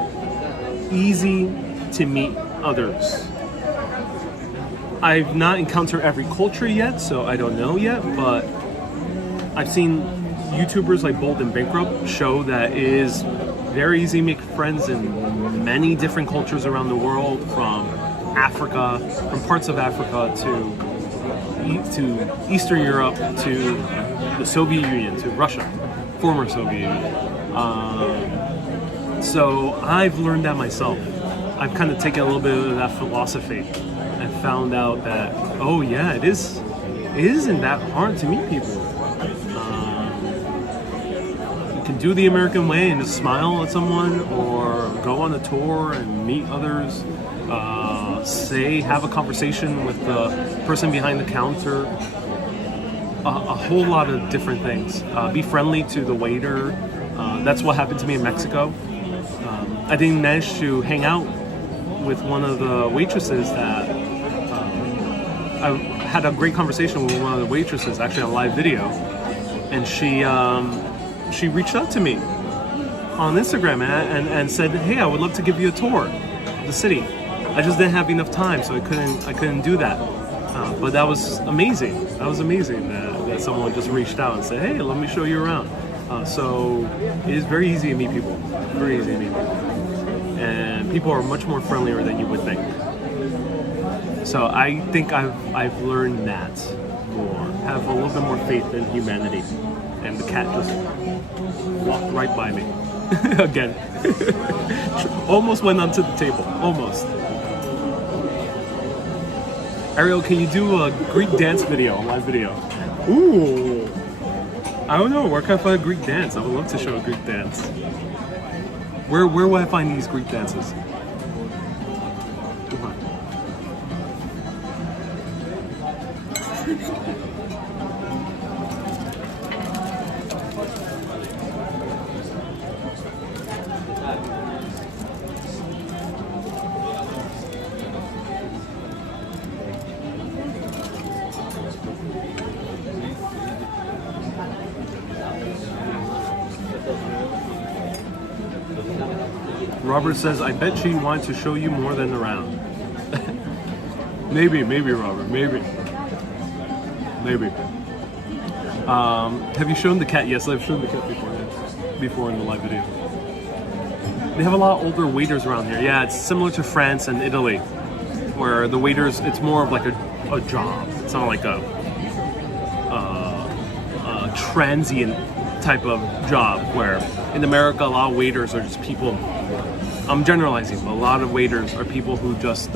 easy to meet others. I've not encountered every culture yet, so I don't know yet, but I've seen YouTubers like Bold and Bankrupt show that it is very easy to make friends in many different cultures around the world, from Africa, from parts of Africa to Eastern Europe, to the Soviet Union, to Russia, former Soviet Union. So I've learned that myself. I've kind of taken a little bit of that philosophy and found out that, oh yeah, it isn't that hard to meet people. You can do the American way and just smile at someone, or go on a tour and meet others. Have a conversation with the person behind the counter. A whole lot of different things. Be friendly to the waiter. That's what happened to me in Mexico. I didn't manage to hang out with one of the waitresses that I had a great conversation with one of the waitresses, actually on live video, and she reached out to me on Instagram and said, "Hey, I would love to give you a tour of the city." I just didn't have enough time, so I couldn't do that. But that was amazing. That was amazing that someone just reached out and said, "Hey, let me show you around." So it is very easy to meet people. Very easy to meet people. And people are much more friendlier than you would think. So I think I've learned that more. Have a little bit more faith in humanity. And the cat just walked right by me. Again. Almost went onto the table. Almost. Ariel, can you do a Greek dance video, a live video? Ooh. I don't know, where can I find a Greek dance? I would love to show a Greek dance. Where will I find these Greek dances? Robert says, I bet she wanted to show you more than around. maybe, Robert, maybe. Have you shown the cat? Yes, I've shown the cat before in the live video. They have a lot of older waiters around here. Yeah, it's similar to France and Italy, where the waiters, it's more of like a job. It's not like a transient type of job, where in America a lot of waiters are just people. I'm generalizing, but a lot of waiters are people who just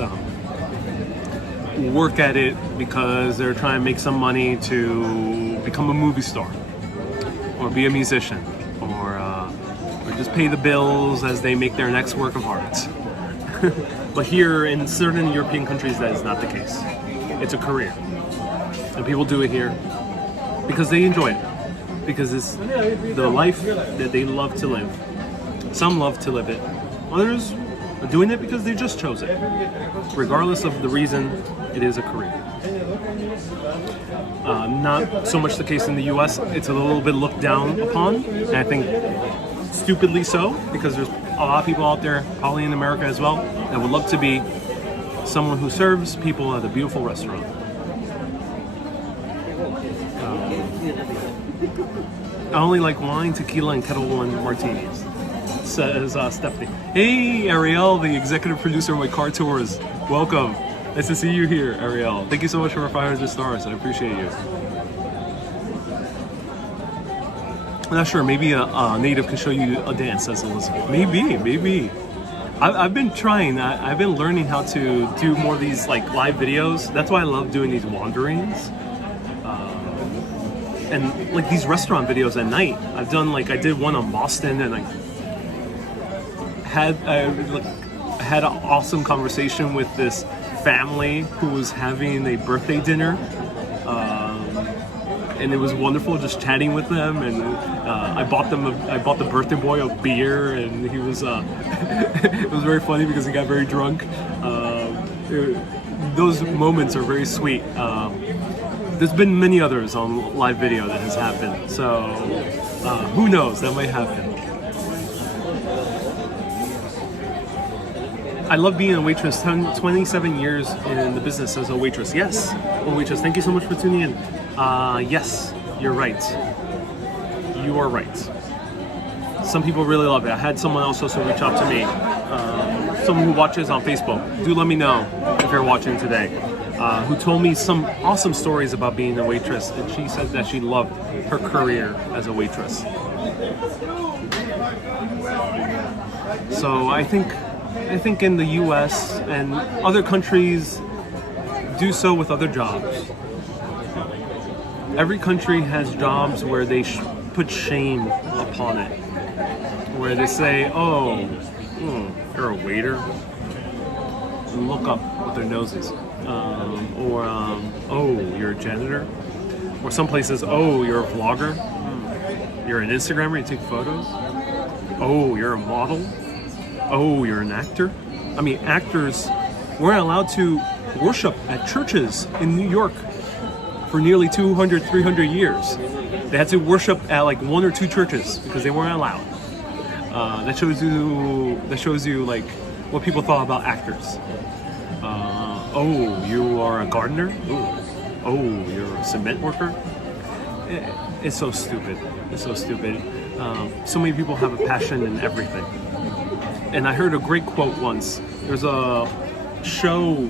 work at it because they're trying to make some money to become a movie star, or be a musician, or just pay the bills as they make their next work of art. But here in certain European countries, that is not the case. It's a career, and people do it here because they enjoy it, because it's the life that they love to live. Some love to live it. Others are doing it because they just chose it. Regardless of the reason, it is a career. Not so much the case in the US. It's a little bit looked down upon, and I think stupidly so, because there's a lot of people out there, probably in America as well, that would love to be someone who serves people at a beautiful restaurant. I only like wine, tequila, and Kettle One martinis, says Stephanie. Hey, Ariel, the executive producer of my car tours. Welcome. Nice to see you here, Ariel. Thank you so much for 500 stars. I appreciate you. I'm not sure. Maybe a native can show you a dance, says Elizabeth. Maybe. I've been trying. I've been learning how to do more of these like live videos. That's why I love doing these wanderings. And like these restaurant videos at night. I did one on Boston, and I had an awesome conversation with this family who was having a birthday dinner. And it was wonderful just chatting with them, and I bought the birthday boy a beer, and he was it was very funny because he got very drunk. Those moments are very sweet. There's been many others on live video that has happened, so who knows, that might happen. I love being a waitress. 27 years in the business as a waitress. Yes, a waitress. Thank you so much for tuning in. Yes, you're right. You are right. Some people really love it. I had someone else also reach out to me. Someone who watches on Facebook. Do let me know if you're watching today. Who told me some awesome stories about being a waitress, and she said that she loved her career as a waitress. So I think in the U.S. and other countries do so with other jobs. Every country has jobs where they put shame upon it, where they say, "Oh, you're a waiter," and look up with their noses, or "Oh, you're a janitor," or some places, "Oh, you're a vlogger, you're an Instagrammer, you take photos, oh, you're a model, oh, you're an actor." I mean, actors weren't allowed to worship at churches in New York for nearly 200, 300 years. They had to worship at like one or two churches because they weren't allowed. That shows you like what people thought about actors. Oh, you are a gardener? Ooh. Oh, you're a cement worker? It's so stupid. It's so stupid. So many people have a passion in everything. And I heard a great quote once. There's a show,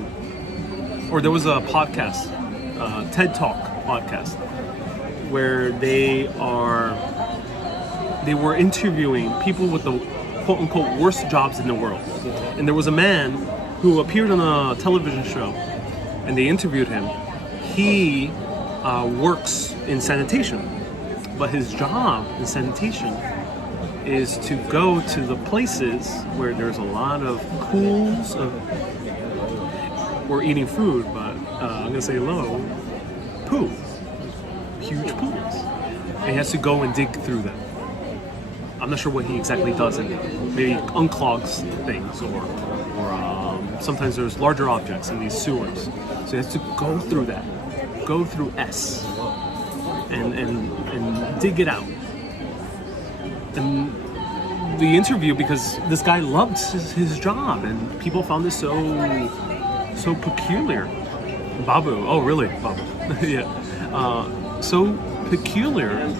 or there was a podcast, TED Talk podcast, where they were interviewing people with the quote unquote worst jobs in the world. And there was a man who appeared on a television show, and they interviewed him. He works in sanitation, but his job in sanitation is to go to the places where there's a lot of pools of, we're eating food, but I'm gonna say low, poo, huge pools. And he has to go and dig through them. I'm not sure what he exactly does in there. Maybe unclogs things, or sometimes there's larger objects in these sewers. So he has to go through that, go through S, and dig it out. And the interview, because this guy loved his job, and people found this so peculiar. Babu, oh really, Babu, yeah, so peculiar.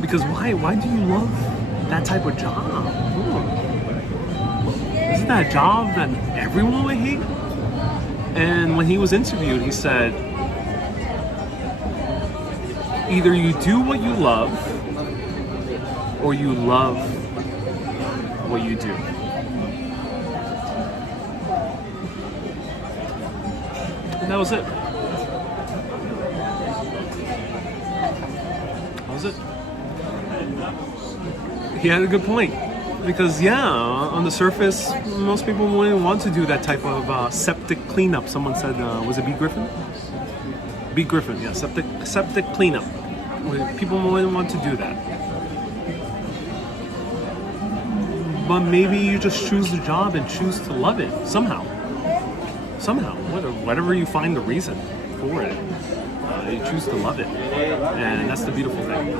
Because why do you love that type of job? Isn't that a job that everyone would hate? And when he was interviewed, he said, either you do what you love, or you love what you do. And that was it. That was it. He had a good point. Because on the surface, most people wouldn't want to do that type of septic cleanup. Someone said, was it B. Griffin? B. Griffin, yeah, septic cleanup. People wouldn't want to do that. But maybe you just choose the job and choose to love it somehow. Whatever you find the reason for it, you choose to love it, and that's the beautiful thing.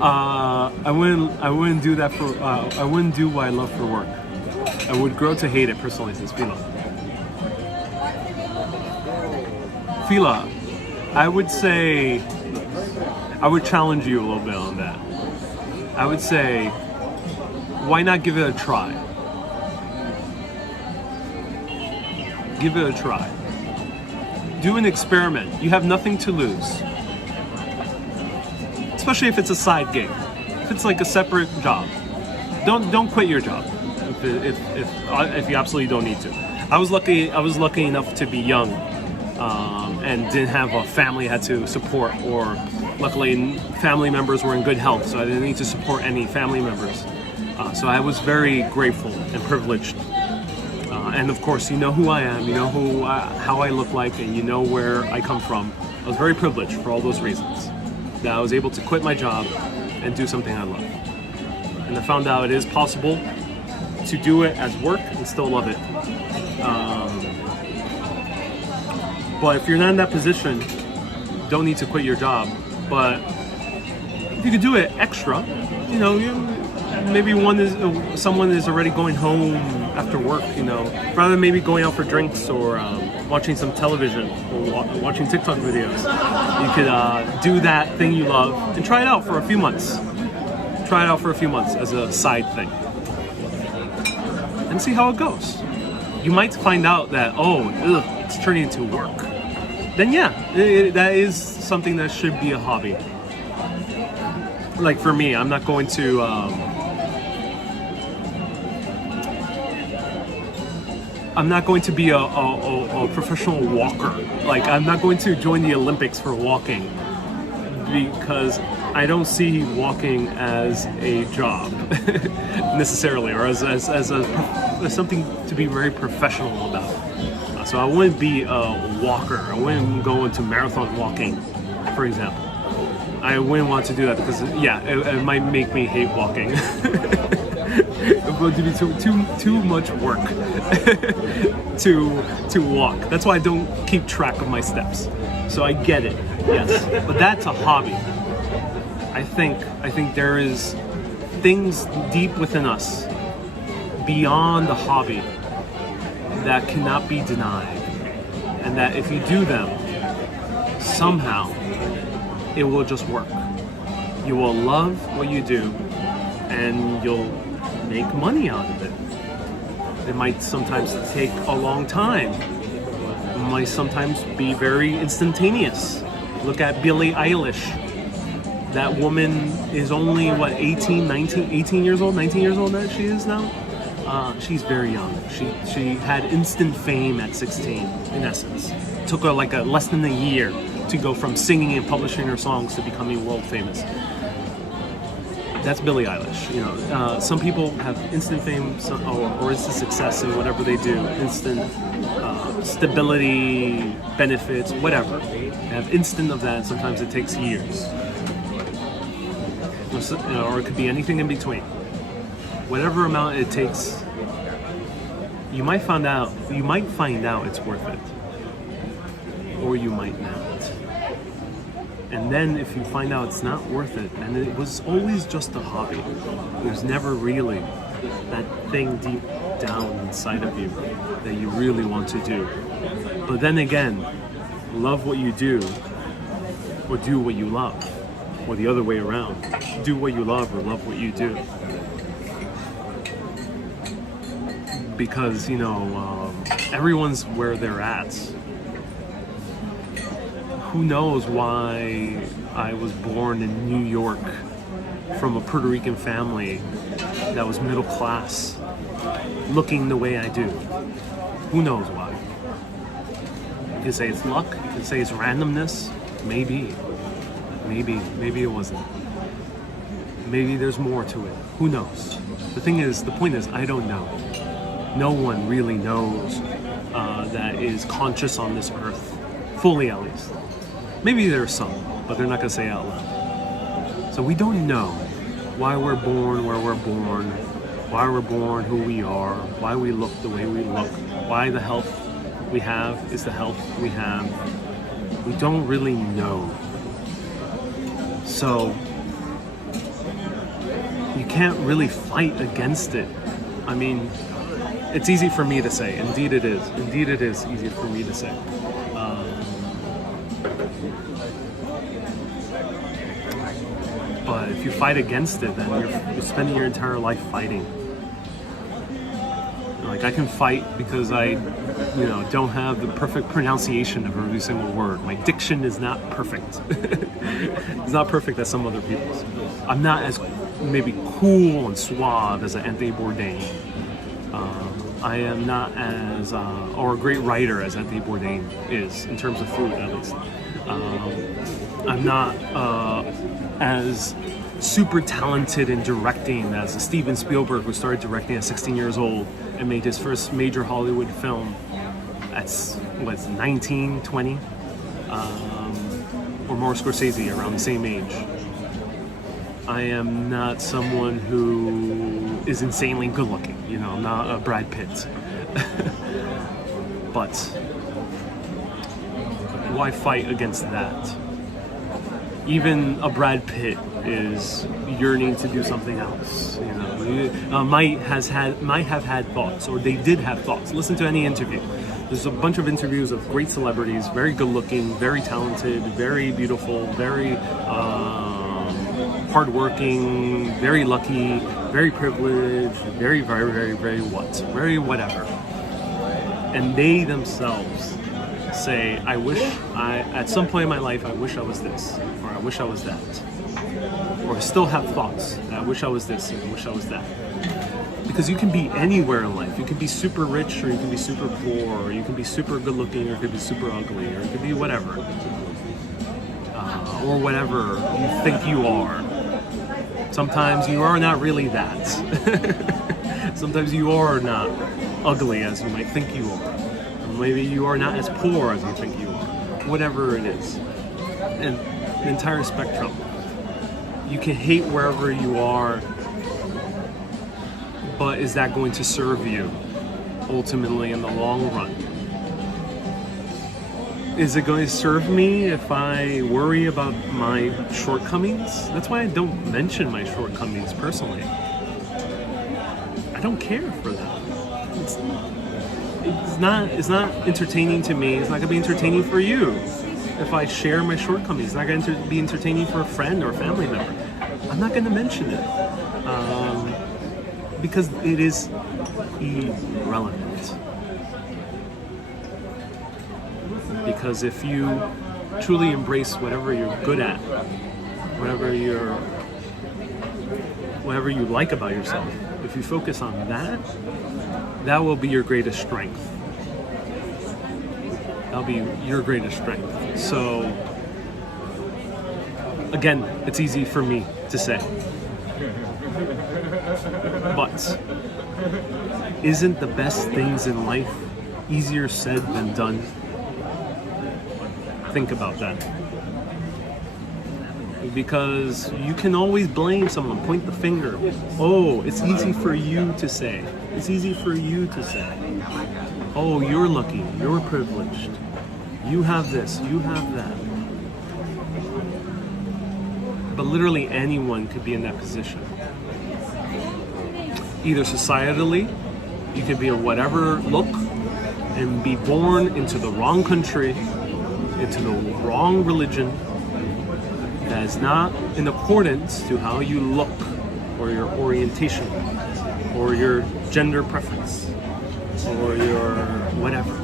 I wouldn't do that for. I wouldn't do what I love for work. I would grow to hate it personally, says Fila. Fila, I would say, I would challenge you a little bit on that. I would say, why not give it a try? Give it a try. Do an experiment. You have nothing to lose. especially if it's a side gig. If it's like a separate job, don't quit your job if you absolutely don't need to. I was lucky enough to be young and didn't have a family I had to support, or luckily family members were in good health, so I didn't need to support any family members. So I was very grateful and privileged. And of course, you know who I am, you know how I look like, and you know where I come from. I was very privileged for all those reasons, that I was able to quit my job and do something I love. And I found out it is possible to do it as work and still love it. But if you're not in that position, you don't need to quit your job. But if you could do it extra, you know, maybe someone is already going home after work, you know, rather than maybe going out for drinks or watching some television or watching TikTok videos. You could do that thing you love and try it out for a few months. Try it out for a few months as a side thing and see how it goes. You might find out that, it's turning into work. Then yeah, that is something that should be a hobby. Like for me, I'm not going to be a professional walker. Like, I'm not going to join the Olympics for walking, because I don't see walking as a job necessarily, or as something to be very professional about. So I wouldn't be a walker. I wouldn't go into marathon walking, for example. I wouldn't want to do that because, it might make me hate walking. It would be too much work to walk. That's why I don't keep track of my steps. So I get it, yes, but that's a hobby. I think there is things deep within us beyond the hobby that cannot be denied, and that if you do them, somehow it will just work. You will love what you do, and you'll make money out of it. It might sometimes take a long time. It might sometimes be very instantaneous. Look at Billie Eilish. That woman is only, 18 years old that she is now? She's very young. She had instant fame at 16, in essence. It took her less than a year to go from singing and publishing her songs to becoming world famous. That's Billie Eilish. You know, some people have instant fame or instant success in whatever they do, instant stability, benefits, whatever. They have instant of that, and sometimes it takes years. Or it could be anything in between. Whatever amount it takes, you might find out it's worth it, or you might not. And then if you find out it's not worth it, and it was always just a hobby, there's never really that thing deep down inside of you that you really want to do. But then again, love what you do, or do what you love, or the other way around. Do what you love or love what you do. Because, everyone's where they're at. Who knows why I was born in New York from a Puerto Rican family that was middle class, looking the way I do. Who knows why? You can say it's luck, you can say it's randomness, maybe it wasn't. Maybe there's more to it. Who knows? The point is, I don't know. No one really knows that is conscious on this earth, fully at least. Maybe there are some, but they're not going to say it out loud. So we don't know why we're born where we're born, why we're born who we are, why we look the way we look, why the health we have is the health we have. We don't really know. So you can't really fight against it. I mean, it's easy for me to say. Indeed it is. Indeed it is easy for me to say. But if you fight against it, then you're spending your entire life fighting. Like I can fight because I, don't have the perfect pronunciation of every single word. My diction is not perfect. It's not perfect as some other people's. I'm not as maybe cool and suave as an Anthony Bourdain. I am not as, or a great writer as Anthony Bourdain is, in terms of food at least. I'm not as super talented in directing as a Steven Spielberg, who started directing at 16 years old and made his first major Hollywood film at 19, 20, or more Scorsese around the same age. I am not someone who is insanely good looking, I'm not a Brad Pitt. But why fight against that? Even a Brad Pitt is yearning to do something else. Might have had thoughts, or they did have thoughts. Listen to any interview. There's a bunch of interviews of great celebrities, very good looking, very talented, very beautiful, very hardworking, very lucky, very privileged, very, very, very, very very whatever. And they themselves say, at some point in my life, I wish I was this, or I wish I was that. Or I still have thoughts, I wish I was this, and I wish I was that. Because you can be anywhere in life. You can be super rich, or you can be super poor, or you can be super good looking, or you can be super ugly, or you can be whatever. Or whatever you think you are. Sometimes you are not really that. Sometimes you are not ugly as you might think you are. Maybe you are not as poor as you think you are. Whatever it is. And the entire spectrum. You can hate wherever you are, but is that going to serve you ultimately in the long run? Is it going to serve me if I worry about my shortcomings? That's why I don't mention my shortcomings personally. I don't care for that. It's not entertaining to me. It's not going to be entertaining for you. If I share my shortcomings, it's not going to be entertaining for a friend or a family member. I'm not going to mention it. Because it is irrelevant. Because if you truly embrace whatever you're good at, whatever you like about yourself, if you focus on that, that will be your greatest strength. That'll be your greatest strength. So, again, it's easy for me to say. But isn't the best things in life easier said than done? Think about that. Because you can always blame someone, point the finger. Oh, it's easy for you to say. It's easy for you to say. Oh, you're lucky, you're privileged. You have this, you have that. But literally anyone could be in that position. Either societally, you could be a whatever look and be born into the wrong country, into the wrong religion, that is not in accordance to how you look, or your orientation, or your gender preference, or your whatever.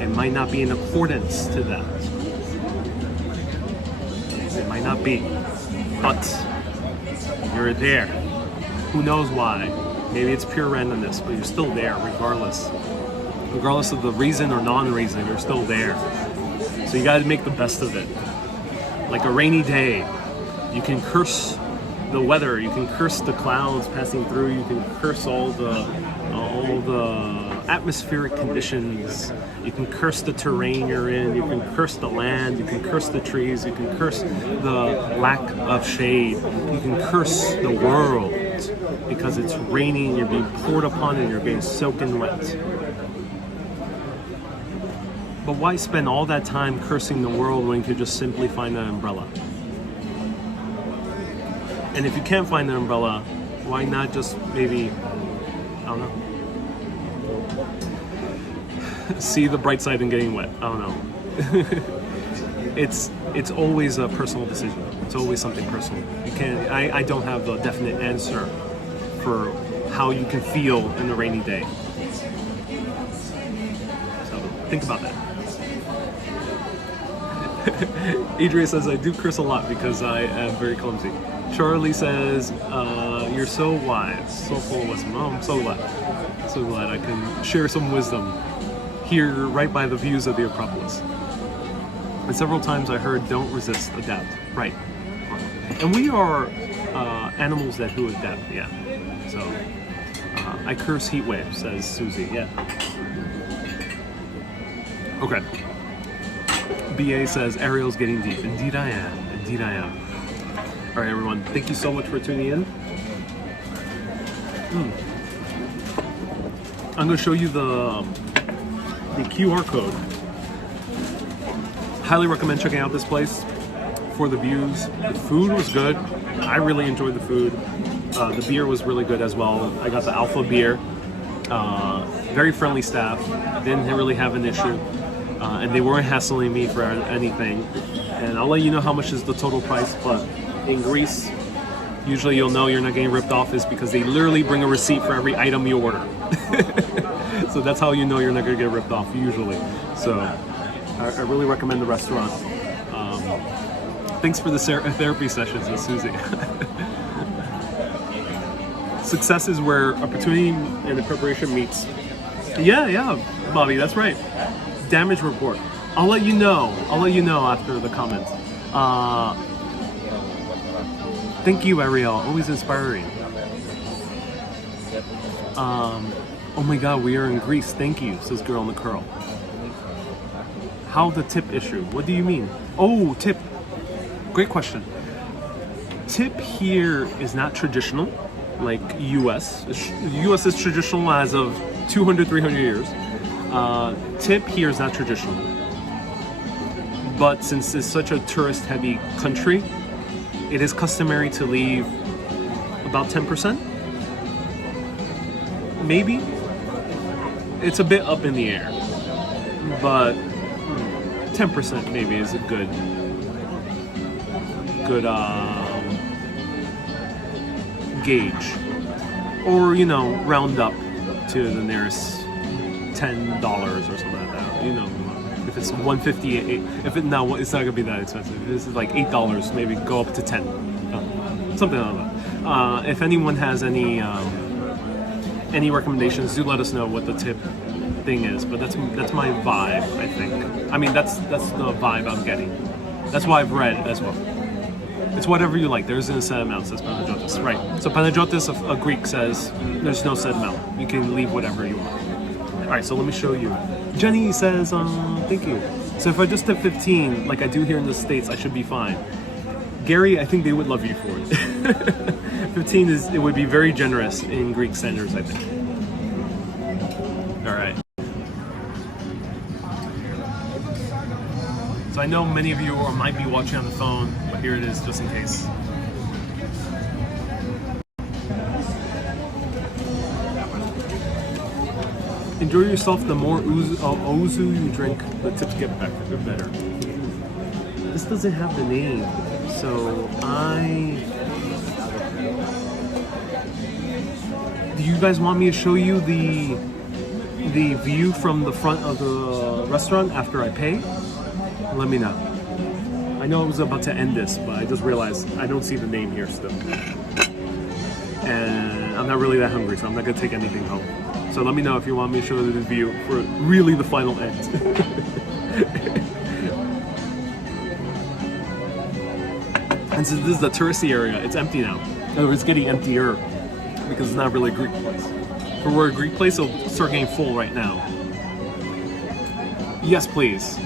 It might not be in accordance to that. It might not be. But you're there. Who knows why? Maybe it's pure randomness, but you're still there regardless. Regardless of the reason or non-reason, you're still there. So you gotta make the best of it. Like a rainy day, you can curse the weather, you can curse the clouds passing through, you can curse all the atmospheric conditions, you can curse the terrain you're in, you can curse the land, you can curse the trees, you can curse the lack of shade, you can curse the world because it's raining, you're being poured upon and you're being soaking wet. But why spend all that time cursing the world when you could just simply find an umbrella? And if you can't find an umbrella, why not just maybe, I don't know, see the bright side in getting wet? I don't know. It's always a personal decision. It's always something personal. You can't. I don't have the definite answer for how you can feel in a rainy day. So think about that. Adria says, I do curse a lot because I am very clumsy. Charlie says, you're so wise, so full of wisdom. Oh, I'm so glad. So glad I can share some wisdom here right by the views of the Acropolis. And several times I heard, don't resist, adapt. Right. And we are animals that who adapt, yeah. So, I curse heat waves, says Susie, yeah. Okay. BA says, Ariel's getting deep. Indeed I am. Indeed I am. All right, everyone. Thank you so much for tuning in. I'm going to show you the QR code. Highly recommend checking out this place for the views. The food was good. I really enjoyed the food. The beer was really good as well. I got the Alpha beer. Very friendly staff. Didn't really have an issue. And they weren't hassling me for anything. And I'll let you know how much is the total price, but in Greece, usually you'll know you're not getting ripped off is because they literally bring a receipt for every item you order. So that's how you know you're not going to get ripped off, usually. So I really recommend the restaurant. Thanks for the therapy sessions with Susie. Success is where opportunity and the preparation meets. Yeah, Bobby, that's right. Damage report. I'll let you know after the comments. Thank you, Ariel. Always inspiring. Oh my God, we are in Greece. Thank you, says Girl in the Curl. How the tip issue? What do you mean? Oh, tip. Great question. Tip here is not traditional, like US. US is traditional as of 200, 300 years. Tip here is not traditional. But since it's such a tourist-heavy country, it is customary to leave about 10%. Maybe. It's a bit up in the air. But 10% maybe is a good gauge. Or, round up to the nearest $10 or something like that. If it's $1.58, it's not gonna be that expensive. If this is like $8, maybe go up to 10, something like that. If anyone has any recommendations, do let us know what the tip thing is. But that's my vibe, I think. I mean, that's the vibe I'm getting. That's why I've read as well. It's whatever you like. There isn't a set amount, says Panagiotis. Right. So Panagiotis, a Greek, says there's no set amount. You can leave whatever you want. All right, so let me show you. Jenny says, thank you. So if I just tip 15, like I do here in the States, I should be fine. Gary, I think they would love you for it. 15 it would be very generous in Greek standards, I think. All right. So I know many of you might be watching on the phone, but here it is just in case. Enjoy yourself. The more ouzo you drink, the tips get better. This doesn't have the name, so do you guys want me to show you the view from the front of the restaurant after I pay? Let me know. I know I was about to end this, but I just realized I don't see the name here still. And I'm not really that hungry, so I'm not gonna take anything home. So let me know if you want me to show you the view for really the final end. And since this is the touristy area, it's empty now. Oh, it's getting emptier because it's not really a Greek place. If we're a Greek place, it'll start getting full right now. Yes, please.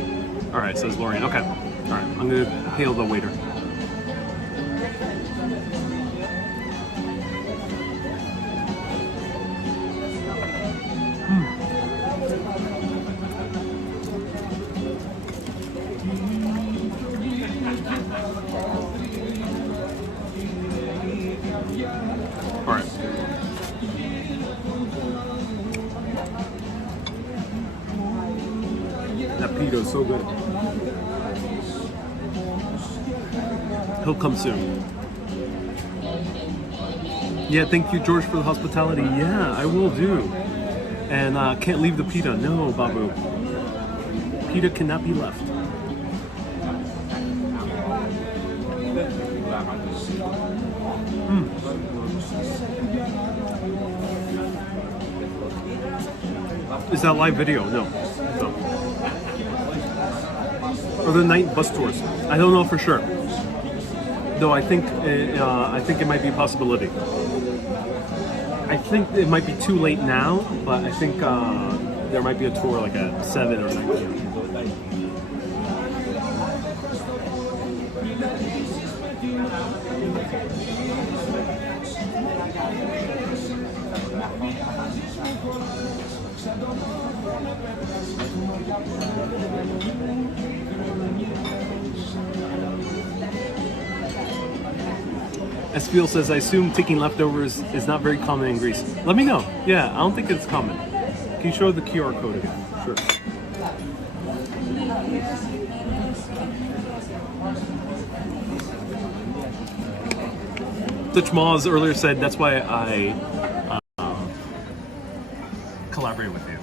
All right, says Lorian. Okay. All right, I'm gonna hail the waiter. All right. That pita is so good. He'll come soon. Yeah, thank you, George, for the hospitality. Yeah, I will do. And can't leave the pita. No, Babu. Pita cannot be left. Is that live video? No. No. Or the night bus tours? I don't know for sure. Though I think it might be a possibility. I think it might be too late now, but I think there might be a tour like at 7 or 9 p.m. Esfiel says, I assume taking leftovers is not very common in Greece. Let me know. Yeah, I don't think it's common. Can you show the QR code again? Sure. Dutch Maz earlier said that's why I collaborate with you.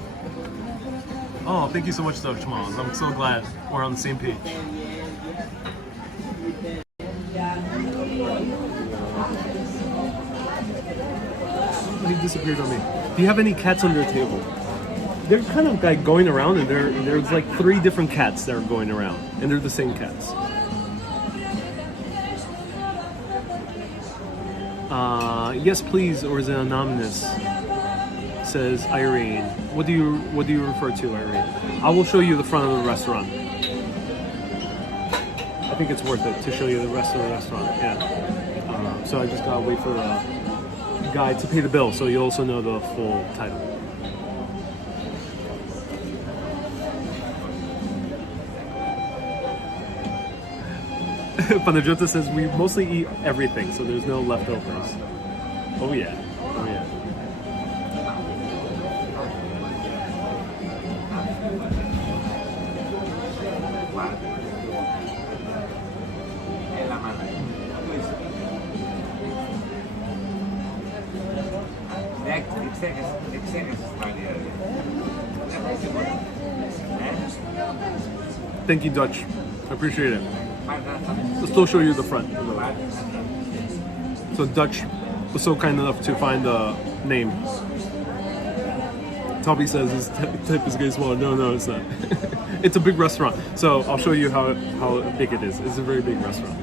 Oh, thank you so much, Dutch Maz. I'm so glad we're on the same page. He disappeared on me. Do you have any cats under the table? They're kind of like going around, and there's like 3 different cats that are going around, and they're the same cats. Yes, please, or is it anonymous? Says Irene. What do you refer to, Irene? I will show you the front of the restaurant. I think it's worth it to show you the rest of the restaurant. Yeah. So I just gotta wait for the guy to pay the bill, so you also know the full title. Panagiotta says we mostly eat everything, so there's no leftovers. Oh yeah, oh yeah. Thank you, Dutch. I appreciate it. I'll still show you the front. So Dutch was so kind enough to find the name. Toby says his tip is getting smaller. No, it's not. It's a big restaurant. So I'll show you how big it is. It's a very big restaurant.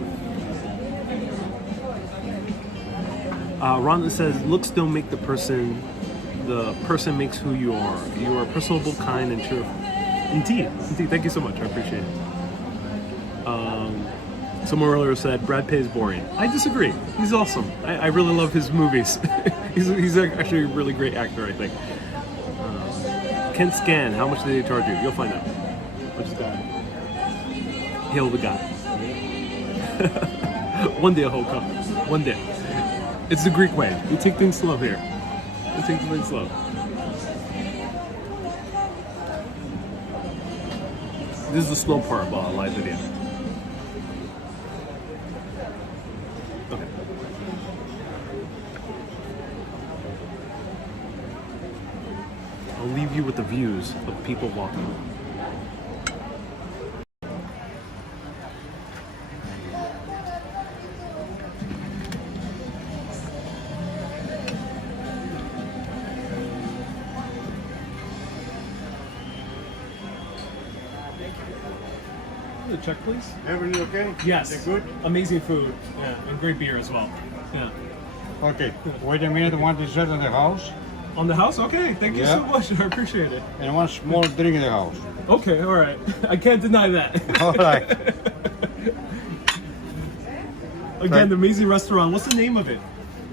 Rhonda says, looks don't make the person makes who you are. You are personable, kind, and cheerful. Indeed. Thank you so much. I appreciate it. Someone earlier said Brad Pitt is boring. I disagree. He's awesome. I really love his movies. he's actually a really great actor, I think. Kent Scan, how much did they charge you? You'll find out. Which guy? Hail the guy. One day he'll come. One day. It's the Greek way. We take things slow here. We take things slow. This is the slow part about a live video. Okay. I'll leave you with the views of people walking. Check, please. Everything okay? Yes. They're good? Amazing food. Yeah, and great beer as well. Yeah. Okay. Wait a minute, one dessert in the house. On the house? Okay, thank you so much. I appreciate it. And one small drink in the house. Okay, all right. I can't deny that. All right. Again, the amazing restaurant. What's the name of it?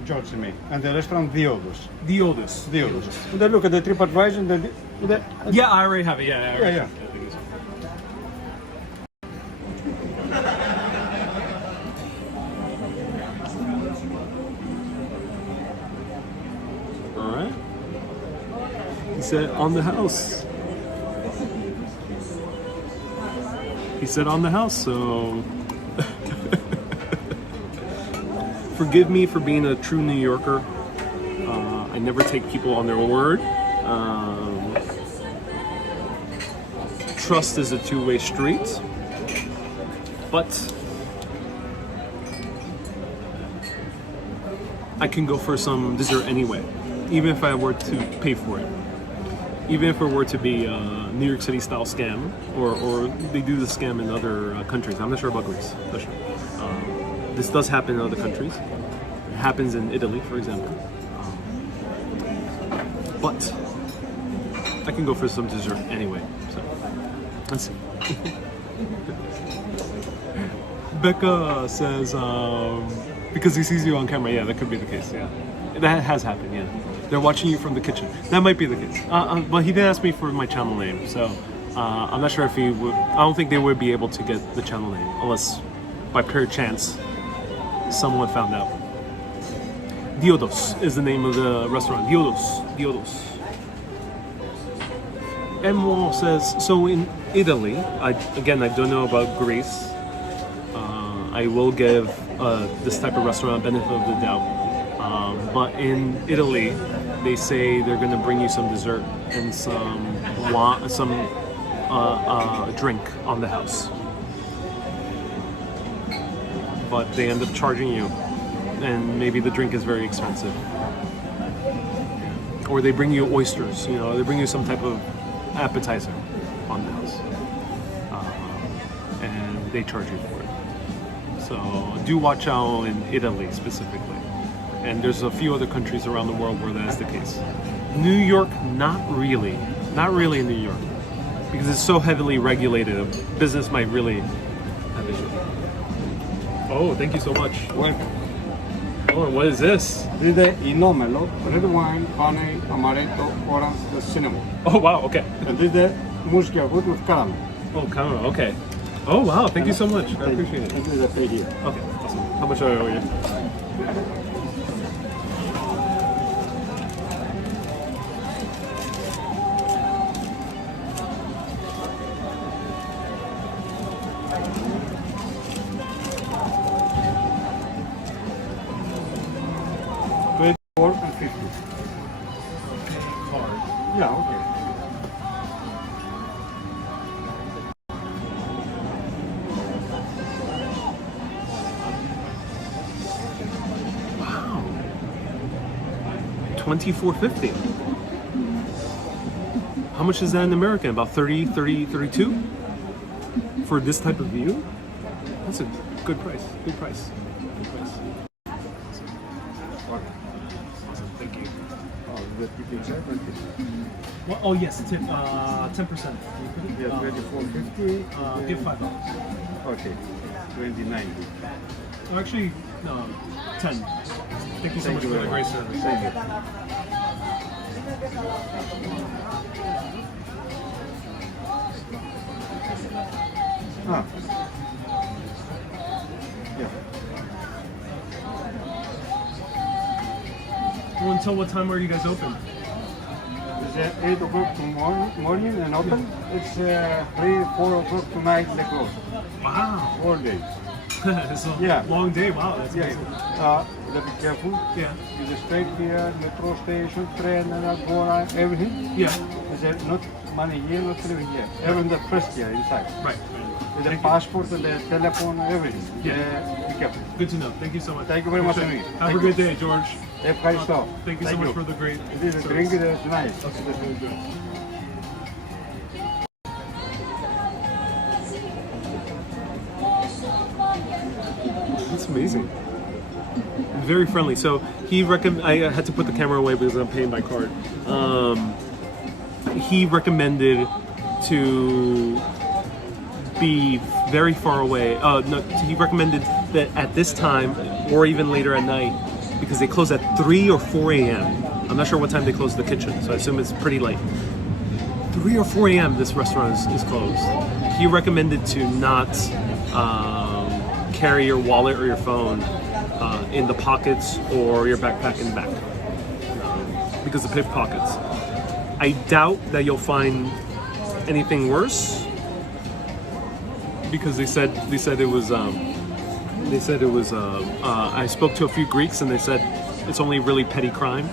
George me. And the restaurant Diodos. Diodos. And then look at the TripAdvisor. Yeah, I already have it. Yeah. Yeah. He said on the house. He said on the house, so forgive me for being a true New Yorker. I never take people on their word. trust is a two-way street, but I can go for some dessert anyway, even if I were to pay for it. Even if it were to be a New York City style scam, or they do the scam in other countries. I'm not sure about Greece. Not sure. This does happen in other countries. It happens in Italy, for example. But I can go for some dessert anyway. So let's see. Becca says because he sees you on camera. Yeah, that could be the case. Yeah, that has happened. Yeah. They're watching you from the kitchen. That might be the case. But he didn't ask me for my channel name, so I'm not sure if he would. I don't think they would be able to get the channel name unless, by pure chance, someone found out. Diodos is the name of the restaurant. Diodos. Emmo says, so in Italy, I don't know about Greece. I will give this type of restaurant benefit of the doubt. But in Italy, they say they're going to bring you some dessert and some drink on the house. But they end up charging you, and maybe the drink is very expensive. Or they bring you oysters, they bring you some type of appetizer on the house. And they charge you for it. So do watch out in Italy specifically. And there's a few other countries around the world where that is the case. New York, not really in New York, because it's so heavily regulated. A business might really have issue. Oh, thank you so much. Welcome. Oh, and what is this? This is the inomelo, red wine, honey, amaretto, orange, the cinnamon. Oh wow, okay. And this is the muscat fruit with caramel. Oh, caramel, okay. Oh wow, thank you so much. I appreciate it. And this is the pay here. Okay, awesome. How much do I owe you? $24 and $50. Yeah, okay. Wow. $24.50. How much is that in American? About 30, 32? For this type of view? That's a good price. Good price. Good price. Awesome. Thank you. Well, oh yes, tip 10%. Yeah, 24.50. Give $5. Okay, 29. Oh, actually, no, 10. Thank you so much for the great service. Thank you. Ah. Yeah. Well, until what time are you guys open? It's 8 o'clock morning and open. It's 3, 4 o'clock tonight they close. Wow. 4 days. It's a Yeah. long day. Wow, that's Yeah. amazing. You gotta be careful. Yeah. It's straight here, metro station, train, and Agora, everything. Yeah. There's not money here, not living here. Everything the first here inside. Right. With the passport and the telephone, everything. Yeah. Be careful. Good to know. Thank you so much. Thank you very much, Appreciate it. Emil. Have Thank a good day, George. Ευχαριστώ. Thank you so much for the great This is service. drink, it's nice. Okay, that's really good. That's amazing. Very friendly. So I had to put the camera away because I'm paying by card. He recommended to be very far away. No, he recommended that at this time or even later at night, because they close at 3 or 4 a.m. I'm not sure what time they close the kitchen, so I assume it's pretty late. 3 or 4 a.m. this restaurant is closed. He recommended to not carry your wallet or your phone in the pockets or your backpack in the back because of pickpockets. I doubt that you'll find anything worse because they said it was. I spoke to a few Greeks and they said it's only really petty crime,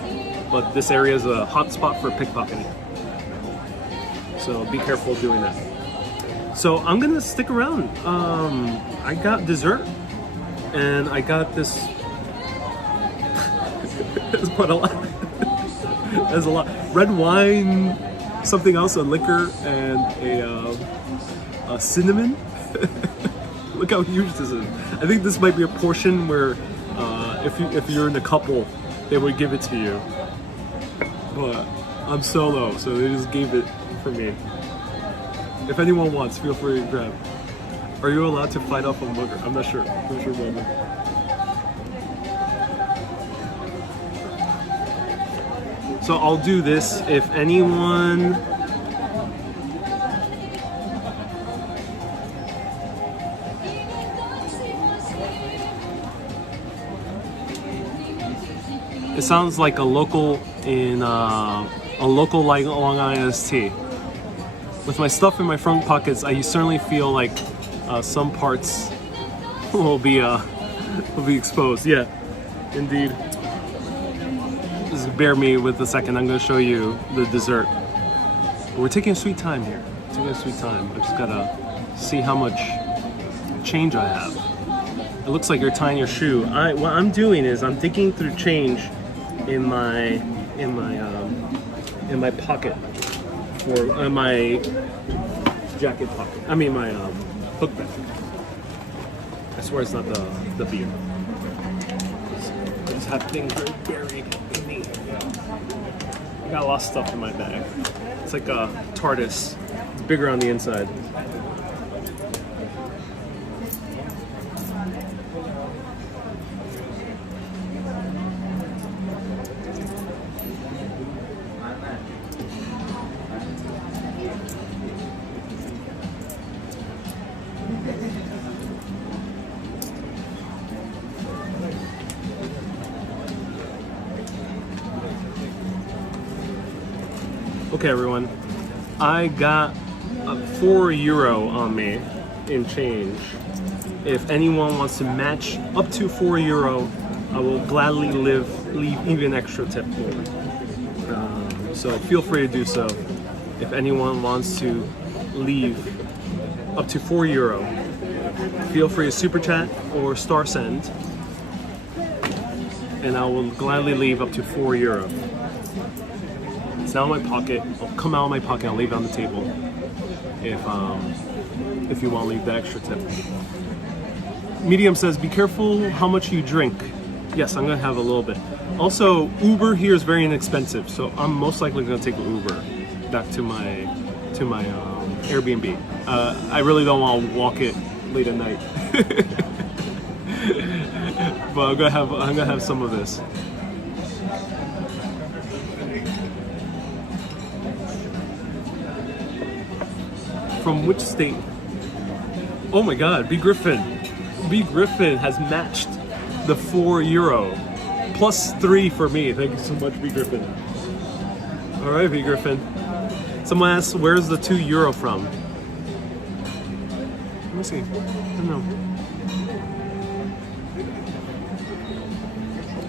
but this area is a hot spot for pickpocketing. So be careful doing that. So I'm gonna stick around. I got dessert, and I got this. There's quite a lot. There's a lot. Red wine, something else, a liquor, and a cinnamon. Look how huge this is. I think this might be a portion where if you're in a couple, they would give it to you. But I'm solo, so they just gave it for me. If anyone wants, feel free to grab. Are you allowed to fight off a mugger? I'm not sure. I'm not sure about that. So I'll do this if anyone. It sounds like a local in like Long Island tea. With my stuff in my front pockets, I certainly feel like some parts will be exposed. Yeah, indeed. Just bear me with a second. I'm going to show you the dessert. We're taking a sweet time here. Taking a sweet time. I just gotta see how much change I have. It looks like you're tying your shoe. What I'm doing is I'm digging through change in my pocket, or my jacket pocket. I mean my hook bag. I swear it's not the beer. I just have things very buried in me. I got a lot of stuff in my bag. It's like a TARDIS. It's bigger on the inside. Okay, everyone, I got €4 on me in change. If anyone wants to match up to €4, I will gladly leave even extra tip for. So feel free to do so. If anyone wants to leave up to €4, feel free to super chat or star send, and I will gladly leave up to €4. It's now in my pocket. I'll come out of my pocket. I'll leave it on the table. If you want to leave the extra tip. Medium says, "Be careful how much you drink." Yes, I'm gonna have a little bit. Also, Uber here is very inexpensive, so I'm most likely gonna take an Uber back to my Airbnb. I really don't want to walk it late at night, but I'm gonna have some of this. From which state? Oh my God, B Griffin. B Griffin has matched the €4 plus 3 for me. Thank you so much, B Griffin. All right, B Griffin. Someone asks, where's the €2 from? Let me see. I don't know.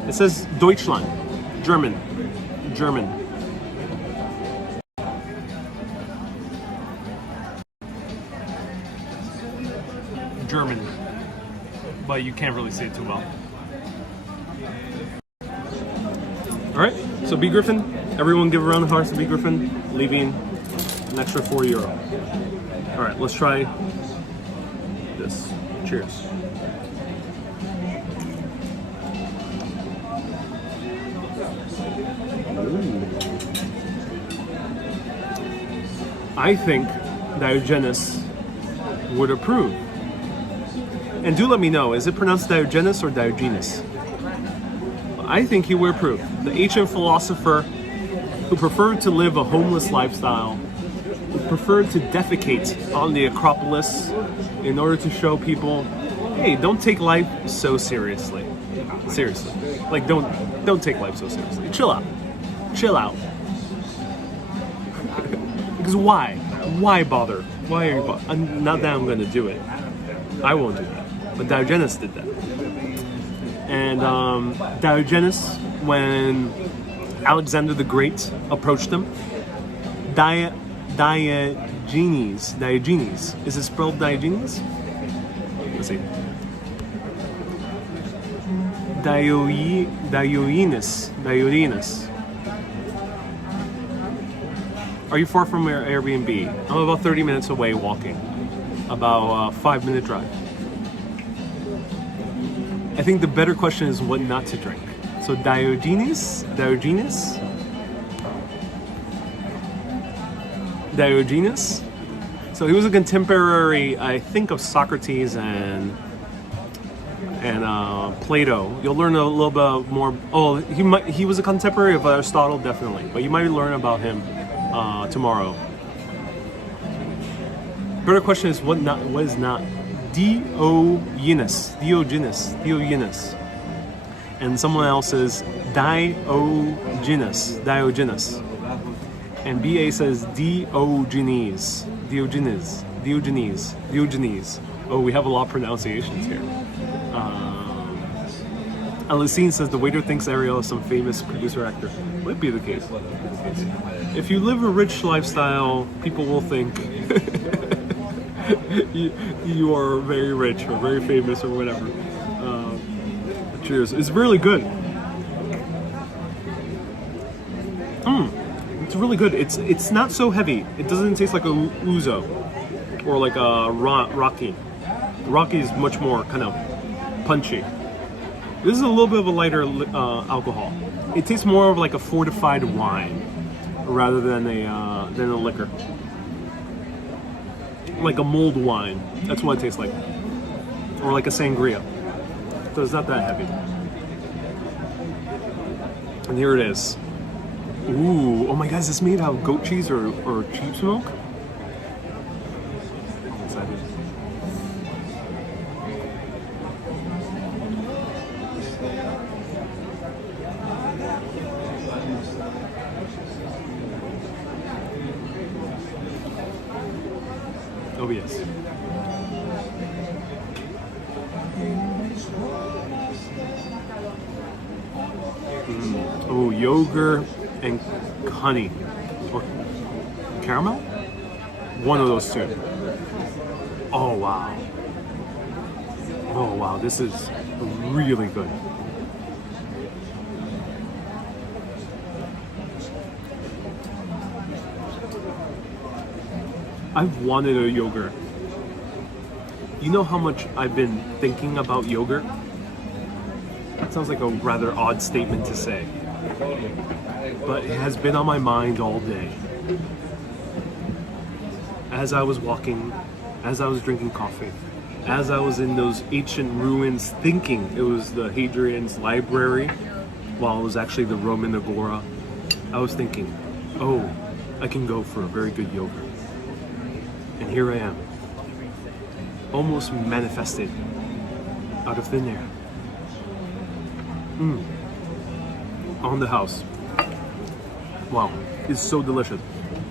It says Deutschland, German. German, but you can't really say it too well. All right, so B Griffin, everyone give a round of hearts to B Griffin, leaving an extra €4. All right, let's try this. Cheers. Ooh. I think Diogenes would approve. And do let me know, is it pronounced Diogenes or Diogenes? I think he would approve. The ancient philosopher who preferred to live a homeless lifestyle, who preferred to defecate on the Acropolis in order to show people, hey, don't take life so seriously. Seriously. Like, don't take life so seriously. Chill out. Chill out. Because why? Why bother? Why are you bothering? Not that I'm going to do it. I won't do that. But Diogenes did that. And Diogenes, when Alexander the Great approached him, Diogenes. Diogenes. Is it spelled Diogenes? Let's see. Diogenes. Diogenes. Are you far from your Airbnb? I'm about 30 minutes away walking. About a 5-minute drive. I think the better question is what not to drink. So Diogenes? Diogenes? Diogenes? So he was a contemporary, I think, of Socrates and Plato. You'll learn a little bit more. Oh, he was a contemporary of Aristotle, definitely, but you might learn about him tomorrow. Better question is what is not. Diogenes. And someone else says Diogenes. And BA says Diogenes. Oh, we have a lot of pronunciations here. Alicine says the waiter thinks Ariel is some famous producer actor. Might be the case. If you live a rich lifestyle, people will think you are very rich or very famous or whatever. Cheers. It's really good. It's really good. It's not so heavy. It doesn't taste like a ouzo or like a Rocky. Rocky is much more kind of punchy. This is a little bit of a lighter alcohol. It tastes more of like a fortified wine rather than a liquor. Like a mulled wine. That's what it tastes like. Or like a sangria. So it's not that heavy. And here it is. Ooh, oh my God, is this made out of goat cheese or sheep's milk? I'm excited. Oh yes. Oh, yogurt and honey or caramel? One of those two. Oh wow. Oh wow, this is really good. I've wanted a yogurt. You know how much I've been thinking about yogurt? That sounds like a rather odd statement to say. But it has been on my mind all day. As I was walking, as I was drinking coffee, as I was in those ancient ruins thinking it was the Hadrian's library, while it was actually the Roman Agora, I was thinking, oh, I can go for a very good yogurt. And here I am, almost manifested out of thin air. On the house. Wow, it's so delicious.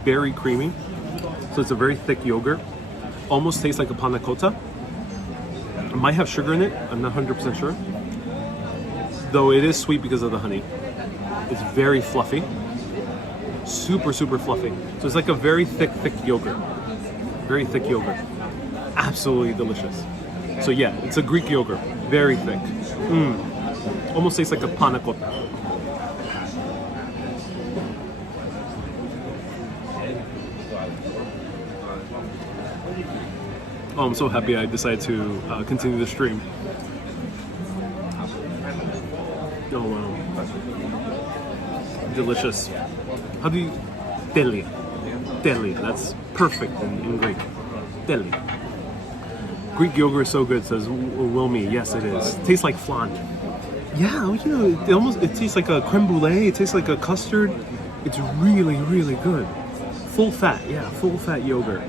Very creamy. So it's a very thick yogurt. Almost tastes like a panna cotta. It might have sugar in it. I'm not 100% sure. Though it is sweet because of the honey. It's very fluffy. Super, super fluffy. So it's like a very thick yogurt. Very thick yogurt. Absolutely delicious. So yeah, it's a Greek yogurt. Very thick. Almost tastes like a panna cotta. Oh, I'm so happy I decided to continue the stream. Oh wow. Delicious. How do you... Deli. Deli. That's perfect in Greek. Deli. Greek yogurt is so good, says Wilmy. Yes, it is. It tastes like flan. Yeah, you know, it tastes like a creme brulee. It tastes like a custard. It's really, really good. Full fat, yeah, full fat yogurt.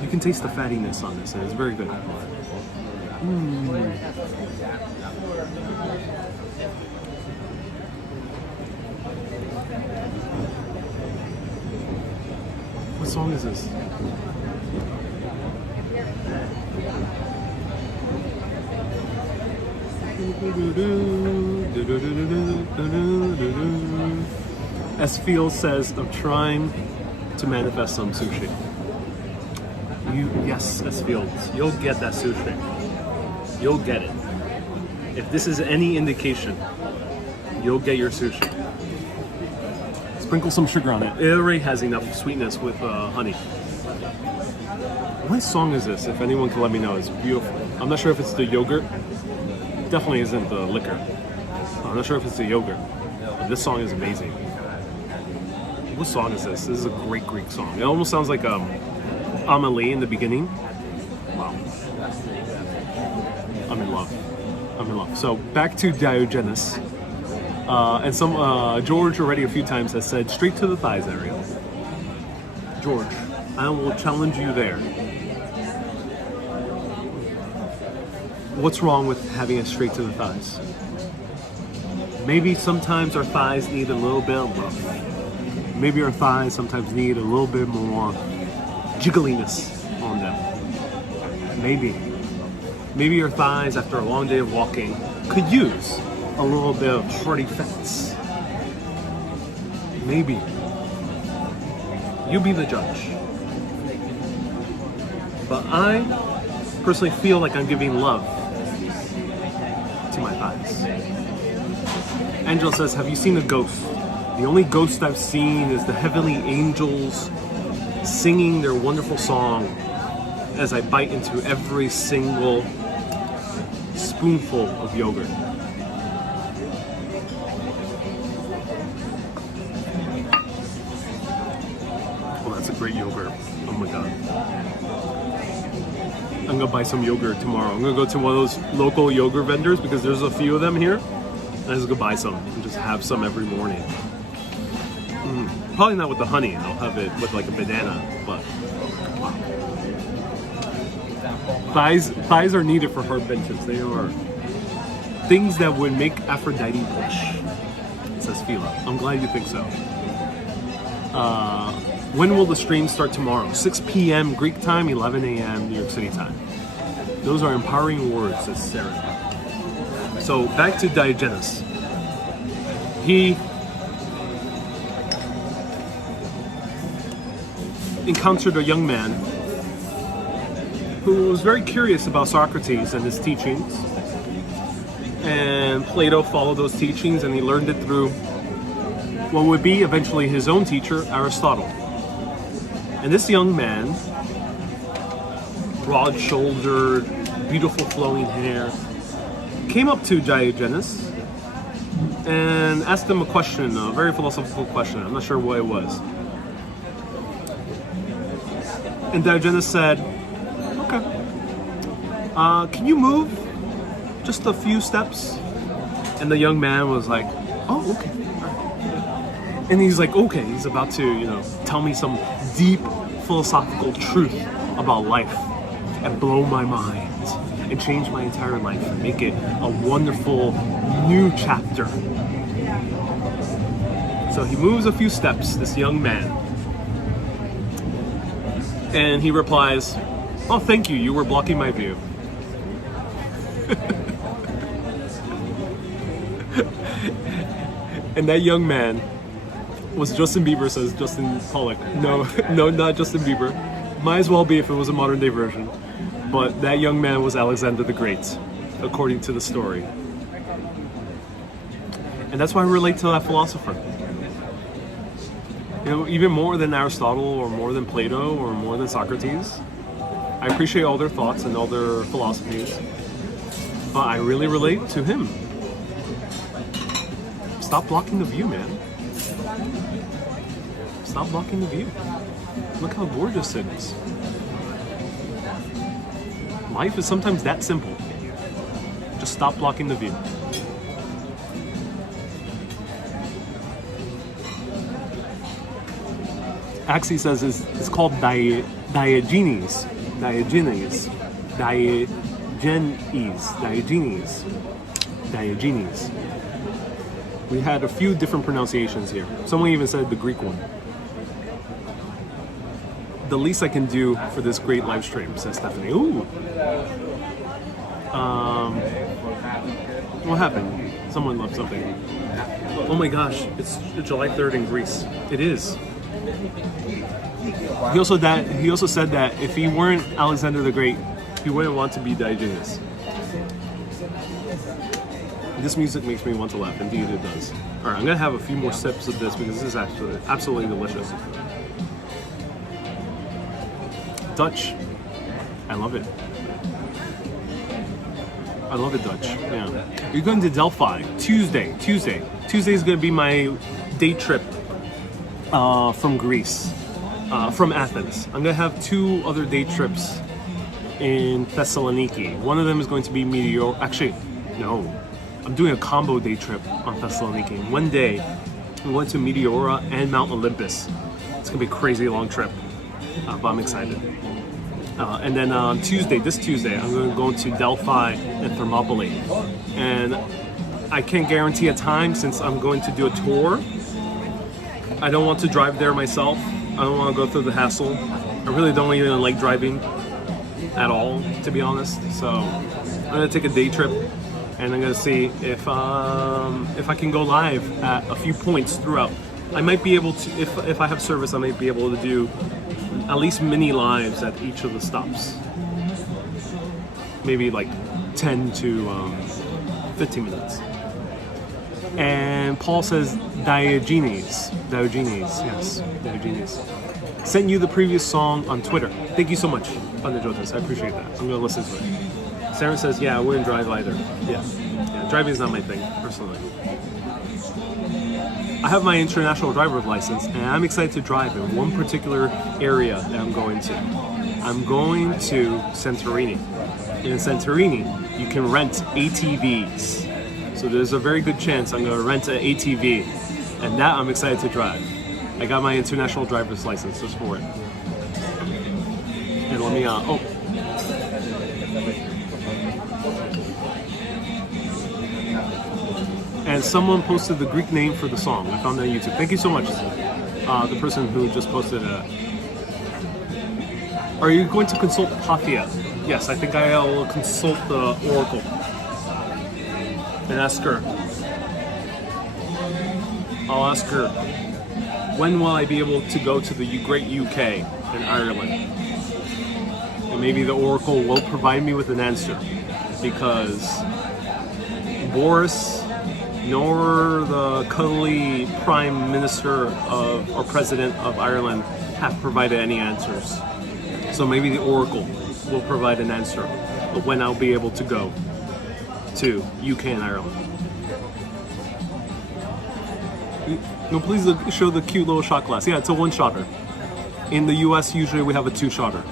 You can taste the fattiness on this, and it's very good. What song is this? S. Field says, I'm trying to to manifest some sushi. Yes, S Fields, you'll get that sushi. You'll get it. If this is any indication, you'll get your sushi. Sprinkle some sugar on it. It already has enough sweetness with honey. What song is this? If anyone can let me know, it's beautiful. I'm not sure if it's the yogurt. Definitely isn't the liquor. I'm not sure if it's the yogurt. But this song is amazing. What song is this? This is a great Greek song. It almost sounds like Amelie in the beginning. Wow. I'm in love. I'm in love. So back to Diogenes. And George already a few times has said straight to the thighs area. George, I will challenge you there. What's wrong with having it straight to the thighs? Maybe sometimes our thighs need a little bit of love. Maybe our thighs sometimes need a little bit more jiggliness on them. Maybe your thighs after a long day of walking could use a little bit of hearty fats. Maybe. You be the judge. But I personally feel like I'm giving love to my thighs. Angela says, have you seen a ghost? The only ghost I've seen is the heavenly angels singing their wonderful song as I bite into every single spoonful of yogurt. Oh, that's a great yogurt. Oh my god. I'm gonna buy some yogurt tomorrow. I'm gonna go to one of those local yogurt vendors because there's a few of them here. And I'm just gonna buy some and just have some every morning. Probably not with the honey. I'll have it with like a banana, but wow. Thighs are needed for herb benches. They are things that would make Aphrodite blush, says Fila. I'm glad you think so. When will the stream start tomorrow? 6 p.m. Greek time, 11 a.m. New York City time. Those are empowering words, says Sarah. So back to Diogenes. He encountered a young man who was very curious about Socrates and his teachings. And Plato followed those teachings and he learned it through what would be eventually his own teacher, Aristotle. And this young man, broad-shouldered, beautiful flowing hair, came up to Diogenes and asked him a question, a very philosophical question. I'm not sure what it was. And Diogenes said, okay, can you move just a few steps? And the young man was like, oh, okay. And he's like, okay, he's about to, tell me some deep philosophical truth about life and blow my mind and change my entire life and make it a wonderful new chapter. So he moves a few steps, this young man. And he replies, oh, thank you, you were blocking my view. And that young man was Justin Bieber, says Justin Pollock. No, not Justin Bieber. Might as well be if it was a modern day version. But that young man was Alexander the Great, according to the story. And that's why I relate to that philosopher. Even more than Aristotle or more than Plato or more than Socrates. I appreciate all their thoughts and all their philosophies. But I really relate to him. Stop blocking the view, man. Stop blocking the view. Look how gorgeous it is. Life is sometimes that simple. Just stop blocking the view. Axie says it's called Diogenes. We had a few different pronunciations here. Someone even said the Greek one. The least I can do for this great live stream, says Stephanie. Ooh. What happened? Someone left something. Oh my gosh, it's July 3rd in Greece. It is. He also said that if he weren't Alexander the Great, he wouldn't want to be Diogenes. This music makes me want to laugh. Indeed, it does. All right, I'm gonna have a few more sips of this because this is absolutely delicious. Dutch, I love it. I love it, Dutch. Yeah. You're going to Delphi Tuesday. Tuesday is gonna be my day trip from Greece, from Athens. I'm gonna have 2 other day trips in Thessaloniki. One of them is going to be Meteor. Actually, no. I'm doing a combo day trip on Thessaloniki. One day, we went to Meteora and Mount Olympus. It's gonna be a crazy long trip, but I'm excited. And then on Tuesday, this Tuesday, I'm going to go to Delphi and Thermopylae. And I can't guarantee a time since I'm going to do a tour. I don't want to drive there myself. I don't want to go through the hassle. I really don't even like driving at all, to be honest. So I'm going to take a day trip and I'm going to see if I can go live at a few points throughout. I might be able to, if I have service, I might be able to do at least mini lives at each of the stops. Maybe like 10 to 15 minutes. And Paul says Diogenes, yes, Diogenes. Sent you the previous song on Twitter. Thank you so much, Pandajotas. I appreciate that. I'm gonna listen to it. Sarah says, yeah, I wouldn't drive either. Yeah, driving is not my thing, personally. I have my international driver's license and I'm excited to drive in one particular area that I'm going to. I'm going to Santorini. In Santorini, you can rent ATVs. So there's a very good chance I'm going to rent an ATV, and that I'm excited to drive. I got my international driver's license just for it. And let me, And someone posted the Greek name for the song. I found that on YouTube. Thank you so much, the person who just posted it. Are you going to consult Pathia? Yes, I think I'll consult the Oracle and ask her. I'll ask her, when will I be able to go to the great UK and Ireland? And maybe the Oracle will provide me with an answer, because Boris nor the cuddly Prime Minister of or President of Ireland have provided any answers. So maybe the Oracle will provide an answer of when I'll be able to go to UK and Ireland. No, please show the cute little shot glass. Yeah, it's a one-shotter. In the US, usually we have a two-shotter.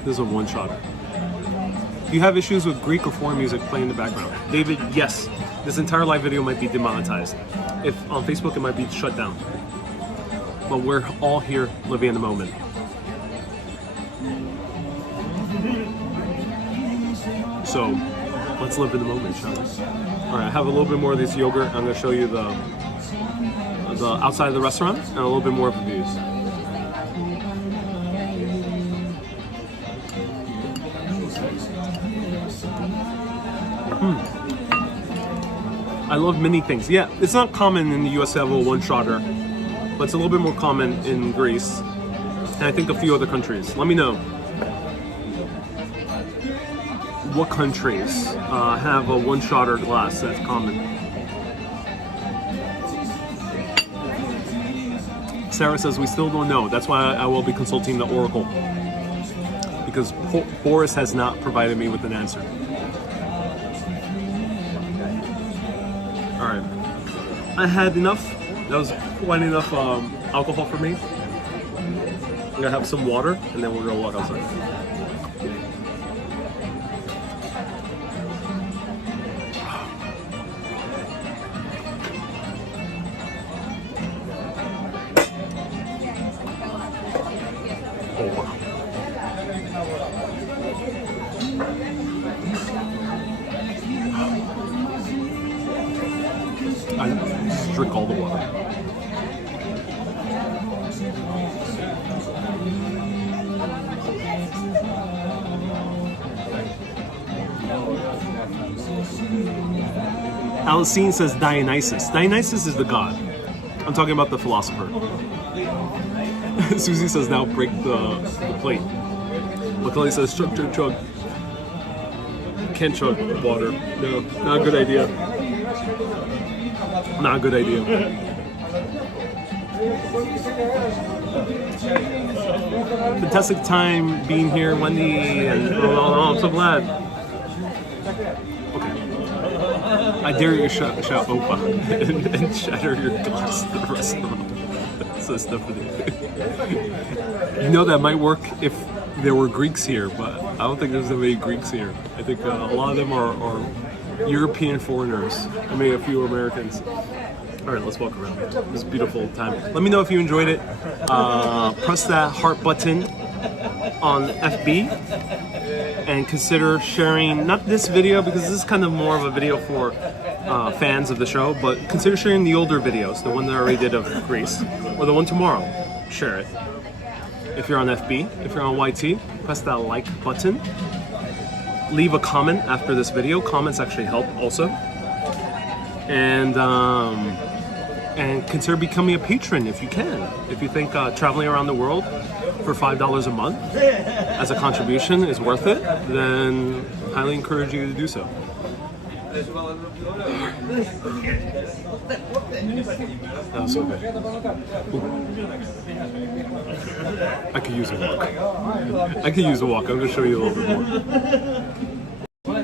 This is a one-shotter. Do you have issues with Greek or foreign music playing in the background? David, yes. This entire live video might be demonetized. If on Facebook, it might be shut down. But we're all here living in the moment. So let's live in the moment, shall we? All right, I have a little bit more of this yogurt. I'm going to show you the outside of the restaurant and a little bit more of the views. I love many things. Yeah, it's not common in the US to have a one-shotter, but it's a little bit more common in Greece and I think a few other countries. Let me know what countries have a one-shotter glass that's common. Sarah says we still don't know. That's why I will be consulting the Oracle, because Boris has not provided me with an answer. All right, I had enough. That was quite enough alcohol for me. I'm gonna have some water and then we're gonna walk outside. I just drink all the water. Alicine says Dionysus. Dionysus is the god. I'm talking about the philosopher. Susie says now break the plate. Macaulay says chug chug chug. Can't chug water. No, not a good idea. Not a good idea. Fantastic time being here, Wendy, and I'm so glad. Okay. I dare you to shout Opa and shatter your glass to the restaurant. So Stephanie. You know that might work if there were Greeks here, but I don't think there's that many Greeks here. I think a lot of them are European foreigners. I mean, a few Americans. All right, let's walk around. This beautiful time. Let me know if you enjoyed it. Press that heart button on FB and consider sharing, not this video because this is kind of more of a video for fans of the show, but consider sharing the older videos, the one that I already did of Greece, or the one tomorrow. Share it. If you're on FB, if you're on YT, press that like button. Leave a comment after this video. Comments actually help also. And consider becoming a patron if you can. If you think traveling around the world for $5 a month as a contribution is worth it, then I highly encourage you to do so. That was so good. Ooh. I could use a walk. I could use a walk. I'm going to show you a little bit more.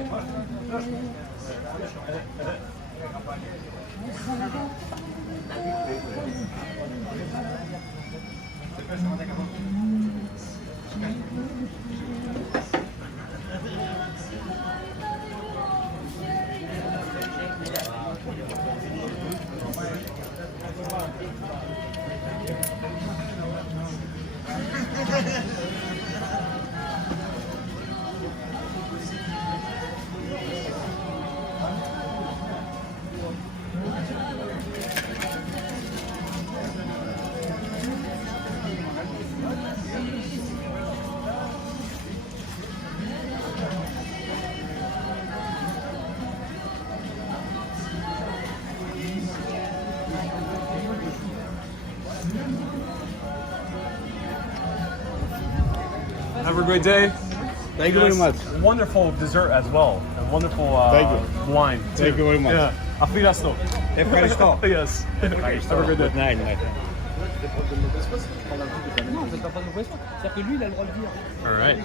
Have a great day. Thank you very much. Wonderful dessert as well. And wonderful wine. Too. Thank you very much. Yeah. Afirasto. Ευχαριστώ. Yes. Have a good day. Good night, my friend. All right.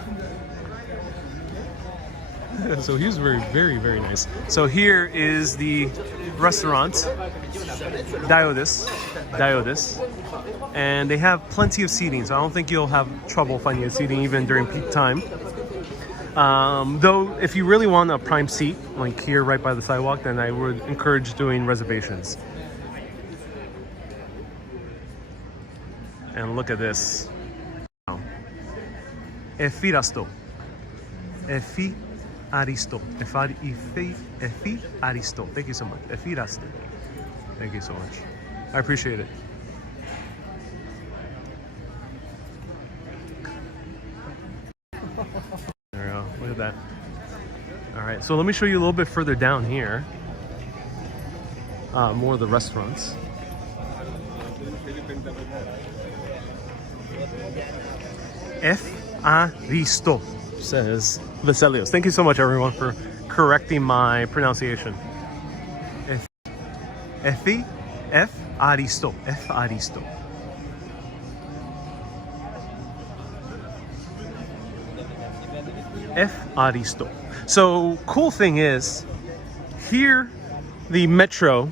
So he was very, very nice. So here is the restaurant, Diodes, and they have plenty of seating. So I don't think you'll have trouble finding a seating even during peak time. Though, if you really want a prime seat, like here right by the sidewalk, then I would encourage doing reservations. And look at this. Efirasto. Aristo. Aristo. Thank you so much. Efirasto. Thank you so much. I appreciate it. There we go. Look at that. All right. So let me show you a little bit further down here. More of the restaurants. Aristo, says Veselios. Thank you so much, everyone, for correcting my pronunciation. Aristo. Aristo. Aristo. So, cool thing is, here the metro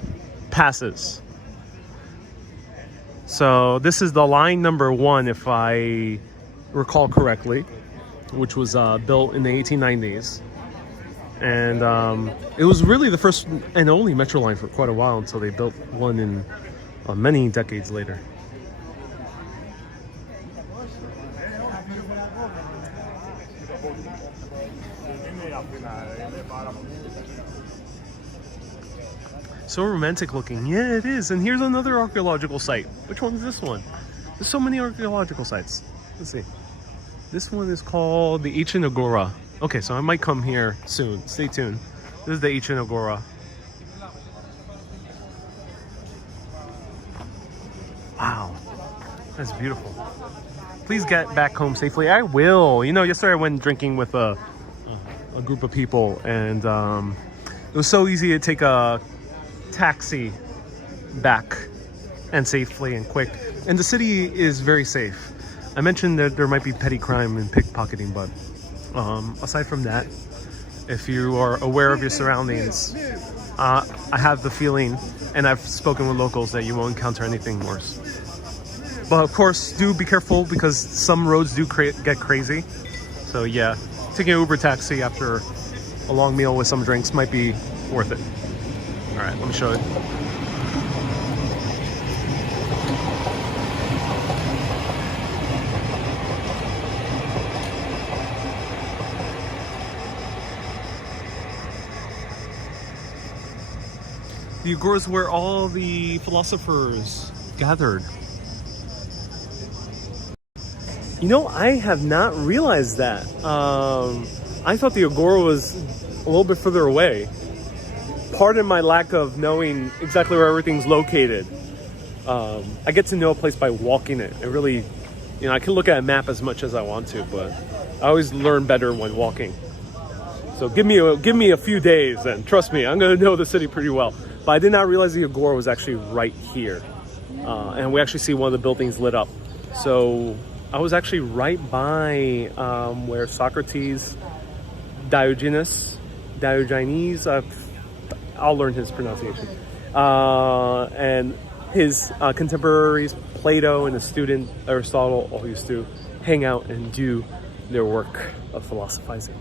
passes. So this is the line number 1, if I recall correctly, which was built in the 1890s. And it was really the first and only metro line for quite a while until they built one in many decades later. So romantic looking. Yeah, it is. And here's another archaeological site. Which one is this one? There's so many archaeological sites. Let's see. This one is called the Ancient Agora. Okay, so I might come here soon. Stay tuned. This is the Ancient Agora. Wow. That's beautiful. Please get back home safely. I will. You know, yesterday I went drinking with a group of people, and it was so easy to take a taxi back and safely and quick. And the city is very safe. I mentioned that there might be petty crime and pickpocketing, but aside from that, if you are aware of your surroundings, I have the feeling, and I've spoken with locals, that you won't encounter anything worse. But of course, do be careful because some roads do get crazy. So yeah, taking an Uber taxi after a long meal with some drinks might be worth it. All right, let me show it. The Agora is where all the philosophers gathered. You know, I have not realized that. I thought the Agora was a little bit further away. Pardon my lack of knowing exactly where everything's located. I get to know a place by walking it. It really, you know, I can look at a map as much as I want to, but I always learn better when walking. So give me a few days, and trust me, I'm gonna know the city pretty well. But I did not realize the Agora was actually right here, and we actually see one of the buildings lit up. So I was actually right by where Socrates, Diogenes, I'll learn his pronunciation, and his contemporaries, Plato and his student Aristotle, all used to hang out and do their work of philosophizing.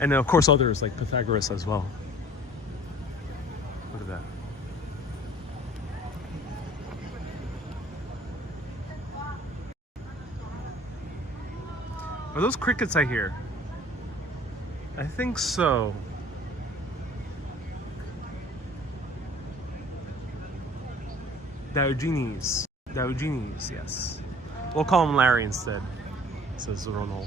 And then of course others like Pythagoras as well. Look at that. Are those crickets I hear? I think so. Diogenes, yes. We'll call him Larry instead, says Ronald.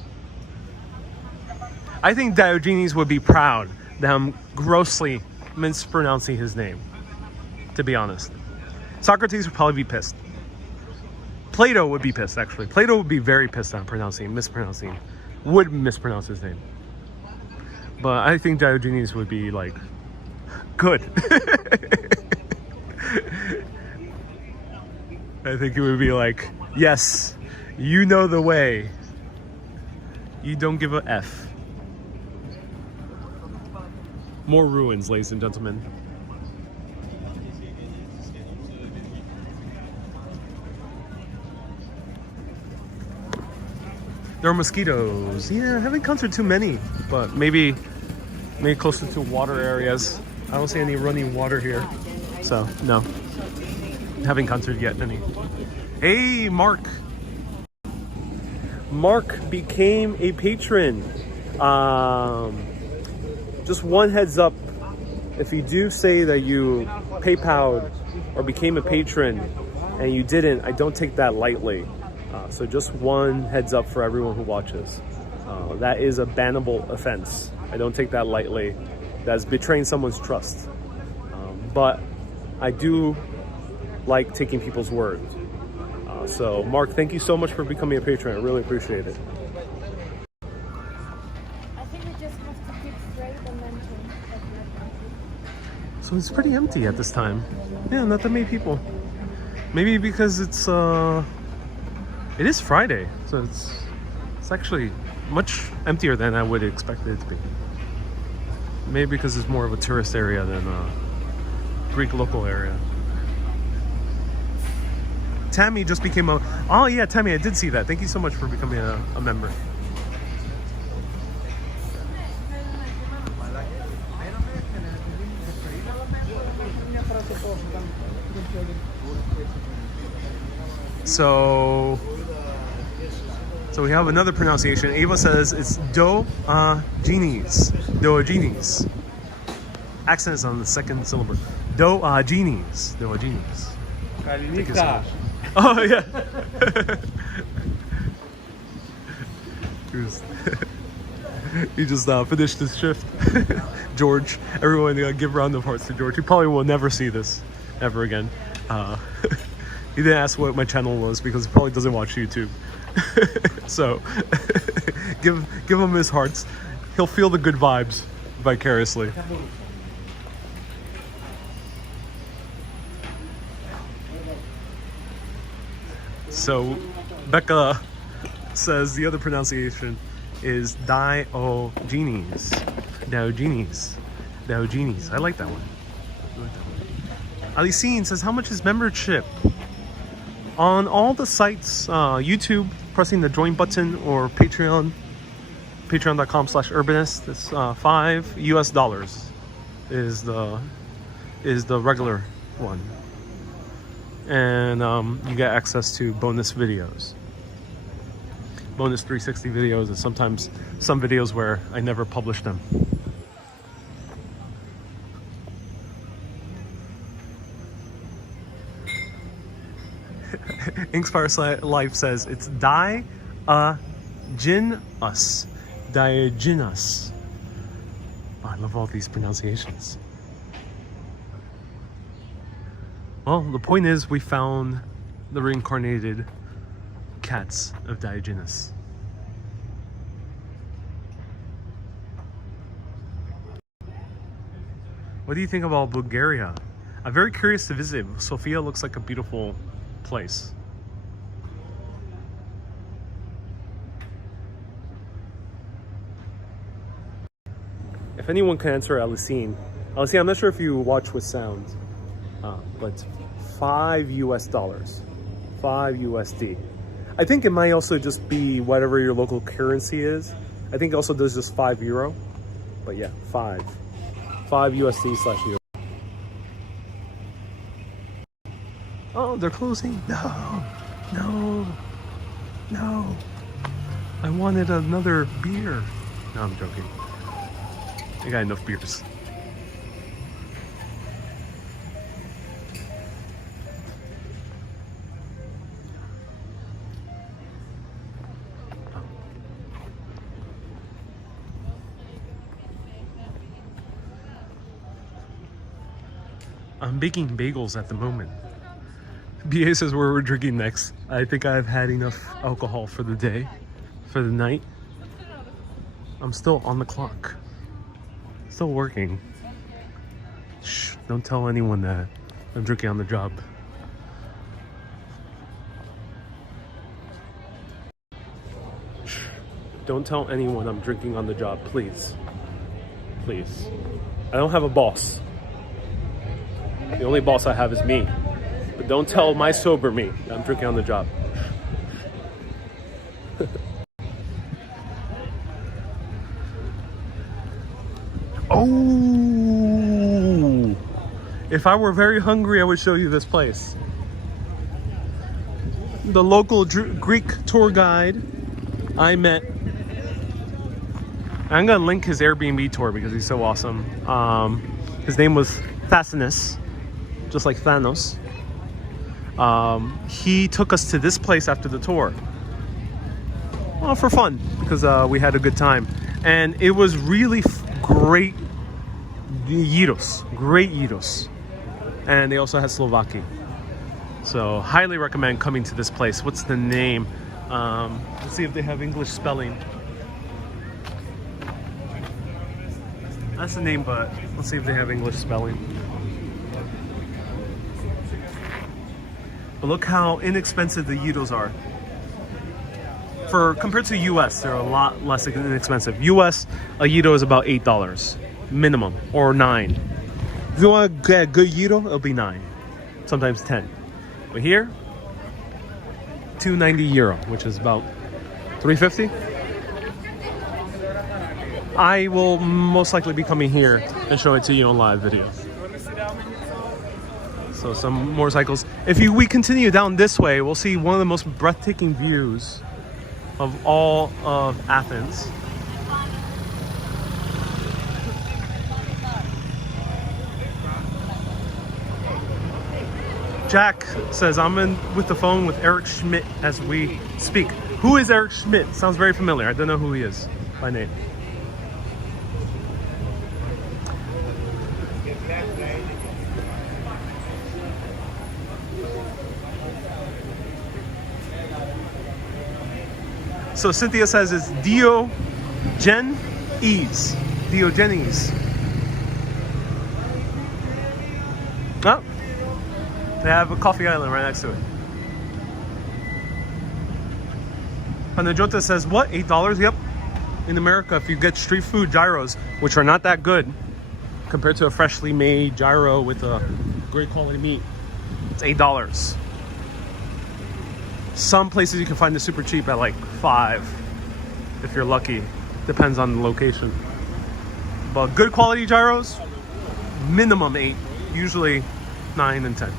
I think Diogenes would be proud that I'm grossly mispronouncing his name, to be honest. Socrates would probably be pissed. Plato would be pissed, actually. Plato would be very pissed on would mispronounce his name. But I think Diogenes would be like, good. I think it would be like, yes, you know the way. You don't give a F. More ruins, ladies and gentlemen. There are mosquitoes. Yeah, I haven't encountered too many, but maybe closer to water areas. I don't see any running water here, so no. Haven't encountered yet any. Hey, Mark. Mark became a patron. Just one heads up, if you do say that you PayPal'd or became a patron and you didn't, I don't take that lightly. So just one heads up for everyone who watches. That is a bannable offense. I don't take that lightly. That's betraying someone's trust. But I do like taking people's word. So Mark, thank you so much for becoming a patron. I really appreciate it. I think we just have to keep straight and then change. So it's pretty empty at this time. Yeah, not that many people. Maybe because it is Friday, so it's actually much emptier than I would expect it to be. Maybe because it's more of a tourist area than a Greek local area. Tammy just became oh yeah, Tammy, I did see that. Thank you so much for becoming a member. So we have another pronunciation. Ava says it's Diogenes. Accent is on the second syllable. Diogenes. Thank you so much. Oh yeah. He just finished his shift. George, everyone give a round of applause to George. He probably will never see this ever again. He didn't ask what my channel was because he probably doesn't watch YouTube. So give him his hearts. He'll feel the good vibes vicariously. So Becca says the other pronunciation is Diogenes. Diogenes. Diogenes. I like that one. Alicine says, how much is membership? On all the sites, YouTube, pressing the join button, or Patreon, patreon.com/urbanist, it's $5 US is the regular one. And you get access to bonus videos. Bonus 360 videos, and sometimes some videos where I never publish them. Inkspire Life says it's Diogenes. Diogenes. Oh, I love all these pronunciations. Well, the point is we found the reincarnated cats of Diogenes. What do you think about Bulgaria? I'm very curious to visit. Sofia looks like a beautiful place. If anyone can answer Alicine, I'm not sure if you watch with sound, but $5 US, $5 USD. I think it might also just be whatever your local currency is. I think also there's just €5, but yeah, $5 USD/euro. Oh, they're closing. No. I wanted another beer. No, I'm joking. I got enough beers. I'm baking bagels at the moment. BA says where we're drinking next. I think I've had enough alcohol for the day, for the night. I'm still on the clock. Still working. Shh, don't tell anyone that I'm drinking on the job. Shh, don't tell anyone I'm drinking on the job, please. Please. I don't have a boss. The only boss I have is me. But don't tell my sober me that I'm drinking on the job. Oh! If I were very hungry, I would show you this place. The local Greek tour guide I met. I'm gonna link his Airbnb tour because he's so awesome. His name was Thanos, just like Thanos. He took us to this place after the tour. Well, for fun, because we had a good time. And it was really great gyros. Great gyros. And they also had Slovaki. So, highly recommend coming to this place. What's the name? Let's see if they have English spelling. That's the name, but let's see if they have English spelling. But look how inexpensive the gyros are. Compared to US, they're a lot less inexpensive. US, a gyro is about $8 minimum, or $9. If you want to get a good gyro, it'll be $9, sometimes $10. But here, €2.90, which is about $3.50. I will most likely be coming here and show it to you on live video. So some motorcycles. If we continue down this way, we'll see one of the most breathtaking views of all of Athens. Jack says, I'm in with the phone with Eric Schmidt as we speak. Who is Eric Schmidt? Sounds very familiar. I don't know who he is by name. So Cynthia says it's Diogenes. Diogenes. Oh, they have a coffee island right next to it. Panajota says, what, $8? Yep. In America, if you get street food gyros, which are not that good compared to a freshly made gyro with a great quality meat, it's $8. Some places you can find it super cheap at like $5 if you're lucky. Depends on the location. But good quality gyros, minimum 8, usually 9 and 10.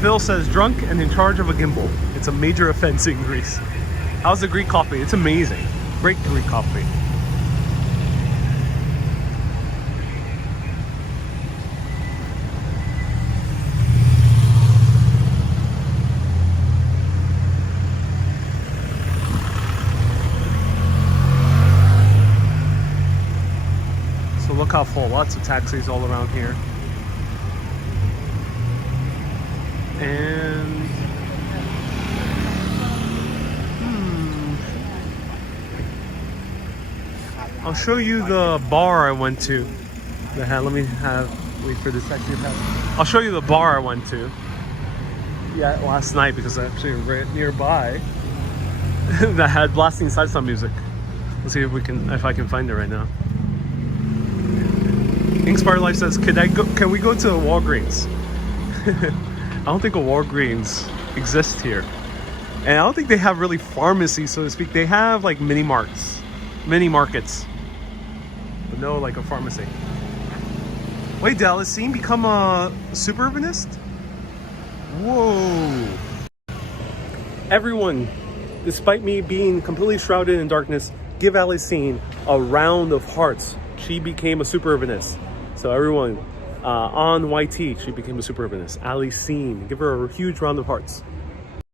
Phil says drunk and in charge of a gimbal. It's a major offense in Greece. How's the Greek coffee? It's amazing. Great Greek coffee. So look how full. Lots of taxis all around here. And I'll show you the bar I went to. Wait for this taxi to pass. I'll show you the bar I went to. Yeah, last night because I actually right nearby that had blasting salsa music. Let's see if I can find it right now. Inkspire Life says, can we go to Walgreens? I don't think a Walgreens exists here. And I don't think they have really pharmacies, so to speak. They have like mini markets, but no like a pharmacy. Wait, did Alicine become a super urbanist? Whoa. Everyone, despite me being completely shrouded in darkness, give Alicine a round of hearts. She became a super urbanist. So everyone, on YT, she became a super urbanist. Alicine, give her a huge round of hearts.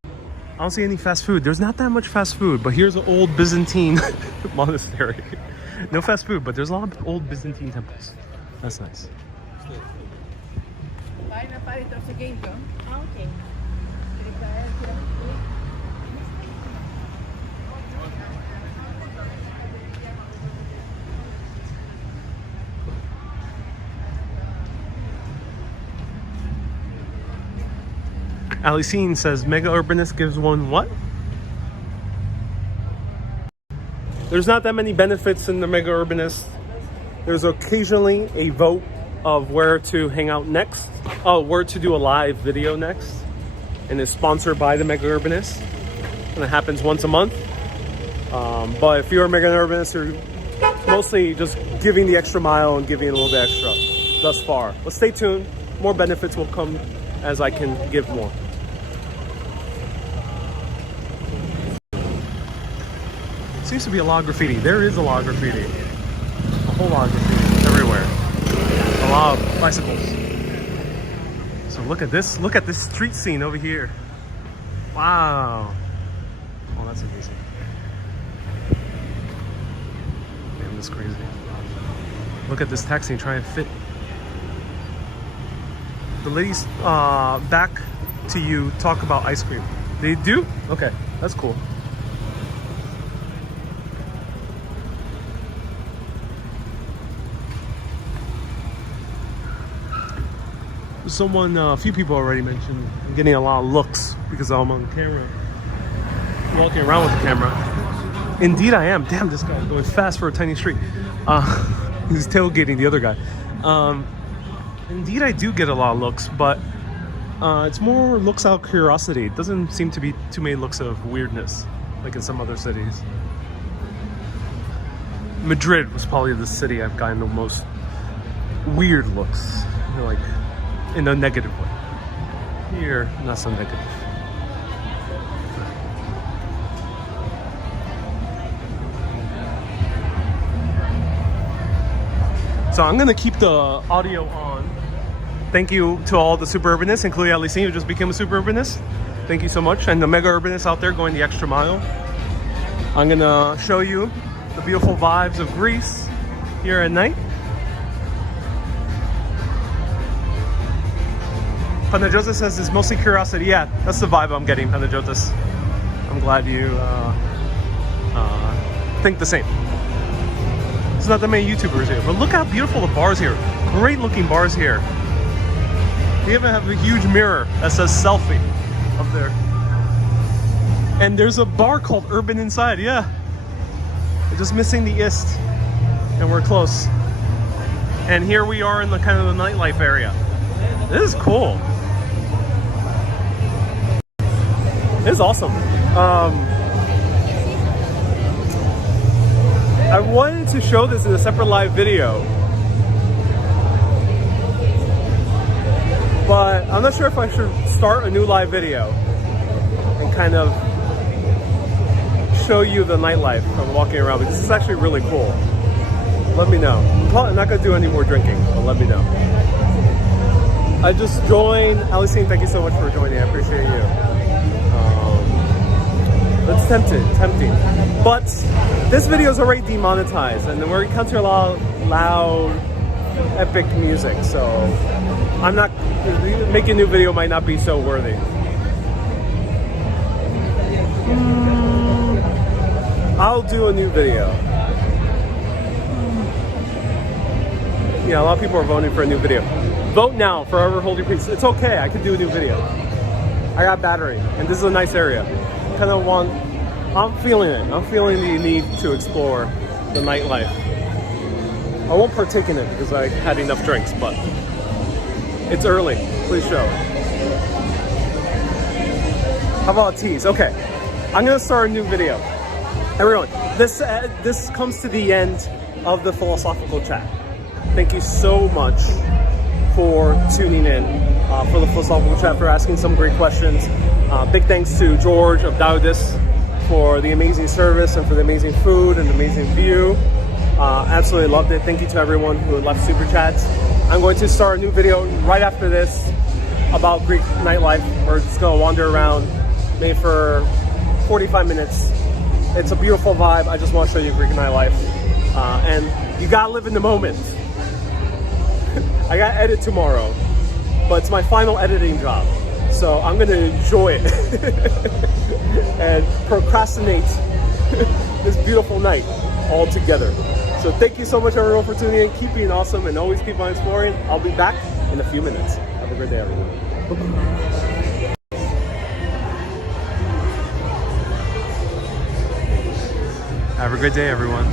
I don't see any fast food. There's not that much fast food, but here's an old Byzantine monastery. No fast food, but there's a lot of old Byzantine temples. That's nice. Okay. Alicine says, Mega Urbanist gives one what? There's not that many benefits in the Mega Urbanist. There's occasionally a vote of where to hang out next. Oh, where to do a live video next. And it's sponsored by the Mega Urbanist. And it happens once a month. But if you're a Mega Urbanist, you're mostly just giving the extra mile and giving a little bit extra thus far. But stay tuned. More benefits will come as I can give more. Seems to be a lot of graffiti. There is a lot of graffiti. A whole lot of graffiti everywhere. A lot of bicycles. So look at this. Look at this street scene over here. Wow. Oh, that's amazing. Damn, that's crazy. Look at this taxi trying to fit. The ladies back to you talk about ice cream. They do? Okay, that's cool. Someone, a few people already mentioned I'm getting a lot of looks because I'm on camera, walking around with the camera. Indeed I am. Damn, this guy's going fast for a tiny street. He's tailgating the other guy. Indeed I do get a lot of looks, but it's more looks out of curiosity. It doesn't seem to be too many looks of weirdness like in some other cities. Madrid was probably the city I've gotten the most weird looks, you know, like in a negative way. Here, not so negative. So I'm gonna keep the audio on. Thank you to all the super urbanists, including Alicine, who just became a super urbanist. Thank you so much. And the mega urbanists out there going the extra mile. I'm gonna show you the beautiful vibes of Greece here at night. Panajotis says it's mostly curiosity. Yeah, that's the vibe I'm getting, Panajotis. I'm glad you think the same. There's not that many YouTubers here, but look how beautiful the bars here. Great looking bars here. We even have a huge mirror that says selfie up there. And there's a bar called Urban inside, yeah. We're just missing the ist, and we're close. And here we are in the kind of the nightlife area. This is cool. This is awesome. I wanted to show this in a separate live video, but I'm not sure if I should start a new live video and kind of show you the nightlife I'm walking around, because this is actually really cool. Let me know. I'm probably not going to do any more drinking, but let me know. I just joined. Alicine, thank you so much for joining. I appreciate you. It's tempting. But this video is already demonetized, and we're encountering a lot of loud, epic music, so I'm not, making a new video might not be so worthy. I'll do a new video. Yeah, a lot of people are voting for a new video. Vote now, forever hold your peace. It's okay, I can do a new video. I got battery, and this is a nice area. Kind of I'm feeling it. I'm feeling the need to explore the nightlife. I won't partake in it because I had enough drinks, but it's early. Please show. How about a tease? Okay, I'm gonna start a new video. Everyone, this comes to the end of the philosophical chat. Thank you so much for tuning in for the philosophical chat, for asking some great questions. Big thanks to George of Daudis for the amazing service and for the amazing food and amazing view. Absolutely loved it. Thank you to everyone who left super chats. I'm going to start a new video right after this about Greek nightlife. We're just going to wander around, maybe for 45 minutes. It's a beautiful vibe. I just want to show you Greek nightlife. And you gotta live in the moment. I gotta edit tomorrow, but it's my final editing job. So I'm gonna enjoy it and procrastinate this beautiful night all together. So thank you so much everyone for tuning in. Keep being awesome and always keep on exploring. I'll be back in a few minutes. Have a great day everyone. Have a great day everyone.